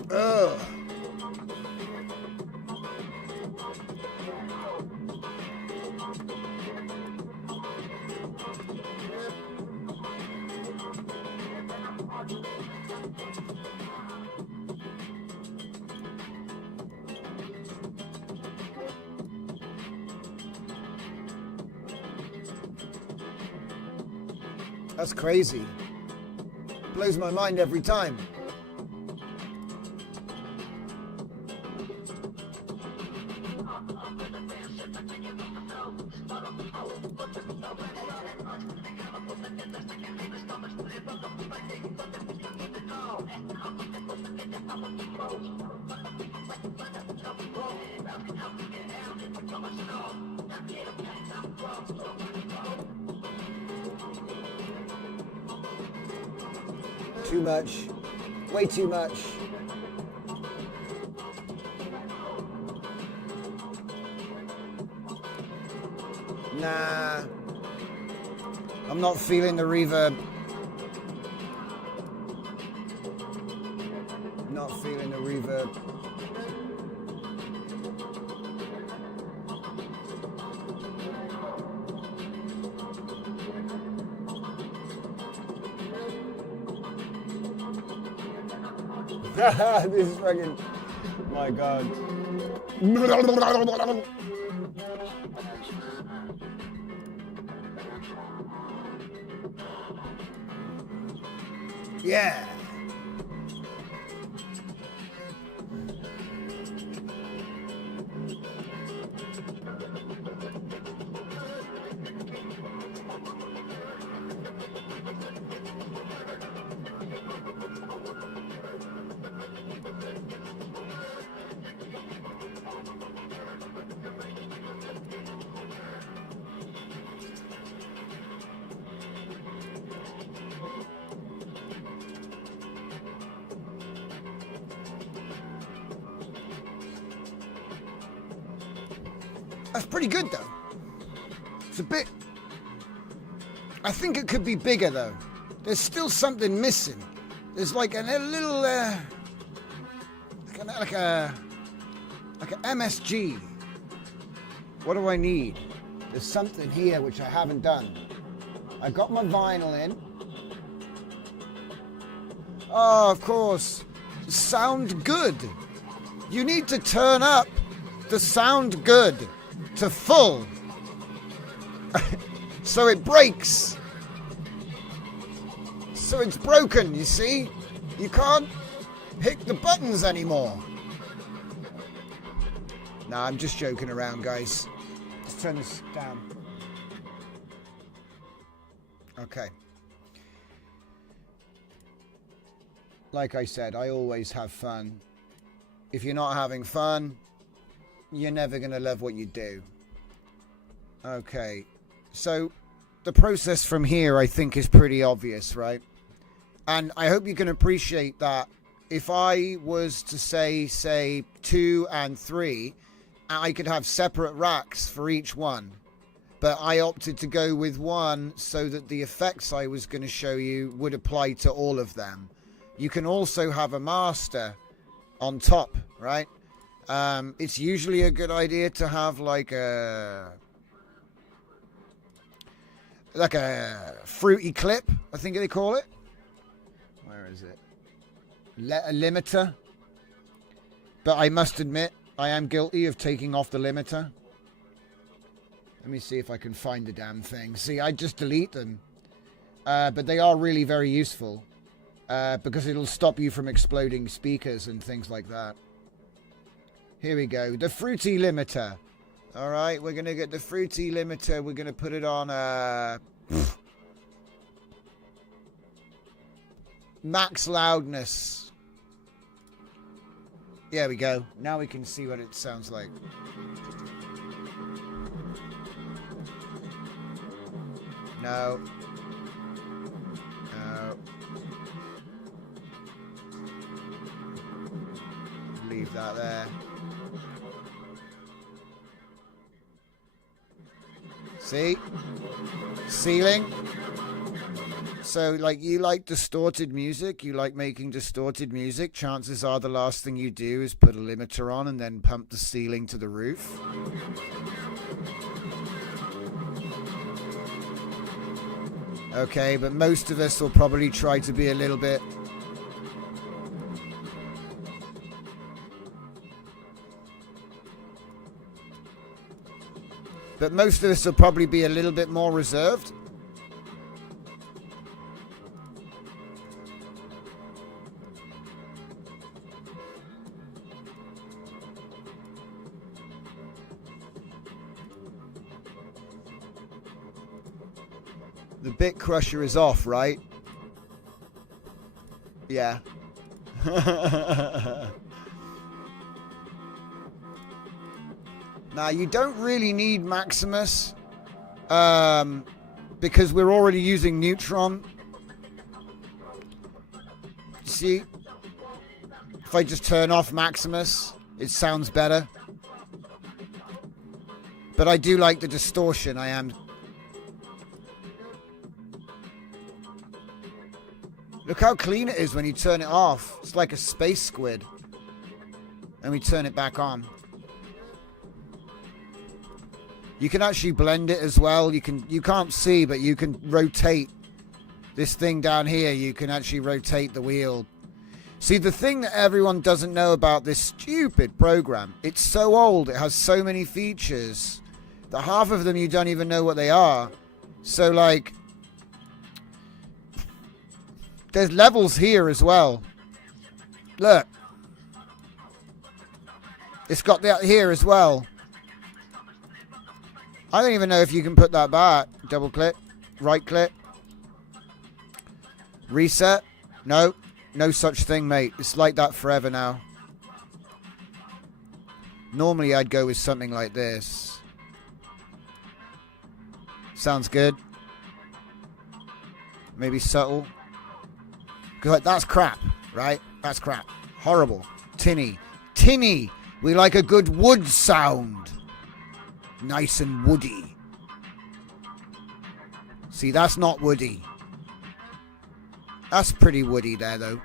Ugh. That's crazy. Blows my mind every time. Too much. Way too much. Nah. I'm not feeling the reverb. Not feeling the reverb. This is fucking... My God. Yeah. That's pretty good, though. It's a bit... I think it could be bigger, though. There's still something missing. There's like a little... like a MSG. What do I need? There's something here which I haven't done. I got my vinyl in. Oh, of course. Sound good. You need to turn up the sound good to full. So it breaks. So it's broken, you see? You can't hit the buttons anymore. Nah, I'm just joking around, guys. Let's turn this down. Okay. Like I said, I always have fun. If you're not having fun, you're never going to love what you do. Okay. So, the process from here, I think, is pretty obvious, right? And I hope you can appreciate that if I was to say 2 and 3, I could have separate racks for each one. But I opted to go with one so that the effects I was going to show you would apply to all of them. You can also have a master on top, right? It's usually a good idea to have like a fruity clip, I think they call it. Where is it? A limiter. But I must admit, I am guilty of taking off the limiter. Let me see if I can find the damn thing. See, I just delete them. But they are really very useful. Because it'll stop you from exploding speakers and things like that. Here we go. The fruity limiter. Alright, we're going to get the fruity limiter. We're going to put it on max loudness. There we go. Now we can see what it sounds like. No. No. Leave that there. See? Ceiling. So, like, you like distorted music, you like making distorted music, chances are the last thing you do is put a limiter on and then pump the ceiling to the roof. Okay, but most of us will probably try to be a little bit... But most of us will probably be a little bit more reserved. The bit crusher is off, right? Yeah. Now, you don't really need Maximus because we're already using Neutron. See? If I just turn off Maximus, it sounds better. But I do like the distortion. I am... Look how clean it is when you turn it off. It's like a space squid. And we turn it back on. You can actually blend it as well. You can't see, but you can rotate this thing down here. You can actually rotate the wheel. See, the thing that everyone doesn't know about this stupid program, it's so old, it has so many features, that half of them you don't even know what they are. So, like, there's levels here as well. Look. It's got that here as well. I don't even know if you can put that back. Double click. Right click. Reset. No. No such thing, mate. It's like that forever now. Normally I'd go with something like this. Sounds good. Maybe subtle. Because like, that's crap, right? That's crap. Horrible. Tinny. Tinny! We like a good wood sound. Nice and woody. See, that's not woody. That's pretty woody there, though.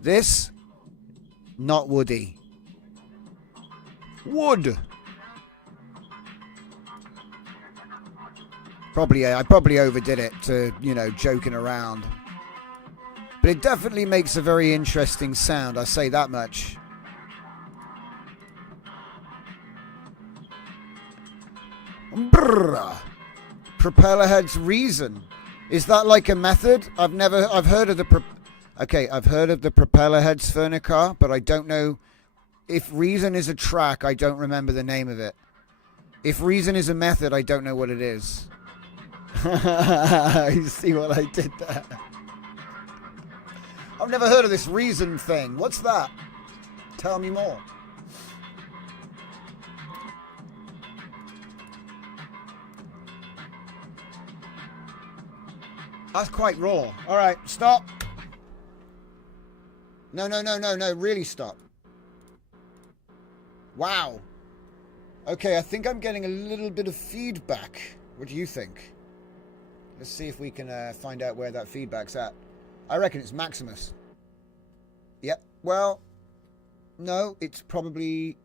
This, not woody. Wood. I probably overdid it to, you know, joking around. But it definitely makes a very interesting sound, I'll say that much. Brrr. Propeller heads reason. Is that like a method? I've heard of the I've heard of the propeller heads furnicar, but I don't know if reason is a track. I don't remember the name of it. If reason is a method, I don't know what it is. You see what I did there? I've never heard of this reason thing. What's that? Tell me more. That's quite raw. All right, stop. No, really stop. Wow. Okay, I think I'm getting a little bit of feedback. What do you think? Let's see if we can find out where that feedback's at. I reckon it's Maximus. Yep. Well, no, it's probably...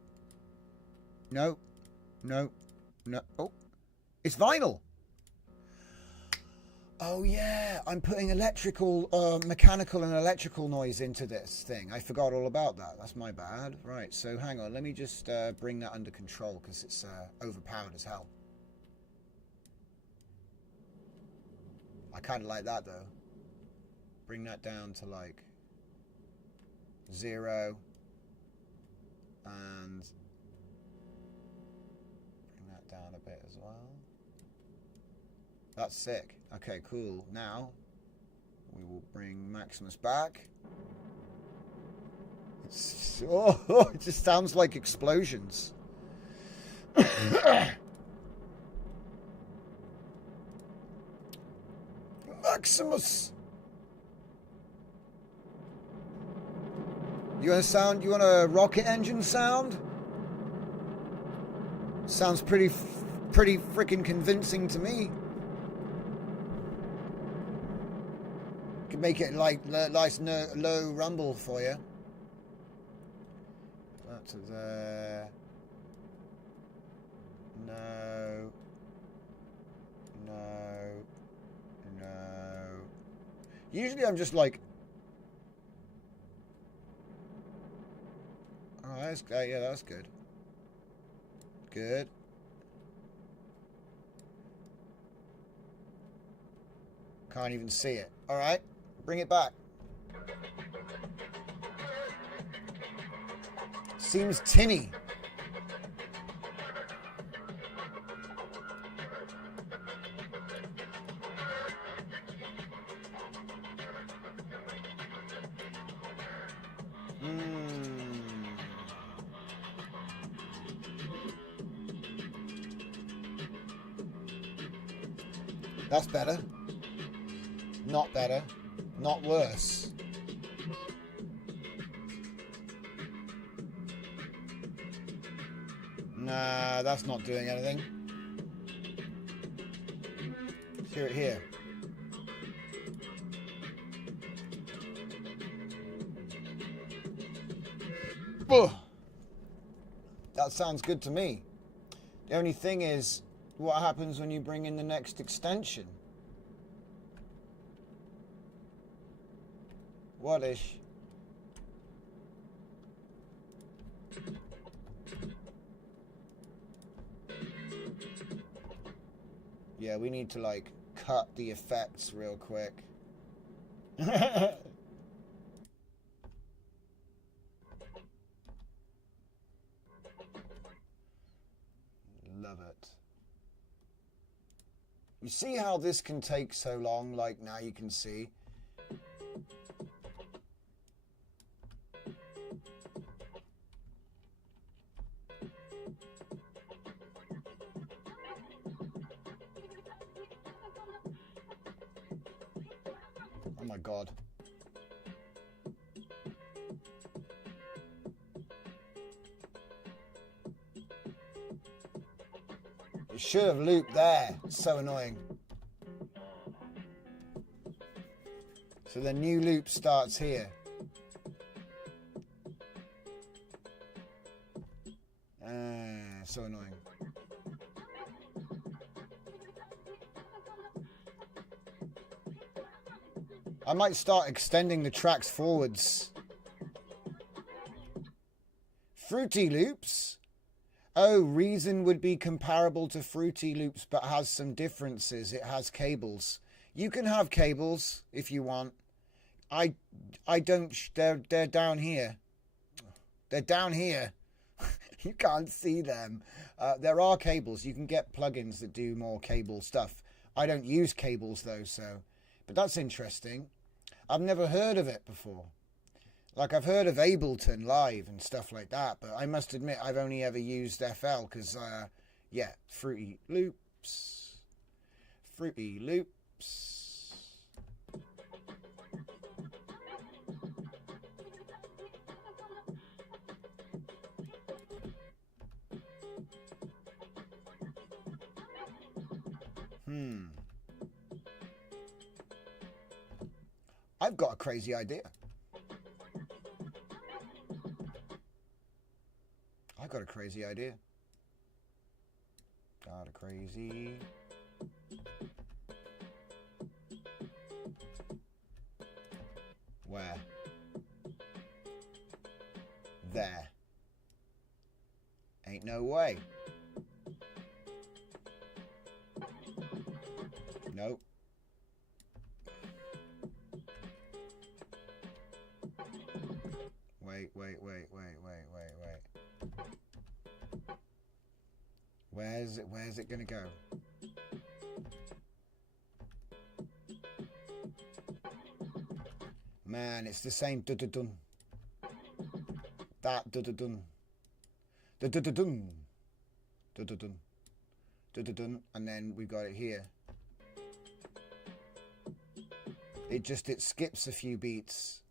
No. Oh, it's vinyl. Oh, yeah. I'm putting mechanical and electrical noise into this thing. I forgot all about that. That's my bad. Right, so hang on. Let me just bring that under control because it's overpowered as hell. I kind of like that, though. Bring that down to, like, 0. And bring that down a bit as well. That's sick. Okay, cool. Now, we will bring Maximus back. It just sounds like explosions. Maximus! You want a rocket engine sound? Sounds pretty freaking convincing to me. Could make it like nice low rumble for you. That to there. No. Usually I'm just like, oh, that's yeah, that's good. Good. Can't even see it. All right, bring it back. Seems tinny. That's better. Not better. Not worse. Nah, that's not doing anything. Let's hear it here. Oh, that sounds good to me. The only thing is, what happens when you bring in the next extension? What-ish? Yeah, we need to, like, cut the effects real quick. Love it. You see how this can take so long? Like, now you can see. Oh my God. It should have looped there. It's so annoying. So the new loop starts here. So annoying. I might start extending the tracks forwards. Fruity Loops? Oh, Reason would be comparable to Fruity Loops but has some differences. It has cables. You can have cables if you want. I don't. They're down here. They're down here. You can't see them. There are cables. You can get plugins that do more cable stuff. I don't use cables though, so. But that's interesting. I've never heard of it before. Like, I've heard of Ableton Live and stuff like that, but I must admit I've only ever used FL because, yeah, Fruity Loops. Fruity Loops. I've got a crazy idea. I got a crazy idea. Got a crazy. Where? There. Ain't no way. Nope. Wait. Where's it gonna go? Man, it's the same dun-dun-dun. That dun-dun-dun. Dun-dun-dun. Dun-dun-dun. Dun-dun-dun. And then we got it here. It skips a few beats.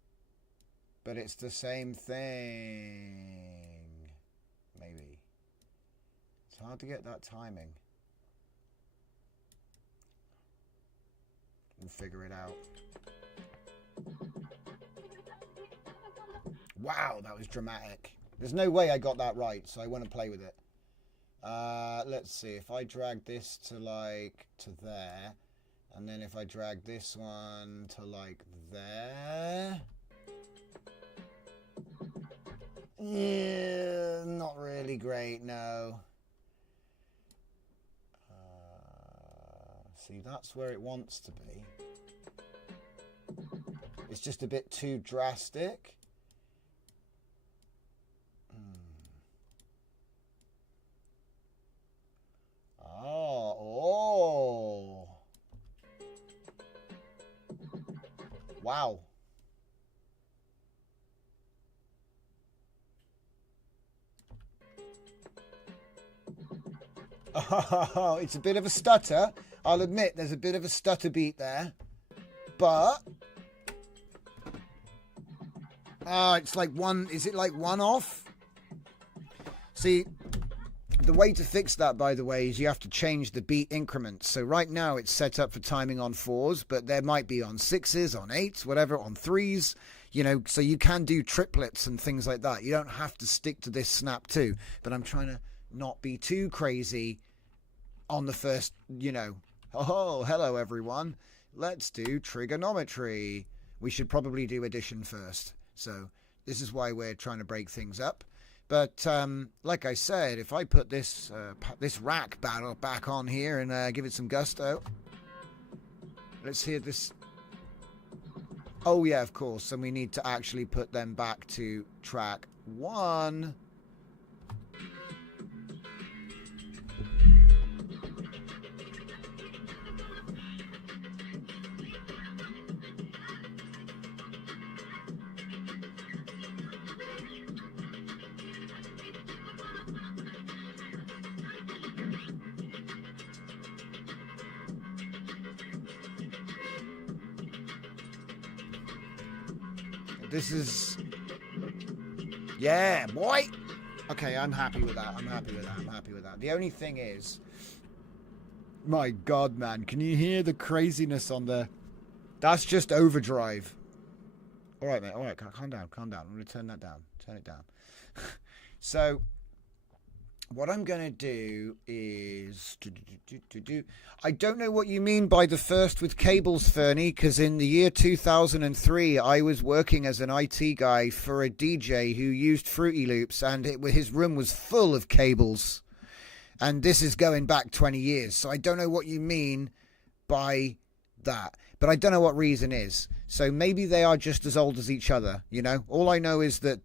But it's the same thing. Maybe. It's hard to get that timing. We'll figure it out. Wow, that was dramatic. There's no way I got that right, so I want to play with it. Let's see. If I drag this to there, and then if I drag this one to there. Yeah, not really great, no. See, that's where it wants to be. It's just a bit too drastic. Oh. Wow. Oh, it's a bit of a stutter. I'll admit there's a bit of a stutter beat there. But it's like one. Is it like one off? See, the way to fix that, by the way, is you have to change the beat increments. So right now it's set up for timing on 4s, but there might be on 6s, on 8s, whatever, on 3s. You know, so you can do triplets and things like that. You don't have to stick to this snap 2. But I'm trying to not be too crazy on the first, you know. Oh, hello everyone. Let's do trigonometry. we should probably do addition first. So this is why we're trying to break things up. But like I said, if I put this this rack battle back on here and give it some gusto, let's hear this. Oh yeah, of course. And we need to actually put them back to track 1. This is, yeah, boy. Okay, I'm happy with that. I'm happy with that. I'm happy with that. The only thing is, my God, man, can you hear the craziness on the? That's just overdrive. All right, mate. All right, calm down, calm down. I'm gonna turn that down. Turn it down. So, what I'm gonna do is I don't know what you mean by the first with cables, Fernie, because in the year 2003 I was working as an IT guy for a DJ who used Fruity Loops, and his room was full of cables, and this is going back 20 years, so I don't know what you mean by that, but I don't know what reason is. So maybe they are just as old as each other, you know. All I know is that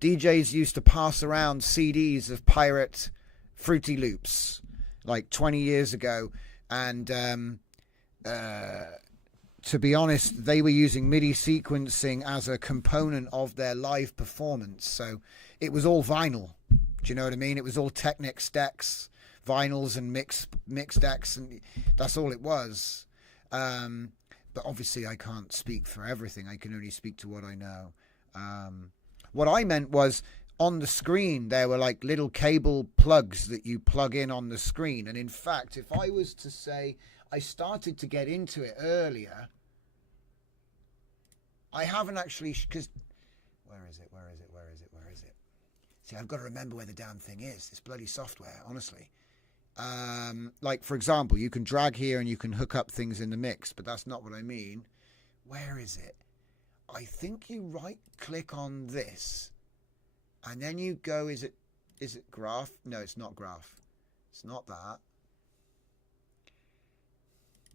DJs used to pass around CDs of pirate Fruity Loops like 20 years ago, and to be honest, they were using MIDI sequencing as a component of their live performance, so it was all vinyl. Do you know what I mean? It was all Technics decks, vinyls and mix decks, and that's all it was. But obviously I can't speak for everything. I can only speak to what I know. What I meant was, on the screen there were like little cable plugs that you plug in on the screen. And in fact, if I was to say I started to get into it earlier, I haven't actually, because where is it? See, I've got to remember where the damn thing is. This bloody software, honestly. Like, for example, you can drag here and you can hook up things in the mix, but that's not what I mean. Where is it? I think you right click on this and then you go, is it graph? No, it's not graph. It's not that.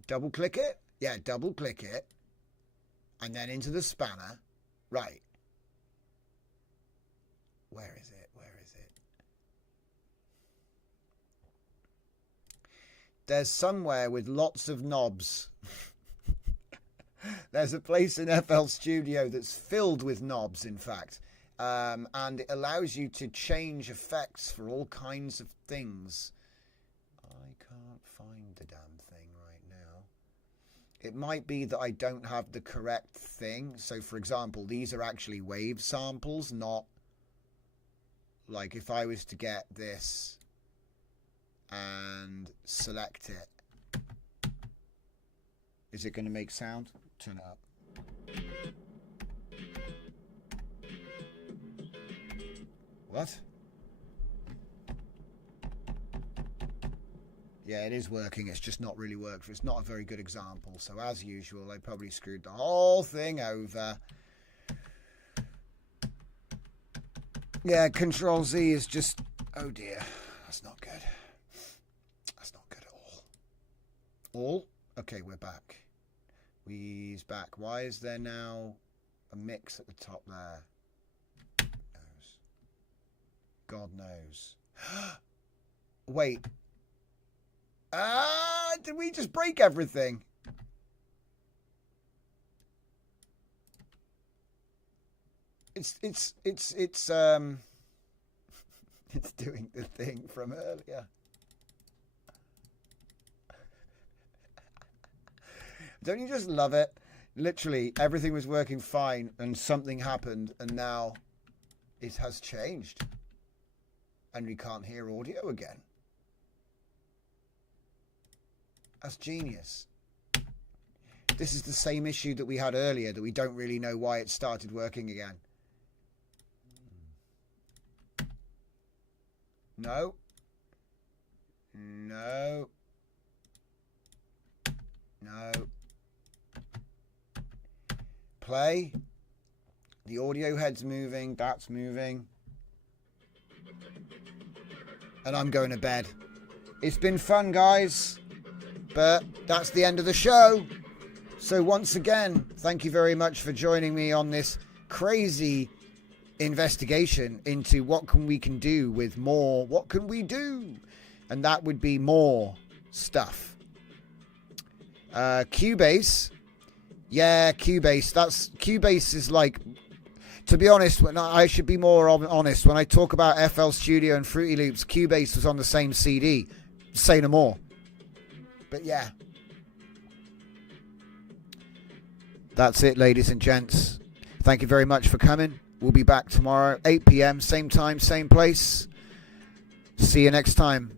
Double click it. Yeah, double click it. And then into the spanner. Right. Where is it? There's somewhere with lots of knobs. There's a place in FL Studio that's filled with knobs, in fact. And it allows you to change effects for all kinds of things. I can't find the damn thing right now. It might be that I don't have the correct thing. So, for example, these are actually wave samples, not like if I was to get this and select it. Is it going to make sound? Turn it up. What? Yeah, it is working. It's just not really worked. It's not a very good example. So as usual, I probably screwed the whole thing over. Yeah, Control Z is just, oh dear, that's not good. That's not good at all. All? Okay, we're back. We's back. Why is there now a mix at the top there? God knows. Wait. Did we just break everything? It's it's doing the thing from earlier. Don't you just love it? Literally, everything was working fine and something happened and now it has changed. And we can't hear audio again. That's genius. This is the same issue that we had earlier, that we don't really know why it started working again. No. No. No. play. The audio head's moving. That's moving. And I'm going to bed. It's been fun, guys. But that's the end of the show. So once again, thank you very much for joining me on this crazy investigation into what we can do with more. What can we do? And that would be more stuff. Cubase. Yeah, Cubase. Cubase is like, to be honest, I should be more honest. When I talk about FL Studio and Fruity Loops, Cubase was on the same CD. Say no more. But yeah. That's it, ladies and gents. Thank you very much for coming. We'll be back tomorrow, 8 p.m, same time, same place. See you next time.